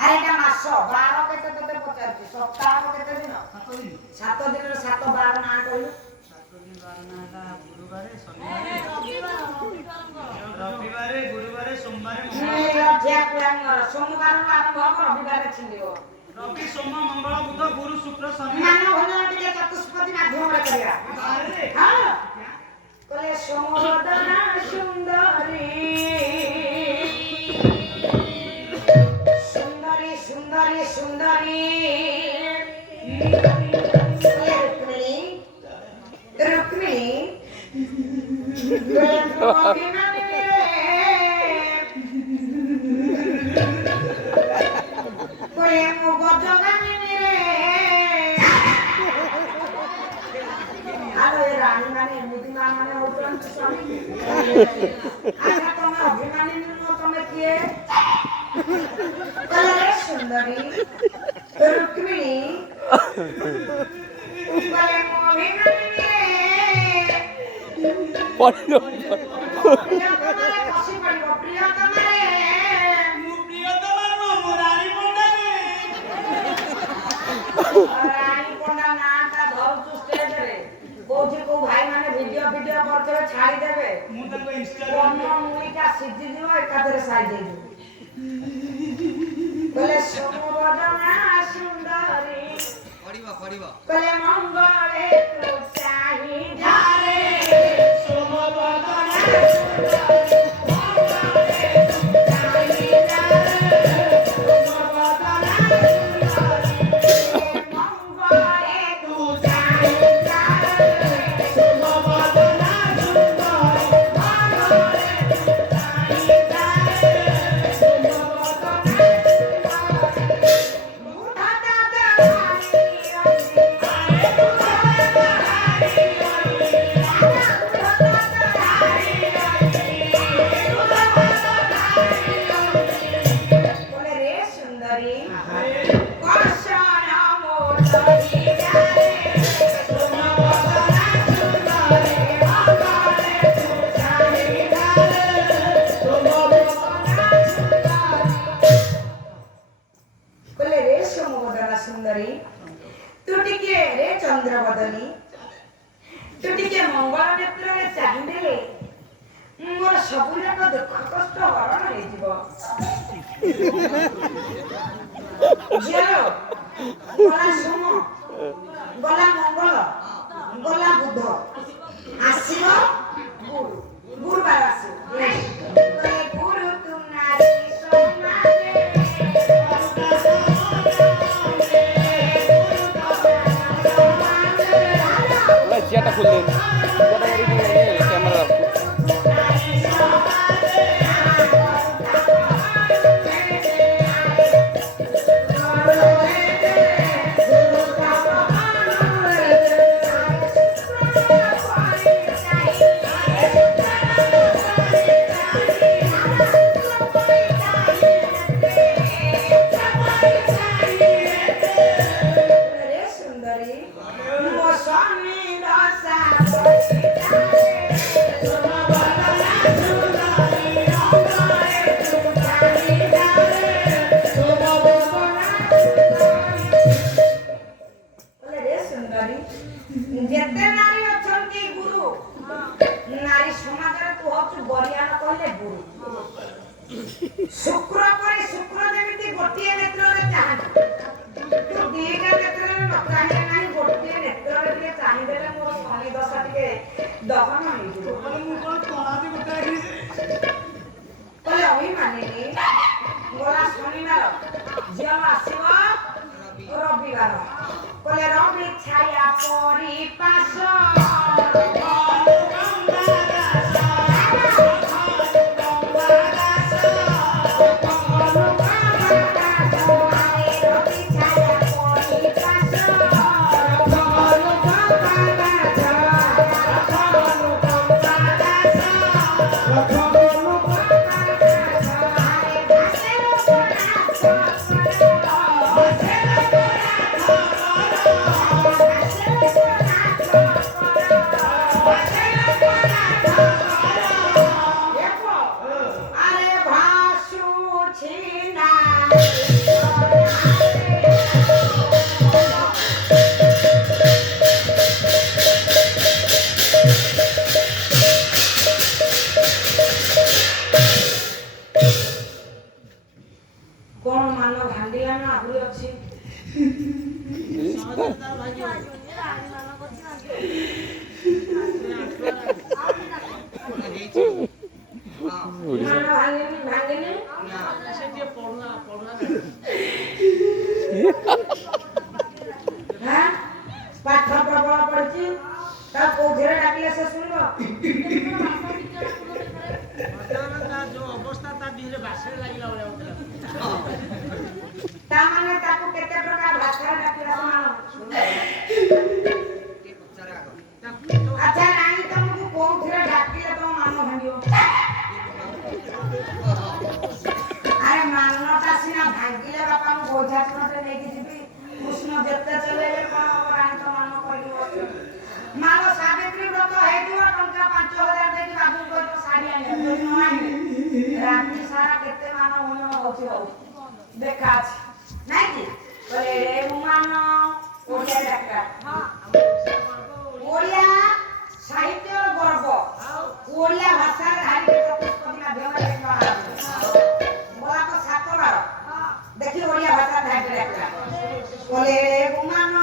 ଆରେ ଏଟା ମାସ 12 କେତେ ତତେ ପଚାରୁଛି? ସପ୍ତାହ କେତେ ଦିନ? 7 ଦିନର 7 12 ନା କହିଲୁ? 7 ଦିନ 12 ନା ହେଲା ଗୁରୁବାରେ ଶନିବାରେ ରବିବାରେ ଗୁରୁବାରେ ସୋମବାରେ ସୋମବାର ଆରମ୍ଭ ରବିବାରେ ଛିଣ୍ଡିବ। ରବି ସୋମ ମଙ୍ଗଳ ବୁଧ ଗୁରୁ ଶୁକ୍ର ଶନି ମାନ ଭଞ୍ଜନ ଟିକେ ଚତୁଷ୍ପତି ମାଧ୍ୟମରେ କରିବା। ହଁ କହିଲେ ସୋମବଦନା ସୁନ୍ଦରୀ ସୁନ୍ଦରୀ ସୁନ୍ଦରୀ ସୁନ୍ଦରୀ ରୁକ୍ମିଣୀ ରୁକ୍ମିଣୀ ମୁଁ ଗଜଗାମିନୀ ରେ ଆଲୋ ଏ ରାଣୀ ମାନେ ଏମିତି ମା ମାନେ ହଉଛନ୍ତି ସ୍ୱାମୀ। ଆଚ୍ଛା ତମେ ଅଭିମାନିନୀ ନୁହଁ ତମେ କିଏ? କହିଲେ ସୁନ୍ଦରୀ ରୁକ୍ମିଣୀ କହିଲେ ମୁଁ ଅଭିମାନିନୀ ରେ ପ୍ରିୟତମାରେ ଖସି ପଡ଼ିବ ପ୍ରିୟତମାରେ ମୁଁ ପ୍ରିୟତମା ନୁହଁ ମୋ ରାଣୀ ପଣ୍ଡାରେ ରାଣୀ ପଣ୍ଡା ନାଁଟା ଧରୁଛୁ ଷ୍ଟେଜରେ କହୁଛି କୋଉ ଭାଇ ମାନେ ଭିଡିଓ କରିଥିବେ ଛାଡ଼ିଦେବେ। ମୁଁ ତାଙ୍କ ଇନଷ୍ଟାଗ୍ରାମ ମୁଇଟା ସିଝିଯିବ ଏକାଥରେ ସାଇଜ ହେଇଯିବ। କହିଲେ ସୋମବଦନା ସୁନ୍ଦରୀ କହିଲେ ମଙ୍ଗଳେ ତୁ ଚାହିଁଧାରେ ସୋମବଦନା ସୁନ୍ଦରୀ ତୁ ଟିକେ ରେ ଚନ୍ଦ୍ରବଦନୀ ତୁ ଟିକେ ମଙ୍ଗଳ ନେତ୍ରରେ ଚାହିଁଦେଲେ ମୋର ସବୁ ଯାକ ଦୁଃଖ କଷ୍ଟ ହରଣ ହେଇଯିବ। ଝିଅ ଗଲା ସୋମ ଗଲା ମଙ୍ଗଳ ଗଲା ବୁଧ ଆସିବ ଗୁରୁବାର ଆସିବ ଭାଷାରେ ତୁ ହଉଛୁ ବରିଆନ କହିଲେ ଗୁରୁ। ଶୁକ୍ର ପରି ଶୁକ୍ର ଯେମିତି ଗୋଟିଏ ନେତ୍ରରେ ଚାହାନ୍ତି, ତୁ ଦିଟା ନେତ୍ରରେ ନ ଚାହିଁଲେ ନାହିଁ, ଗୋଟିଏ ନେତ୍ରରେ ଟିକେ ଚାହିଁଦେଲେ ମୋର ଶନି ଦଶା ଟିକେ ଦହନ ହେଇଯିବ। ମୁଁ କଣ କଳା ବି ଗୋଟେ ଆଖିରେ କହିଲେ ଅଭିମାନିନୀ ଗଲା ଶନିବାର ଝିଅ ଆସିବ ରବିବାର, କହିଲେ ରବି ଛାୟା ପରି ପାଶ କଣ ମାନ ଭାଙ୍ଗିଲା ନା ଆହୁରି ଅଛି? ମାନ ଭାଙ୍ଗିନି ସେ ଟିକେ ପଢୁଆ ହାଁ ପାଠ ପ୍ରବଳ ପଢିଛି, ତା କୋଉଥିରେ ଡାକିଲେ ସେ ଶୁଣିବ? ବର୍ତ୍ତମାନ ତା ଯୋଉ ଅବସ୍ଥା ତା ଦିହରେ ବାସରେ ଲାଗିଲା ଭଳିଆ ହଉଥିଲା। ତା ମାନେ ତାକୁ କେତେ ପ୍ରକାର ଭାଷାରେ ଡାକିଲା ଶୁଣ? ଆଚ୍ଛା ରାଣୀ ତମକୁ କୋଉଥିରେ ଡାକିଲେ ତମ ମାନ ଭାଙ୍ଗିବ? ଆରେ ମାନଟା ସିନା ଭାଙ୍ଗିଲେ ବାପା ମୁଁ ବୋଝାସନଟେ ନେଇକି ଯିବି, କୃଷ୍ଣ ଯେତେ ଚଲେଇଲେ କଣ ହବ? ରାଣୀ ତ ମାନ କହିବ। ମାନ ସାବିତ୍ରୀ ବ୍ରତ ହେଇଥିବ, ଟଙ୍କା 5,000 ଦେଇକି ବାବୁ କହିବ ଶାଢୀ ଆଣିବ, ଯଦି ନ ଆଣିଲେ ରାତି ସାରା କେତେ ମାନ ଭଞ୍ଜନ ହଉଛି ଦେଖା ଅଛି ନାଇଁ କି? କହିଲେ ରେ ମାନ ଓଡ଼ିଆ ଡାକିଲା, ଓଡ଼ିଆ ସାହିତ୍ୟ ଗର୍ବ, ଓଡ଼ିଆ ଭାଷାରେ ଧାରିତ ଚତୁଷ୍ପଦୀ ମାଧ୍ୟମରେ ଗଲାପ 7 ବାର ଦେଖି ଓଡ଼ିଆ ଭାଷା ଧାରିତ ଡାକିଲା। କହିଲେ ରେ ମାନ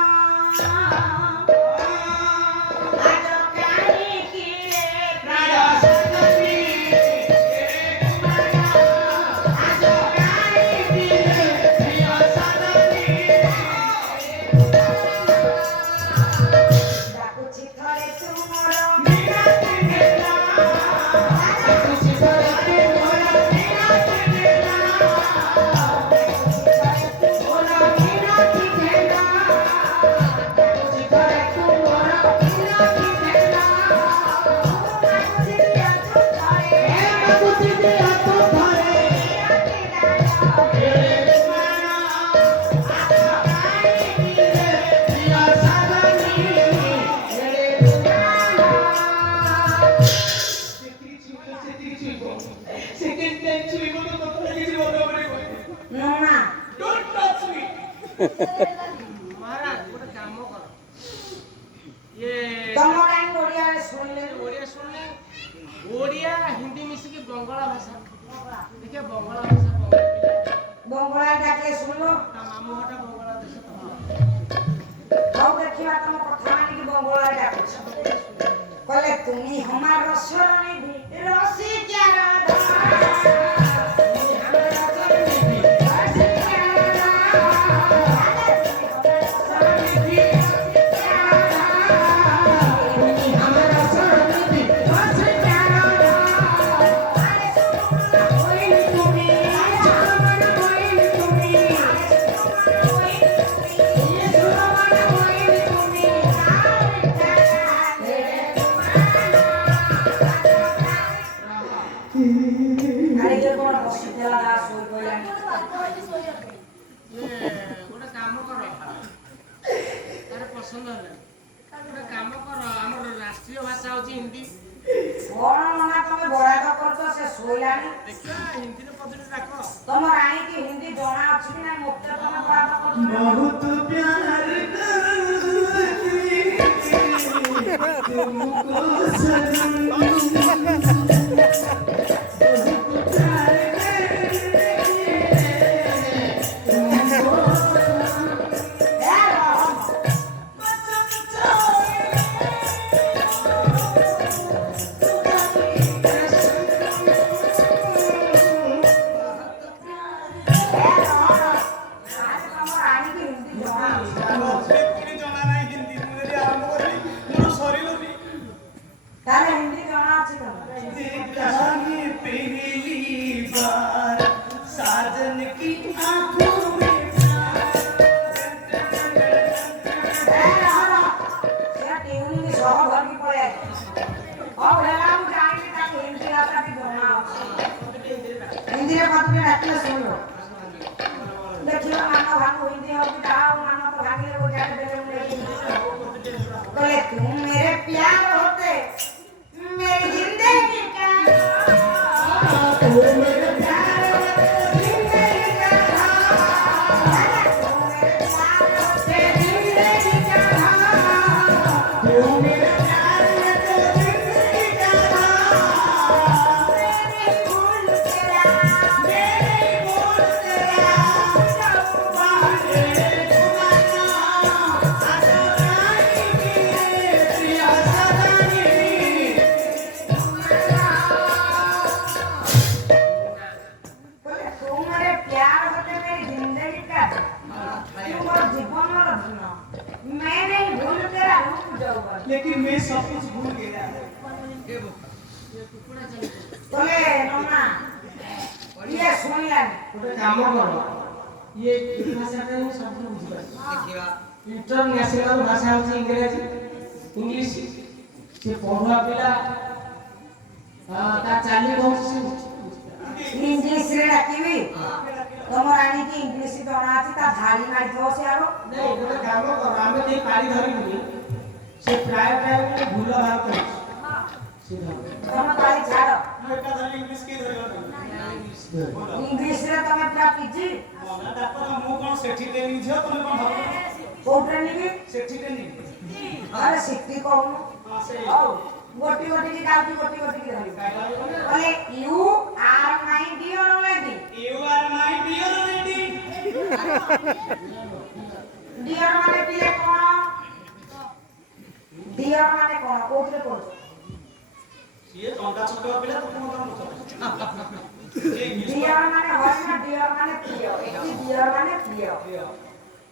महाराज गोटे काम कर ये ओडिया सुनले ओडिया हिंदी मिसिकी बंगला भाषा देखिए बंगला भाषा बंगला डाकले सुनो ता मामू हटा बंगला देश तो देखिबा तुम कथा मानी कि बंगला डाकुछ कहले तुमी हमार रसरणी रसी क्यारा गोटे काम कर तार पसंद है गोटे काम कर आम राष्ट्रीय भाषा हूँ हिंदी कौन मना तमे बराद करतो से सोइलानी देखिए हिंदी रे पदरी डाक तम रानी की हिंदी जणा अछि कि ना मुक्त तमे बराद करतो बहुत प्यार करती तुमको सनम ହିନ୍ଦୀରେ କତୁରେ ଡାକିଲେ ଶୁଣିବ ଦେଖିବ ମାନ ଭାଙ୍ଗୁ ହିନ୍ଦୀ ହଉଛି ଯାହା ମାନ ତ ଭାଙ୍ଗିଲେ ଗୋଟେ ଆଡେ ଦେଲେ ମୁଁ ନେଇକି କହିଲେ ତୁ मेरे प्यार होते मेरी जिंदगी का तू मेरे प्यार होते जिंदगी का तू मेरे प्यार होते जिंदगी का तू मेरे प्यार होते जिंदगी का मेरे फूल तेरा मेरे फूल तेरा लेकिन मैं सब कुछ भूल गया बोले नोना ये सुनिलानी ଗୋଟେ କାମ କର ଇଏ ଏ ଭାଷାଟା ହିଁ ସବୁ ବୁଝିପାରିବ ଦେଖିବା ଇଣ୍ଟରନ୍ୟାସନାଲ ଭାଷା ହେଉଛି ଇଂରାଜୀ ଇଂଲିଶ ସେ ପଢୁଆ ପିଲା ତା ଚାଲି କହୁଛି इंग्लिश रे डाकिबी तम रानी की इंग्लिश जଣା ଅଛି ତା ଧାଡି ମାରିଥିବ ସେ ଆଗ ନାଇଁ ଗୋଟେ କାମ କର ଆମେ ଦେଇ ପାଳି ଧରିବୁନି ସେ ପ୍ରାୟ ପ୍ରାୟ ଭୁଲ ବାହାର କରୁଛି ତମ ପାଳି ଛାଡ ମୁଁ ଏକା ଧରି ଇଂଲିଶ କେ ଧରିବ इंग्लिश रे तमे पूरा पिजी ମନା ଡାକ୍ତର ମୁଁ କଣ ସେଠି ଟ୍ରେନିଂ ଝିଅ ତମେ କଣ ଭାବ କୋଉ ଟ୍ରେନିଂ ସେଠି ଟ୍ରେନିଂ अरे सिटी कहूनु हां से औ गोटी गोटी की गाउटी गोटी गोटी की धरी बोले you are my dear lady you are my dear lady dear माने पिले कोन डियर माने कोन कोठे कोन ସିଏ ଟଙ୍କା ଛୋଟ ପିଲା ତ କଣ डियर माने হয় না डियर माने प्रिय এটি डियर माने प्रिय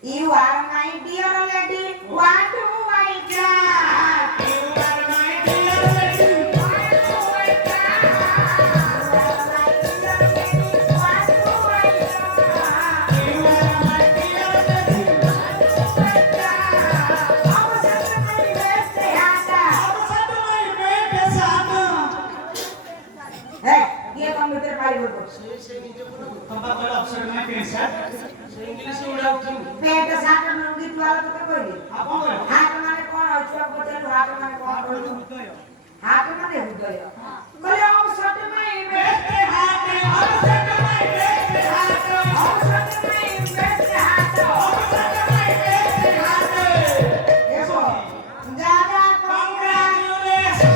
You are my dear lady, what do I got? You are my dear lady, what do I got? You are my dear lady, what do I got? You are my dear lady, what do I got? How such my best hata? How such my best hata? Hey, ये कंप्यूटर पाई बोल हम बात कर ऑप्शन में पेन सेट इंग्लिश उड़ा उठी पेट साट लुंगी तुआला तो कहली आप कौन करे हाथ माने कोन छुआ बचल हाथ माने कोन कहलु हाथ माने हृदय कहले अब सट में बेस्ट हाथ अब सट में बेस्ट हाथ अब सट में बेस्ट हाथ अब सट में बेस्ट हाथ देखो दादा कांग्रेचुलेशन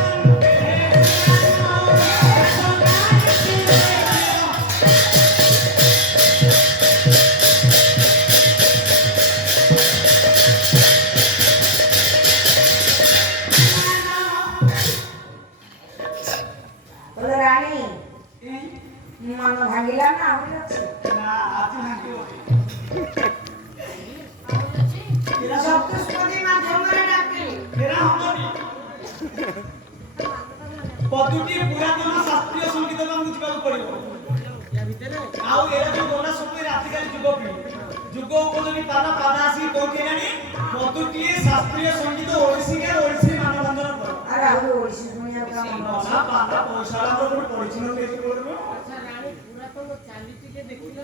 बोले रानी मन भांगिला ना आउली अछि ना आज हांके सप्तस्पति माध्यमरे डाकली मेरा होतनी पदुटी पुरातन शास्त्रीय संगीत गान बुझिବାକୁ ପଡିବ या ଭିତରେ ଆଉ ଏରା ଯୋଉ ଗଲା ସବୁ ରାତିକାଲି ଯୁବପିଢି ଯୁଗ ଉପଯୋଗୀ ପାଲା ପାଲା ଆସି କୋଉଠି ହେଲାଣି ପଦୁଟି ଶାସ୍ତ୍ରୀୟ ସଂଗୀତ ଓଡ଼ିଶୀ କେ ଓଡ଼ିଶୀ ମାନବନ୍ଧନ କର ଆରେ ଆଉ ଓଡିଶୀ ଶୁଣିବାକୁ କା ମନ ଅଛି ନା ପାଲା ପଇସାଳା ତ ଗୋଟେ ପଢିଛି ନା କେମିତି କରିବ ଆଚ୍ଛା ରାଣୀ ପୁରାତନ ଚାଲି ଟିକେ ଦେଖିଲ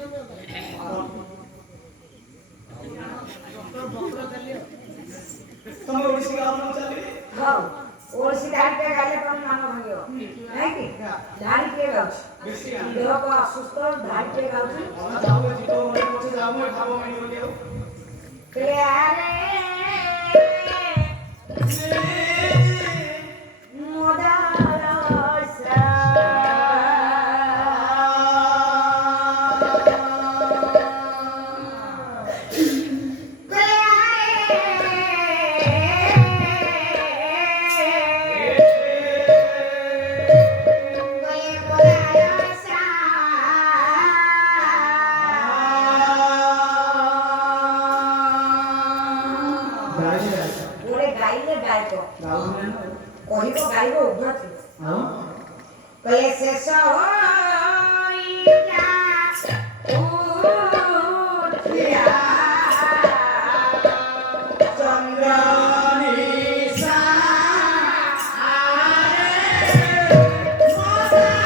ନା ବକ୍ର ଚାଲି ତମେ ଓଡ଼ିଶୀ ଗାଉନ ଚାଲି ହଉ ओळशी ढाळीटे गायले पण मन भांगियो नाही की ढाळीटे गावची ବେଶୀ देह को असुस्थ ढाळीटे गावची ଗାଉନ ଯାଉ ଯିବ ଗୋଟେ ପଛେ ଯାଉ ମୁଁ ଭାବ ମେନି ବୋଲି ଆଉ प्यारे मोदारसा ओरे गाइले गायको कहिबो गाइबो उभति कले शेष होइला उठिया चंद्रनी सा आरे मोदारसा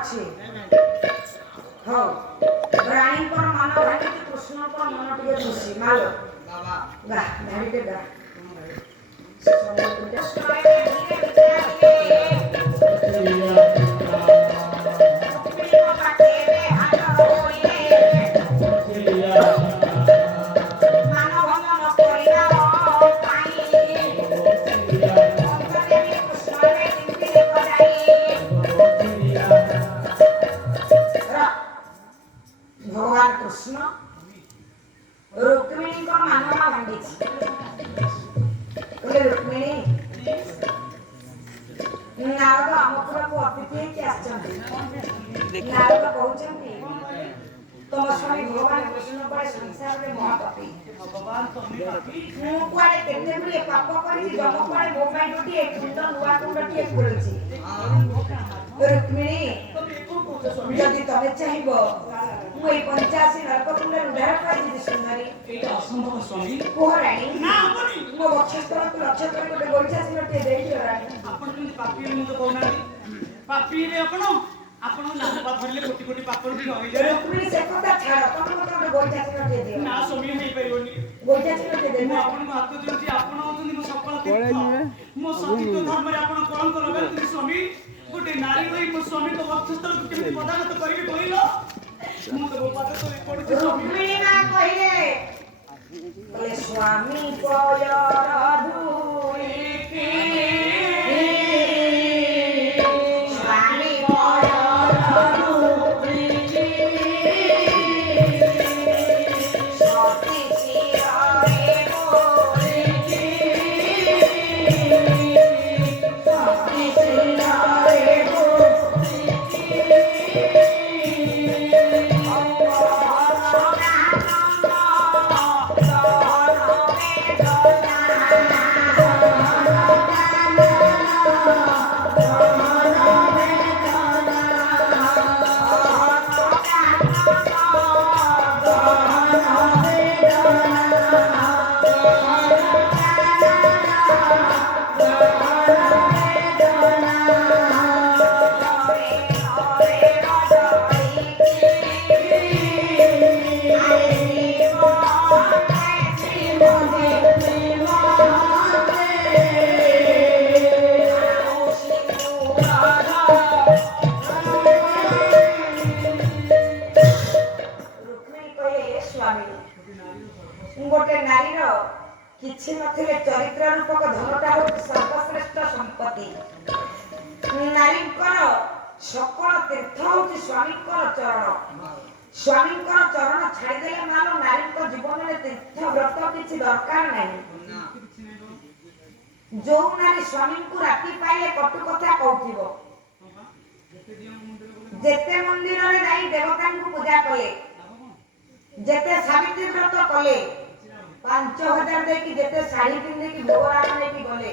ଅଛି ହଉ ରାଣୀଙ୍କର ମାନ ଭାଙ୍ଗିଛି କୃଷ୍ଣଙ୍କର ମନ ଟିକେ ଖୁସି ମାଲ ଗା ଧାଡ଼ିଟେ ଗା ভগবান কৃষ্ণ রুক্মিণীଙ୍କର ମାନମା ଭାଙ୍ଗିଛି କହିଲେ ରୁକ୍ମିଣୀ ନାରଦ ଆମ ଘରକୁ ଅତିଥି ହେଇକି ଆସିଛନ୍ତି ନାରଦ କହୁଛନ୍ତି ତମ ସ୍ୱାମୀ ଭଗବାନ କୃଷ୍ଣ ପରେ ସଂସାରରେ ମହାପାପୀ ମୁଁ କୁଆଡେ କେତେ ଗୁଡ଼ିଏ ପାପ କରିଛି ଜମ କୁଆଡେ ମୋ ପାଇଁ ଗୋଟିଏ କୁଣ୍ଡ ନୂଆ କୁଣ୍ଡଟିଏ ଖୋଳିଛି ରୁକ୍ମିଣୀ ଯଦି ତମେ ଚାହିଁବ ମୁଁ ଏଇ 85 ନରକ କୁଣ୍ଡରେ ଉଦ୍ଧାର କରିଯିବି ସୁନ୍ଦରୀ ଏଇଟା ଅସମ୍ଭବ ସ୍ୱାମୀ କୁହ ରାଣୀ ନା ହବନି ମୋ ବକ୍ଷସ୍ଥଳକୁ ଲକ୍ଷ୍ୟ କରି ଗୋଟେ ଗୋଇଠା ସିଲଟିଏ ଦେଇଦିଅ ରାଣୀ ଆପଣ କେମିତି ପାପି ମୁଁ ତ କହୁନାହାନ୍ତି ପାପିରେ ଆପଣ ନାମ ଧରିଲେ କୋଟି କୋଟି ପାପରୁ ବି ରହିଯାଏ ରୁକ୍ମିଣୀ ସେ କଥା ଛାଡ଼ ତମେ ମତେ ଗୋଟେ ଗୋଇଠା ସିଲଟିଏ ଦିଅ ନା ସ୍ୱାମୀ ହେଇପାରିବନି ଗୋଇଠା ସିଲଟିଏ ଦେବ ମୁଁ ଆପଣଙ୍କୁ ହାତ ଯୋଡୁଛି ଆପଣ ହଉଛନ୍ତି ମୋ ସକଳ ତୀର୍ଥ ମୋ ସତୀତ୍ୱ ଧର୍ମରେ ଆପଣ କଳଙ୍କ ଲଗାଉଛନ୍ତି ସ୍ୱାମୀ ଗୋଟେ ନାରୀ ହୋଇ ମୋ ସ୍ୱାମୀଙ୍କ ବକ୍ଷସ୍ଥଳକୁ କେମିତି ପଦାଘାତ କରିବି କହିଲ ମୁଁ ତ ମୋ ପାଦ ତଳେ ପଡୁଛି ସ୍ୱାମୀ ରୁକ୍ମିଣୀ ମା କହିଲେ ସ୍ୱାମୀ ପୟର ଧୂଳିକି ସ୍ୱାମୀ ପୟର ଧୂଳିକି ସତୀ ଶିରରେ ବୋଳିକି ସତୀ ଶିରରେ ଗୋଟେ ନାରୀର କିଛି ନଥିଲେ ଚରିତ୍ର ରୂପକ ଧନଟା ହେଉଛି ସର୍ବଶ୍ରେଷ୍ଠ ସମ୍ପତ୍ତି ନାରୀଙ୍କର ସକଳ ତୀର୍ଥ ହେଉଛି ସ୍ୱାମୀଙ୍କର ଚରଣ ସ୍ୱାମୀଙ୍କର ଚରଣ ଛାଡ଼ିଦେଲେ ମାଲ ନାରୀଙ୍କ ଜୀବନରେ ତୀର୍ଥ ବ୍ରତ କିଛି ଦରକାର ନାହିଁ ଯୋଉ ନାରୀ ସ୍ୱାମୀଙ୍କୁ ରାତି ପାଇଲେ କଟୁ କଥା କହୁଥିବ ଯେତେ ମନ୍ଦିରରେ ଯାଇ ଦେବତାଙ୍କୁ ପୂଜା କଲେ ଯେତେ ସାବିତ୍ରୀ ବ୍ରତ କଲେ 5000 ଦେଇକି ଯେତେ ଶାଢ଼ୀ ପିନ୍ଧିକି ଭୋଗରାଗ ନେଇକି ଗଲେ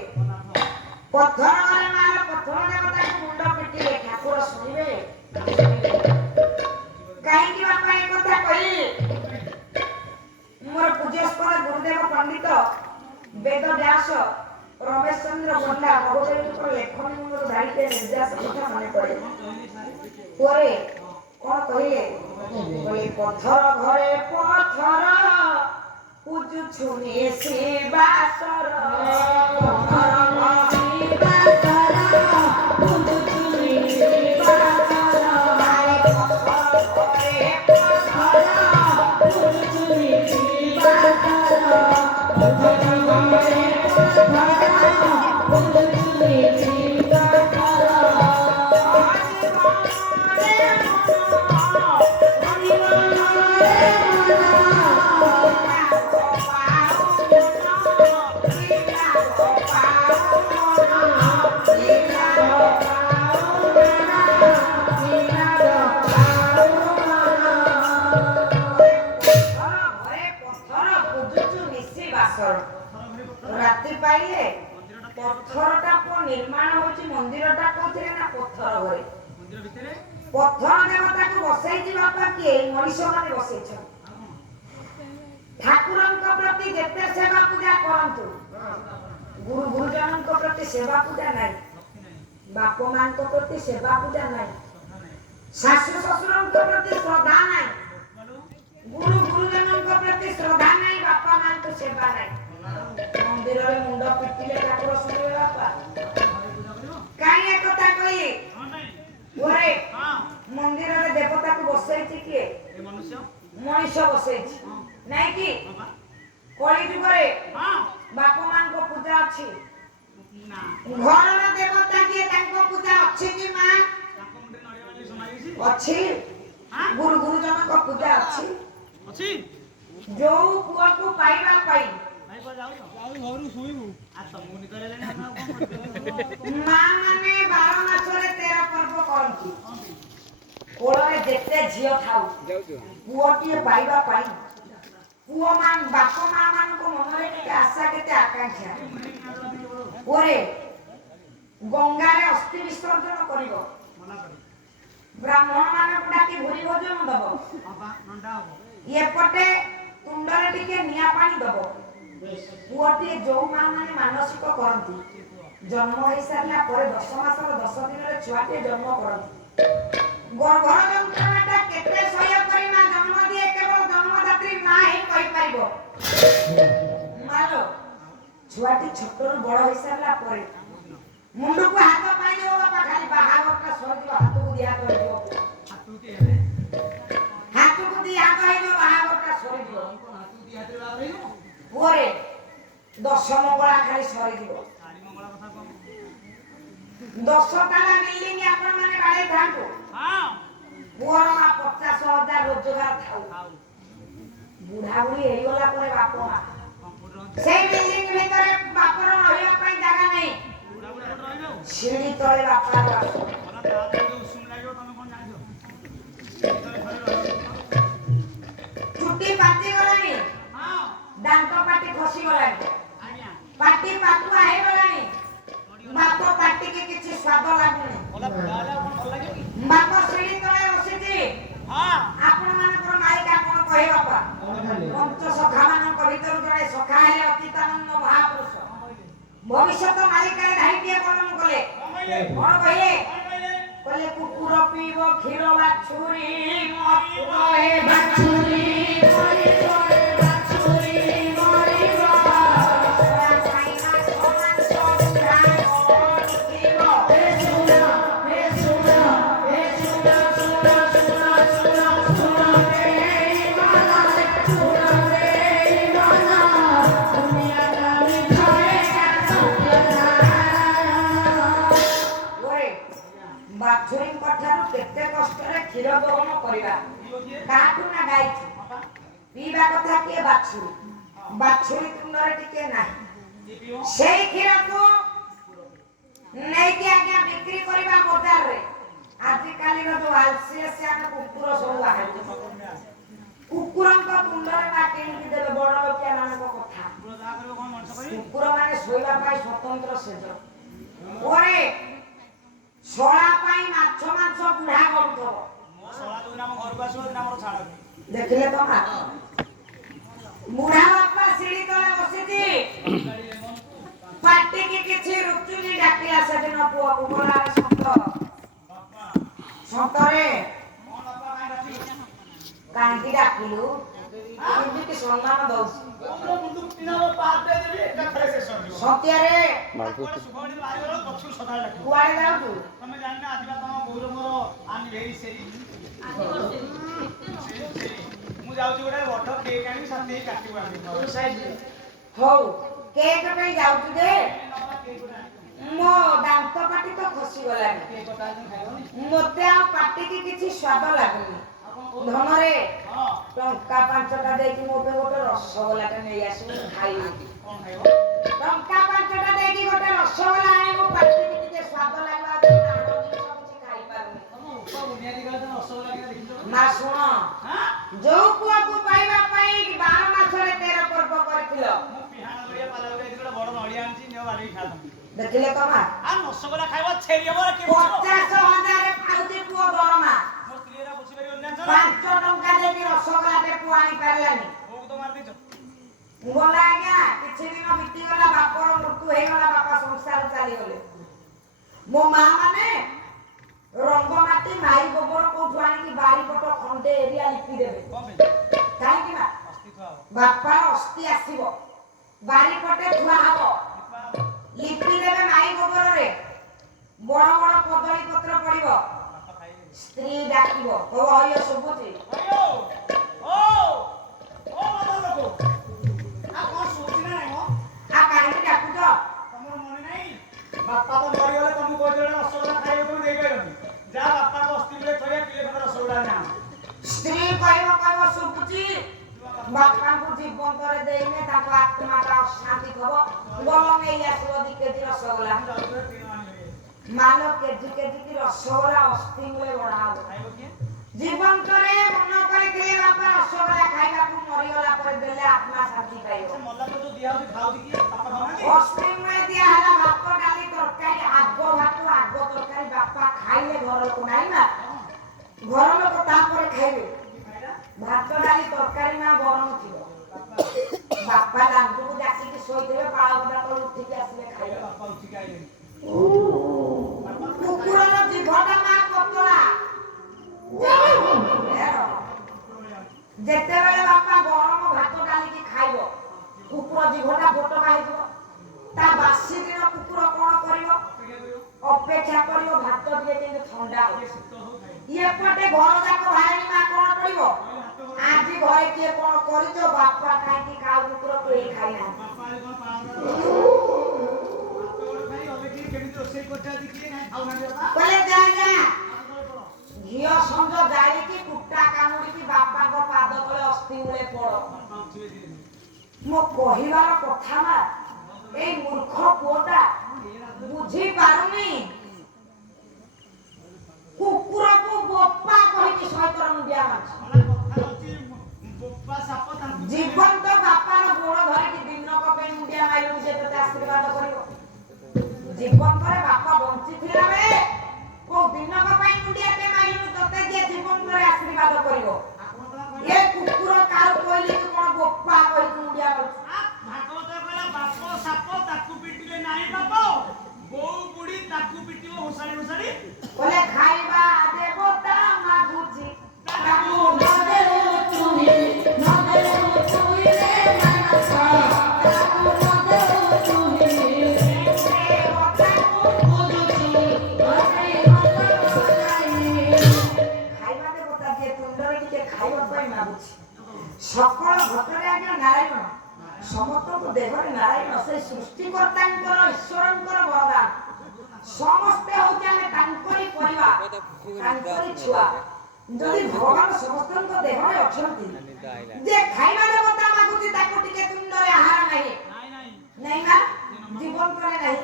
ପଥର ଘରେ ମାର ପଥର ଦେବତାଙ୍କୁ ମୁଣ୍ଡ ପିଟିଲେ ଠାକୁର ଶୁଣିବେ କାହିଁକି ବାପା ଏ କଥା କହିଲି ମୋର ପୂଜ୍ୟସ୍ପଦ ଗୁରୁଦେବ ପଣ୍ଡିତ ବେଦ ବ୍ୟାସ ରମେଶ ଚନ୍ଦ୍ର ପଣ୍ଡା ଭଗବତୀଙ୍କର ଲେଖନୀ ମୋର ଧାଡ଼ିଟେ ନିର୍ଦ୍ଦେଶ କଥା ମନେ ପଡ଼େ ପରେ କଣ କହିଲେ ପଥର ଘରେ ପଥର ପୂଜୁଛୁ ଶିବାସର ପଥର ଶିବାସର ପୂଜୁଛୁ ଶିବାସର ପଥର ଘରେ ପଥର ପୂଜୁଛୁ ଶିବାସର ପଥର ଘରେ ପଥର ପୂଜୁଛୁ ଶିବାସର ରାତି ପାଇଲେ ପଥରଟା ନିର୍ମାଣ ହଉଛି ମନ୍ଦିରଟା କୋଉଥିରେ ନା ପଥର ଘରେ ପଥର ଦେବତାକୁ ବସେଇଛି ବାପା କିଏ ମଣିଷ ମାନେ ବସେଇଛନ୍ତି ଠାକୁରଙ୍କ ପ୍ରତି ଯେତେ ସେବା ପୂଜା କରନ୍ତୁ ଗୁରୁଜନଙ୍କ ପ୍ରତି ସେବା ପୂଜା ନାହିଁ ବାପ ମାଙ୍କ ପ୍ରତି ସେବା ପୂଜା ନାହିଁ ଶାଶୁ ଶ୍ୱଶୁରଙ୍କ ପ୍ରତି ଶ୍ରଦ୍ଧା ନାହିଁ, ଗୁରୁ ଗୁରୁଜନଙ୍କ ପ୍ରତି ଶ୍ରଦ୍ଧା ନାହିଁ, ବାପା ମାଙ୍କୁ ସେବା ନାହିଁ। ମନ୍ଦିରରେ ମୁଣ୍ଡ ପିଟିଲେ ଠାକୁର ଶୁଣିବେ ବାପା? କାହିଁ ଏ କଥା କହିଲି? ଘରେ ମନ୍ଦିରରେ ଦେବତାକୁ ବସେଇଛି କିଏ? ମଣିଷ ବସେଇଛି ନାଇଁ କି? କଳି ଯୁଗରେ ବାପା ମାଙ୍କ ପୂଜା ଅଛି। ଘରର ଦେବତା କିଏ? ତାଙ୍କ ପୂଜା ଅଛି କି ମା? ଅଛି। ଗୁରୁ ଗୁରୁଜନଙ୍କ ପୂଜା ଅଛି। ଯୋଉ ପୁଅକୁ ପାଇବା ପାଇଁ ମା ମାନେ 12 ମାସରେ 13 ପର୍ବ କରନ୍ତି। କୋଳରେ ଯେତେ ଝିଅ ଥାଉ ପୁଅଟିଏ ପାଇବା ପାଇଁ ବାପା ମା ମାନଙ୍କ ମନରେ କେତେ ଆଶା, କେତେ ଆକାଂକ୍ଷା। ପରେ ଗଙ୍ଗାରେ ଅସ୍ଥି ବିସର୍ଜନ କରିବ, ବ୍ରାହ୍ମଣ ମାନଙ୍କୁ ଡାକି ଭୋଜି ଭୋଜନ ଦବ, ଏପଟେ ତୁଣ୍ଡରେ ଟିକେ ନିଆଁ ପାଣି ଦବ। ପୁଅଟିଏ ଯୋଉ ମା ମାନେ ମାନସିକ କରନ୍ତି, ଜନ୍ମ ହେଇସାରିଲା ପରେ 10 ମାସର 10 ଦିନରେ ଛୁଆଟିଏ ଜନ୍ମ କରନ୍ତି। ଗର୍ଭର ଯନ୍ତ୍ରଣାଟା କେତେ ସହ୍ୟ କରି ମା ଜନ୍ମ ଦିଏ, କେବଳ ଜନ୍ମଦାତ୍ରୀ ମା ହିଁ କହିପାରିବ। ମାଲୋ, ଛୁଆଟି ଛୋଟରୁ ବଡ ହେଇସାରିଲା ପରେ ମୁଣ୍ଡକୁ ହାତ ପାଇଯିବ ବାପା, ଖାଲି ବାହାଘରଟା ସରିଯିବ, ହାତକୁ ଦି ହାତ ହେଇଯିବ, ହାତକୁ ଦି ହାତ ହେଇଯିବ, ବାହାଘରଟା ସରିଯିବ। ପରେ 10 ମଙ୍ଗଳା ଖାଲି ସରିଯିବ। 10 ତାଲା ବିଲ୍ଡିଂ ଆପଣ ମାନେ ବାଡେଇ ଥାନ୍ତୁ, ପୁଅର 50,000 ରୋଜଗାର ଥାଉ, ବୁଢା ବୁଢୀ ହେଇଗଲା ପରେ ବାପା ମା ସେଇ ବିଲ୍ଡିଂ ଭିତରେ ବାପର ରହିବା ପାଇଁ ଜାଗା ନାହିଁ, ସିঁଢି ତଳେ ବାପାର ବାସ। ଚୁଟି ପାଚି ଗଲାଣି, ଦାନ୍ତ ପାଟି ଖସି ଗଲାଣି, ପାଟି ପାତୁଆ ହେଇଗଲାଣି, ବାପ ପାଟିକି କିଛି ସ୍ୱାଦ ଲାଗୁନି। ବାପ ସିঁଢି ତଳେ ବସିଛି, ଆପଣ ମାନଙ୍କର ମାଲିକ ଆପଣ କହେ ବାପା। ପଞ୍ଚ ସଖା ମାନଙ୍କ ଭିତରୁ ଜଣେ ସଖା ହେଲେ ଅଚ୍ୟୁତାନନ୍ଦ ମହାପୁରୁଷ। ଭବିଷ୍ୟତ ମାଲିକାରେ ଧାଇଟିଏ କଲମ କଲେ, କଣ କହିଲେ? କହିଲେ କୁକୁର ପିଇବ କ୍ଷୀର ବାଛୁରୀ, ବାଛୁରୀ ବାଛୁରୀଙ୍କ ଠାରୁ କେତେ କଷ୍ଟରେ କ୍ଷୀର ଦୋହନ କରିବା, କାହାଠୁ ନା ଗାଇଛୁ। ପିଇବା କଥା କିଏ? ବାଛୁରୀ। ବାଛୁରୀ ତୁଣ୍ଡରେ ଟିକେ ନାହିଁ, ସେଇ କ୍ଷୀରକୁ ନେଇକି ଆଜ୍ଞା ବିକ୍ରି କରିବା ବଜାରରେ। ଆଜିକାଲିର ଯୋଉ ଆଲସିଆସିଆନ କୁକୁର ସବୁ ବାହାରିଛି, କୁକୁରଙ୍କ ତୁଣ୍ଡରେ ନା କେମିତି ଦେବେ? ବଡ ଲୋକିଆ ମାନଙ୍କ କଥା, କୁକୁର ମାନେ ଶୋଇବା ପାଇଁ ସ୍ୱତନ୍ତ୍ର ସେଜ, ପରେ ଶଳା ପାଇଁ ମାଛ ବୁଢା କରୁଥିବ। ଦେଖିଲେ ତ ମା, ବୁଢା ବାପା ସିঁଢି ତଳେ ବସିଛି, ପାଟିକି କିଛି ରୁଚୁନି, ଡାକିଲା ସେଦିନ ପୁଅକୁ, ଗଲା ସନ୍ତରେ କାହିଁକି ଡାକିଲୁ? ଏମିତି ସମ୍ମାନ ଦଉଛି ସତ୍ୟରେ। କୁଆଡେ ଯାଉଛୁ? ହଉ, କେକ୍ ପାଇଁ ଯାଉଛୁ ଯେ ମୋ ଦାନ୍ତ ପାଟି ତ ଖସିଗଲାଣି, ମତେ ଆଉ ପାଟିକି କିଛି ସ୍ୱାଦ ଲାଗୁନି। ଧନରେ ଟଙ୍କା 5ଟା ଦେଇକି ମୋ ପାଇଁ ଗୋଟେ ରସଗୋଲାଟା ନେଇ ଆସିବୁ, ଖାଇବି। ଟଙ୍କା 5ଟା ଦେଇକି ଗୋଟେ ରସଗୋଲା ଆଣି ମୋ ପାଟିକି ଟିକେ ସ୍ୱାଦ ଲାଗିବା, କିଛି ଖାଇପାରୁନି। ମା ଶୁଣ, ଯୋଉ ପୁଅକୁ ପାଇବା ପାଇଁ 12 ମାସରେ 13 ପର୍ବ କରିଥିଲ, ଦେଖିଲେ ତ ମା, 50,000 ପାଉଛି ପୁଅ ଦରମା, 5 ଟଙ୍କା ଦେଇକି ରସଗୋଲାଟେ ପୁଅ ଆଣି ପାରିଲାନି। ଗଲା ଆଜ୍ଞା, କିଛି ଦିନ ବିତିଗଲା, ବାପର ମୃତ୍ୟୁ ହେଇଗଲା, ବାପା ସଂସାର ଚାଲିଗଲେ। ମୋ ମା ମାନେ ରଙ୍ଗ ମାଟି ମାଇ ଗୋବର କୋଉ ବାରିପଟ ଖଣ୍ଡେ ଏରିଆ ଲିପି ଦେବେ। କଣ ପାଇଁ? କାହିଁକି ନା ଅସ୍ତିତ୍ୱ ହବ। ବାପା ଅସ୍ଥି ଆସିବ, ବାରିପଟେ ଥୁଆ ହବ, ଲିପି ଦେବେ ମାଇ ଗୋବରରେ, ବଡ ବଡ କଦଳୀ ପତ୍ର ପଡିବ, ବାପା ଖାଇବେ। ସ୍ତ୍ରୀ ଡାକିବ, ଓ ଅୟ ଶୁଭୁଛି? ଆୟୋ! ଓ! ଓ ବାବା ଲୋକ! ଆଉ କଣ ଶୁଭୁଛି ନା ନାଇଁ ମ? ଆ କାହିଁକି ଡାକୁଛ? ତମର ମନେ ନାହିଁ? ବାପା ତ ମରିଗଲେ ତମକୁ କହିଦେଲେ ରସଗୋଲା ଖାଇବାକୁ ତମେ ଦେଇପାରିବନି। ଯାହା ବାପାଙ୍କ ଅସ୍ଥି ବେଳେ ଥୋଇବା କିଲେ ଖଣ୍ଡେ ରସଗୋଲା ଆଣି ଆଣ। ସ୍ତ୍ରୀ କହିବ ଶୁଭୁଛି? ବାପାଙ୍କୁ ଜୀବନରେ ଦେଇନେ ତାଙ୍କ ଆତ୍ମାଟା ଅଶାନ୍ତି ହବ, ଗଲ ନେଇ ଆସିବ 2 କେଜି ରସଗୋଲା। ଯାଉଥିବେ କିଣ ଆଣିବେ। ମାଲ କେଜି କେଜି କି ରସଗୋଲା ଅସ୍ଥି ମୂଳେ ବଢା ହବ। ଖାଇବ କିଏ? ଜୀବନରେ ମନ କରିଥିଲେ ବାପା ରସଗୋଲା ଖାଇବାକୁ, ମରିଗଲା ପରେ ଦେଲେ ଆତ୍ମା ଶାନ୍ତି ପାଇବ। ସେ ମଲା ତ ଯୋଉ ଦିଆ ହଉଛି ଖାଉଛି କିଏ? ବାପା ଖାଉନାହାନ୍ତି? ଅସ୍ଥି ମୂଳେ ଦିଆ ହେଲା ଭାତ ଡାଲି ତରକାରୀ, ଆଗ ଭାତ ଆଗ ତରକାରୀ। ବାପା ଖାଇଲେ ଘର ଲୋକ ନାହିଁ ନା, ଘର ଲୋକ ତାପରେ ଖାଇବେ। ଭାତ ଡାଲି ତରକାରୀ ନା ଗରମ ଥିବ, ବାପା ଦାନ୍ତକୁ ଜାକିକି ଶୋଇଥିବେ, ପାଳଗଦା ତଳୁ ଉଠିକି ଆସିଲେ ଖାଇବେ। ବାପା ଉଠିକି ଆଇଲେଣି। କୁକୁରର ଜିଭଟା ମା ପତଳା, ଯେତେବେଳେ ବାପା ଗରମ ଭାତ ଡାଲିକି ଖାଇବ, କୁକୁର ଜିଭଟା ଫୋଟକା ହେଇଯିବ। ତା ବାସି ଦିନ କୁକୁର କଣ କରିବ? ଅପେକ୍ଷା କରିବ ଭାତ ଟିକେ କେମିତି ଥଣ୍ଡା ହଉ। ଏପଟେ ଘର ଯାକ ଭାଇ ମା କଣ କରିବ? ଆଜି ଘରେ କିଏ କଣ କରିଛ? ବାପା କାହିଁକି ଖାଉ? କୁକୁର କେହି ଖାଇନାହାନ୍ତି। ବାପା ଆଜି କଣ ପାଳନ ଭାତ ଗୋଟେ ଖାଇ ଅବେ କିଏ କେମିତି ରୋଷେଇ କରୁଛି ଆଜି କିଏ କାହିଁ ଖାଉନାହାନ୍ତି ବାପା? କହିଲେ ଯା ଘିଅ ସଞ୍ଜ ଜାଳିକି କୁଟା କାମୁଡିକି ବାପାଙ୍କ ପାଦ ତଳେ ଅସ୍ଥି ମୂଳେ ପଡ। ବାପା ଉଠିବେ ଧୀରେ ଧୀରେ। ମୋ କହିବାର କଥା ମା, ଏଇ ମୂର୍ଖ ପୁଅଟା ବୁଝି ପାରୁନି। କୁକୁରକୁ ବୋପା କହିକି 100 ଥର ମୁଣ୍ଡିଆ ମାରୁଛି। କଥା ହଉଛି ବୋପା ସାପ ତାଙ୍କୁ ଜୀବନ୍ତ ବାପାର ଗୋଡ ଧରିକି ଦିନକ ପାଇଁ ମୁଣ୍ଡିଆ ମାରିଲୁ, ସେ ତୋତେ ଆଶୀର୍ବାଦ କରିବ? ଜୀବନରେ ବାପା ବଞ୍ଚିଥିଲା ବେଳେ କୋଉ ଦିନକ ପାଇଁ ମୁଣ୍ଡିଆଟେ ମାରିଲୁ, ତୋତେ ଯିଏ ଜୀବନରେ ଆଶୀର୍ବାଦ କରିବ? ଏ କୁକୁର କାଉ କହିଲି ତୁ କଣ ବୋପା କହିକି ମୁଣ୍ଡିଆ ମାରୁଛୁ? ଭାଗବତ କହିଲା ବାପ ସାପ ତାକୁ ପିଟିଲେ ନାହିଁ ବାପ, ବୋଉ ବୁଢୀ ତାକୁ ପିଟିବ ଘୋଷାଡି ଘୋଷାଡି। ବୋଲେ ଖାଇବା ଦେବତା ମାଗୁଛି, ତାକୁ ନ ଦେଲେ ଚୁହି, ନ ଦେଲେ ଚୁହି ରେ ମାନସ, ତାକୁ ନ ଦେଲେ ଚୁହି, ଦେବତାକୁ ବୁଝୁଛି, ଘରେ ଘର ନାହିଁ। ଖାଇବା ଦେବତା ଯିଏ ତୁଣ୍ଡରେ ଟିକେ ଖାଇବା ପାଇଁ ମାଗୁଛି। ସକଳ ଘଟରେ ଆଜ୍ଞା ନାରାୟଣ, ସମସ୍ତଙ୍କ ଦେହରେ ନାରାୟଣ, ସେ ସୃଷ୍ଟିକର୍ତ୍ତାଙ୍କର ଈଶ୍ୱରଙ୍କର ବରଦାନ। ସମସ୍ତେ ହଉଛି ଆମେ ତାଙ୍କରି ପରିବାର, ତାଙ୍କରି ଛୁଆ। ଯଦି ଭଗବାନ ସମସ୍ତଙ୍କ ଦେହରେ ଅଛନ୍ତି, ଯେ ଖାଇବା ଦେବତା ମାଗୁଛି ତାକୁ ଟିକେ ତୁଣ୍ଡରେ ଆହାର ନାହିଁ, ନାଇଁ ନାଇଁ ନାଇଁ ନା ଜୀବନରେ ନାହିଁ,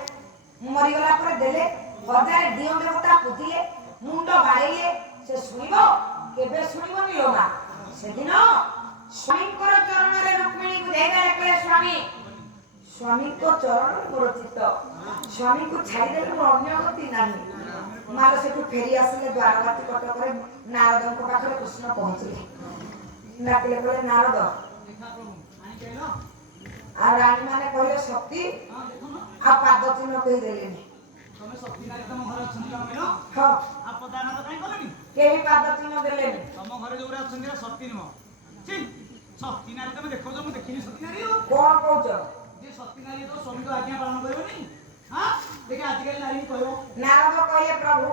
ମରିଗଲା ପରେ ଦେଲେ, 1000 ଦିଅ ଦେବତା ପୂଜିଲେ, ମୁଣ୍ଡ ବାଡ଼େଇଲେ, ସେ ଶୁଣିବ? କେବେ ଶୁଣିବନି ଲୋ ମା। ସେଦିନ ସ୍ୱାମୀଙ୍କର ଚରଣରେ ରୁକ୍ମିଣୀକୁ ଦେଇଦେଲେ, କହିଲେ ସ୍ୱାମୀ, ସ୍ୱାମୀଙ୍କ ଚରଣରେ ମୋର ଚିତ୍ତ, ସ୍ୱାମୀଙ୍କୁ ଛାଡ଼ିଦେଲେ ମୋର ଅନ୍ୟ ଗତି ନାହିଁ। ମାଲ ସେଠୁ ଫେରି ଆସିଲେ ଦ୍ୱାରବାଟୀ କଟକରେ, ନାରଦଙ୍କ ପାଖରେ କୃଷ୍ଣ ପହଞ୍ଚିଲେ। ଡାକିଲେ, କହିଲେ ନାରଦ, ଆଉ ରାଣୀ ମାନେ କହିଲେ ସତୀ, ଆଉ ପାଦ ଚିହ୍ନ କେହି ଦେଲେନି। ତମେ ସତୀ ନାରୀ ତମ ଘରେ ଅଛନ୍ତି ତମେ କହିଲ? ହଁ, ଆଉ ପଦାଘାତ କାହିଁ କଲନି? କେହି ପାଦ ଚିହ୍ନ ଦେଲେନି। ତମ ଘରେ ଯୋଉରା ଅଛନ୍ତି ଏରା ସତୀ ନୁହଁ। ଛି, ସତୀ ନାରୀ ତମେ ଦେଖଉଛ, ମୁଁ ଦେଖିନି ସତୀ ନାରୀ। କଣ କହୁଛ? ଯେ ସତୀ ନାରୀ ତ ସ୍ୱାମୀଙ୍କ ଆଜ୍ଞା ପାଳନ କରିବନି। ହଁ ଦେଖେ ଆଜିକାଲି ନାରୀ କହିବ। ନାରଦ କହିଲେ, ପ୍ରଭୁ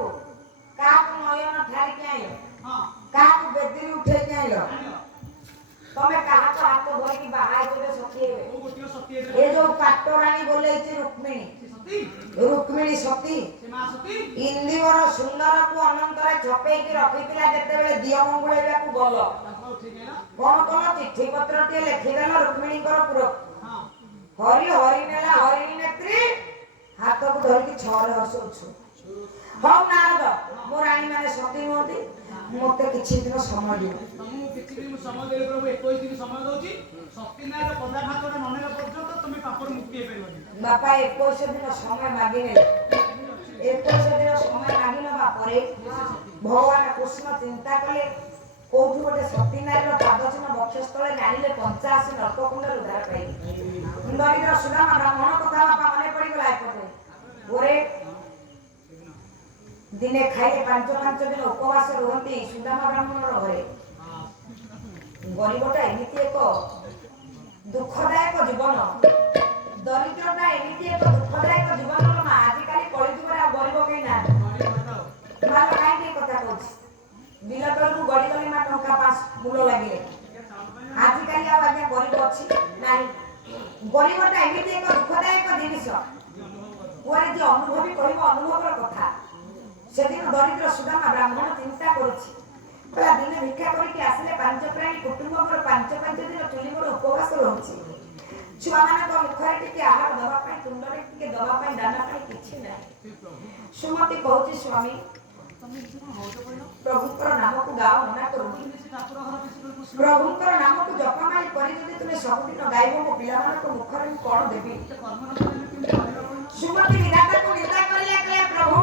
କାହାକୁ ନୟନ ଠାରିକି ଆଇଲ, ହଁ କାହାକୁ ବେଦିରୁ ଉଠେଇକି ଆଇଲ, ଜାଣିଲ ତମେ କାହାକୁ ହାତ ଧରିକି ବାହା ହେଇଥିଲେ ସତୀ ହେବେ? କୋଉ ଗୋଟିଏ ସତୀ ଏ ଯୋଉ ପାଟରାଣୀ ବୋଲେଇଛି ରୁକ୍ମିଣୀ, ସେ ସତୀ, ରୁକ୍ମିଣୀ ସତୀ। ସେ ମା ସତୀ। ଇନ୍ଦିବର ସୁନ୍ଦରକୁ ଅନନ୍ତରେ ଛପେଇକି ରଖିଥିଲା, ଯେତେବେଳେ ଦିଅ ମଙ୍ଗୁଳେଇବାକୁ ଗଲ, ତାଙ୍କୁ ଉଠେଇ ନେଲା। କଣ କଲ? ଚିଠି ପତ୍ରଟିଏ ଲେଖିଦେଲ ରୁକ୍ମିଣୀଙ୍କର ପୁରକୁ। ହଁ ହରି ହରି ନେଲା ହରିଣୀ ନେତ୍ରୀ, ହାତକୁ ଧରିକି 6ରେ ହସୁଛୁ। ହଉ ନାରଦ, ମୋ ରାଣୀ ମାନେ ସତୀ ନୁହନ୍ତି, ମତେ କିଛି ଦିନ ସମୟ ଦିଅ। ତମକୁ କିଛି ଦିନ ସମୟ ଦେଲେ ପ୍ରଭୁ 21 ଦିନ ସମୟ ଦଉଛି। ସତୀ ନାରୀର ପଦାଘାତଟା ନ ନେଲା ପର୍ଯ୍ୟନ୍ତ ତମେ ପାପରୁ ମୁକ୍ତି ହେଇପାରିବନି। ବାପା 21 ଦିନ ସମୟ ମାଗିନେଲେ। 21 ଦିନ ସମୟ ମାଗିନେବା ପରେ ଭଗବାନ କୃଷ୍ଣ ଚିନ୍ତା କଲେ, କୋଉଠୁ ଗୋଟେ ସତୀ ନାରୀର ପାଦ ଚିହ୍ନ ବକ୍ଷସ୍ଥଳେ ଜାଣିଲେ 85 ନର୍କକୁଣ୍ଡରୁ ଉଦ୍ଧାର ପାଇବେ। ଦରିଦ୍ର ସୁଦାମା ବ୍ରାହ୍ମଣ କଥା ବାପା ମନେ ପଡିଗଲା। ଏପଟେ ପରେ ଦିନେ ଖାଇଲେ ପାଞ୍ଚ ଦିନ ଉପବାସ ରୁହନ୍ତି ସୁଦାମା ବ୍ରାହ୍ମଣର ଘରେ। ଗରିବଟା ଏମିତି ଏକ ଦୁଃଖଦାୟକ ଜୀବନ, ଦରିଦ୍ରଟା ଏମିତି ଏକ ଦୁଃଖଦାୟକ ଜୀବନ। ମା ଆଜିକାଲି କଳିଯୁଗରେ ଆଉ ଗରିବ କେହି ନାହାନ୍ତି। ମା କାହିଁକି ଏ କଥା କହୁଛି, ବିଲ ତଳକୁ ଗଡ଼ିଗଲେ ମା ଟଙ୍କା 5 ମୂଳ ଲାଗିଲେ। ଆଜିକାଲି ଆଉ ଆଜ୍ଞା ଗରିବ ଅଛି ନାହିଁ। ଗରିବଟା ଏମିତି ଏକ ଦୁଃଖଦାୟକ ଜିନିଷ, କୁଆଡ଼େ ଯେ ଅନୁଭବୀ କହିବ ଅନୁଭବର କଥା। ସେଦିନ ଦରିଦ୍ର ସୁଦାମା ବ୍ରାହ୍ମଣ ଚିନ୍ତା କରୁଛି, କହିଲା ଦିନେ ଭିକ୍ଷା କରିକି ଆସିଲେ 5 ପ୍ରାଣୀ କୁଟୁମ୍ବ ମୋର 5 ଦିନ ଚୁଲି ମୋର ଉପବାସ ରହୁଛି। ଛୁଆମାନଙ୍କ ମୁଖରେ ଟିକେ ଆହାର ଦେବା ପାଇଁ, ତୁଣ୍ଡରେ ଟିକେ ଦେବା ପାଇଁ ଦାନା ପାଇଁ କିଛି ନାହିଁ। ସୁମତି କହୁଛି ସ୍ୱାମୀ ପ୍ରଭୁଙ୍କର ନାମକୁ ଗାଅ, ମନା କରୁନି। ପ୍ରଭୁଙ୍କର ନାମକୁ ଜପମାଳି କରି ଯଦି ତୁମେ ସବୁଦିନ ଗାଇବ ମୋ ପିଲାମାନଙ୍କ ମୁଖରେ ମୁଁ କଣ ଦେବି? ସୁମତି ବିଧାତାକୁ ନିନ୍ଦା କରିଲେ, କହିଲେ ପ୍ରଭୁ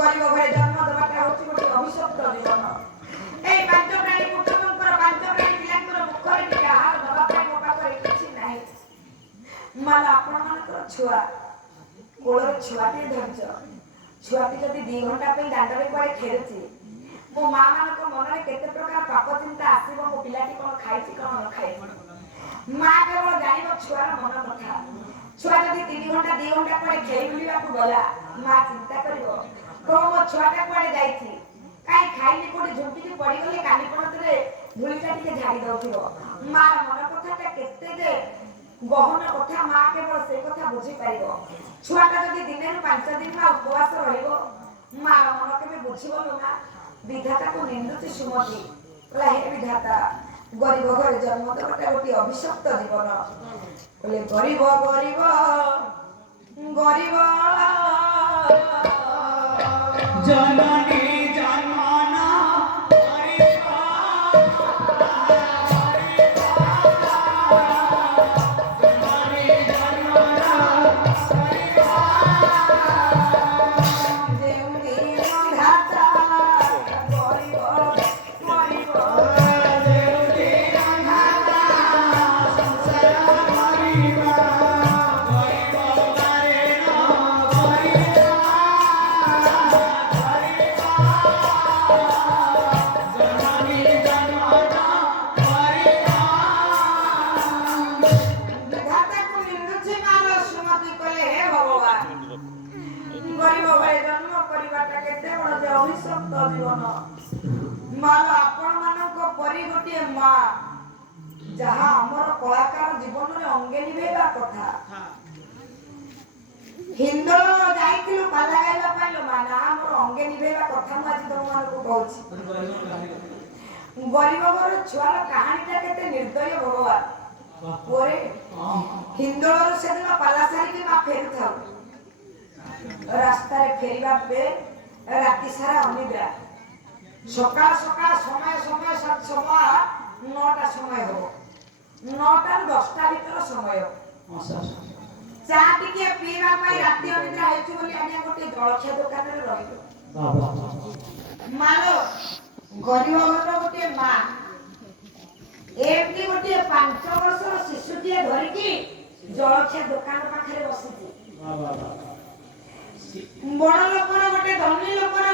ଗରିବ ଘରେ ଜନ୍ମ ଦେବାଟା ହଉଛି ଗୋଟେ ଅଭିଶପ୍ତ ଜୀବନ। ଏଇ 5 ପ୍ରାଣୀ କୁଟୁମ୍ବଙ୍କର 5 ପ୍ରାଣୀ ପିଲାଙ୍କର ମୁଖରେ ଟିକେ ଆହାର ଦେବା ପାଇଁ ମୋ ପାଖରେ କିଛି ନାହିଁ। ମାଲ ଆପଣମାନଙ୍କର ଛୁଆ, କୋଳରେ ଛୁଆଟିଏ ଧରିଛ, ଛୁଆଟି ଯଦି 2 ଘଣ୍ଟା ପାଇଁ ଦାଣ୍ଡରେ କୁଆଡ଼େ ଖେଳୁଛି, ମୋ ମା ମାନଙ୍କ ମନରେ କେତେ ପ୍ରକାର ପାପ ଚିନ୍ତା ଆସିବ। ମୋ ପିଲାଟି କଣ ଖାଇଛି କଣ ନ ଖାଇଛି। ମା କେବଳ ଜାଣିବ ଛୁଆର ମନ କଥା। ଛୁଆ ଯଦି 3 ଘଣ୍ଟା 2 ଘଣ୍ଟା କୁଆଡ଼େ ଖେଳି ବୁଲିବାକୁ ଗଲା, ମା ଚିନ୍ତା କରିବ, କହିବ ମୋ ଛୁଆଟା କୁଆଡ଼େ ଯାଇଛି, କାହିଁ ଖାଇନି, କୋଉଠି ଝୁଙ୍କିକି ପଡ଼ିଗଲେ କାଲି ପଣତରେ ଧୂଳିଟା ଟିକେ ଝାଡ଼ି ଦଉଥିବ। ମାର ମନ କଥାଟା କେତେ ଯେ ଗହନ କଥା, ମା କେବଳ ସେଇ କଥା ବୁଝିପାରିବ। ଛୁଆଟା ଯଦି ଦିନେରୁ 5 ଦିନ ଉପବାସ ରହିବ, ମାର ମନ କେବେ ବୁଝିବ ଲୋ ମା? ବିଧାତାକୁ ନିନ୍ଦୁଛି ସୁମତି, କହିଲା ହେ ବିଧାତା ଗରିବ ଘରେ ଜନ୍ମ ଦେବାଟା ଗୋଟିଏ ଅଭିଶପ୍ତ ଜୀବନ। କହିଲେ ଗରିବ ଗରିବ ଗରିବ ଜନନୀ ଜନ୍ମନ ଯାହା ଆମର କଳାକାର ଜୀବନରେ ଅଙ୍ଗେ ନିଭେଇବା କଥା। ହିନ୍ଦୋଳ ଯାଇଥିଲୁ ପାଲା ଗାଇବା ପାଇଁ ଲୋ ମା, ନା ଆମର ଅଙ୍ଗେ ନିଭେଇବା କଥା। ମୁଁ ଆଜି ତମମାନଙ୍କୁ କହୁଛି, ଗରିବ ଘର ଛୁଆର କାହାଣୀଟା କେତେ ନିର୍ଦ୍ଦୟ ଭଗବାନ। ପରେ ହିନ୍ଦୋଳରୁ ସେଦିନ ପାଲା ସାରିକି ମା ଫେରୁଥାଉ, ରାସ୍ତାରେ ଫେରିବା ବେଳେ ରାତି ସାରା ଅନିଦ୍ରା। ସକାଳ ସମୟ 9ଟା ସମୟ ହବ, 9ଟାରୁ 10ଟା ଭିତର ସମୟ। ଚା ଟିକେ ପିଇବା ପାଇଁ ରାତି ଅନିଦ୍ରା ହେଇଛୁ ବୋଲି ଆଜ୍ଞା ଗୋଟେ ଜଳଖିଆ ଦୋକାନରେ ରହିଲୁ। ମାଲୋ ଗରିବ ଘର ଗୋଟିଏ ମା ଏମିତି ଗୋଟିଏ 5 ବର୍ଷର ଶିଶୁଟିଏ ଧରିକି ଜଳଖିଆ ଦୋକାନ ପାଖରେ ବସିଛି। ବଡ଼ ଲୋକର ଗୋଟେ ଧନୀ ଲୋକର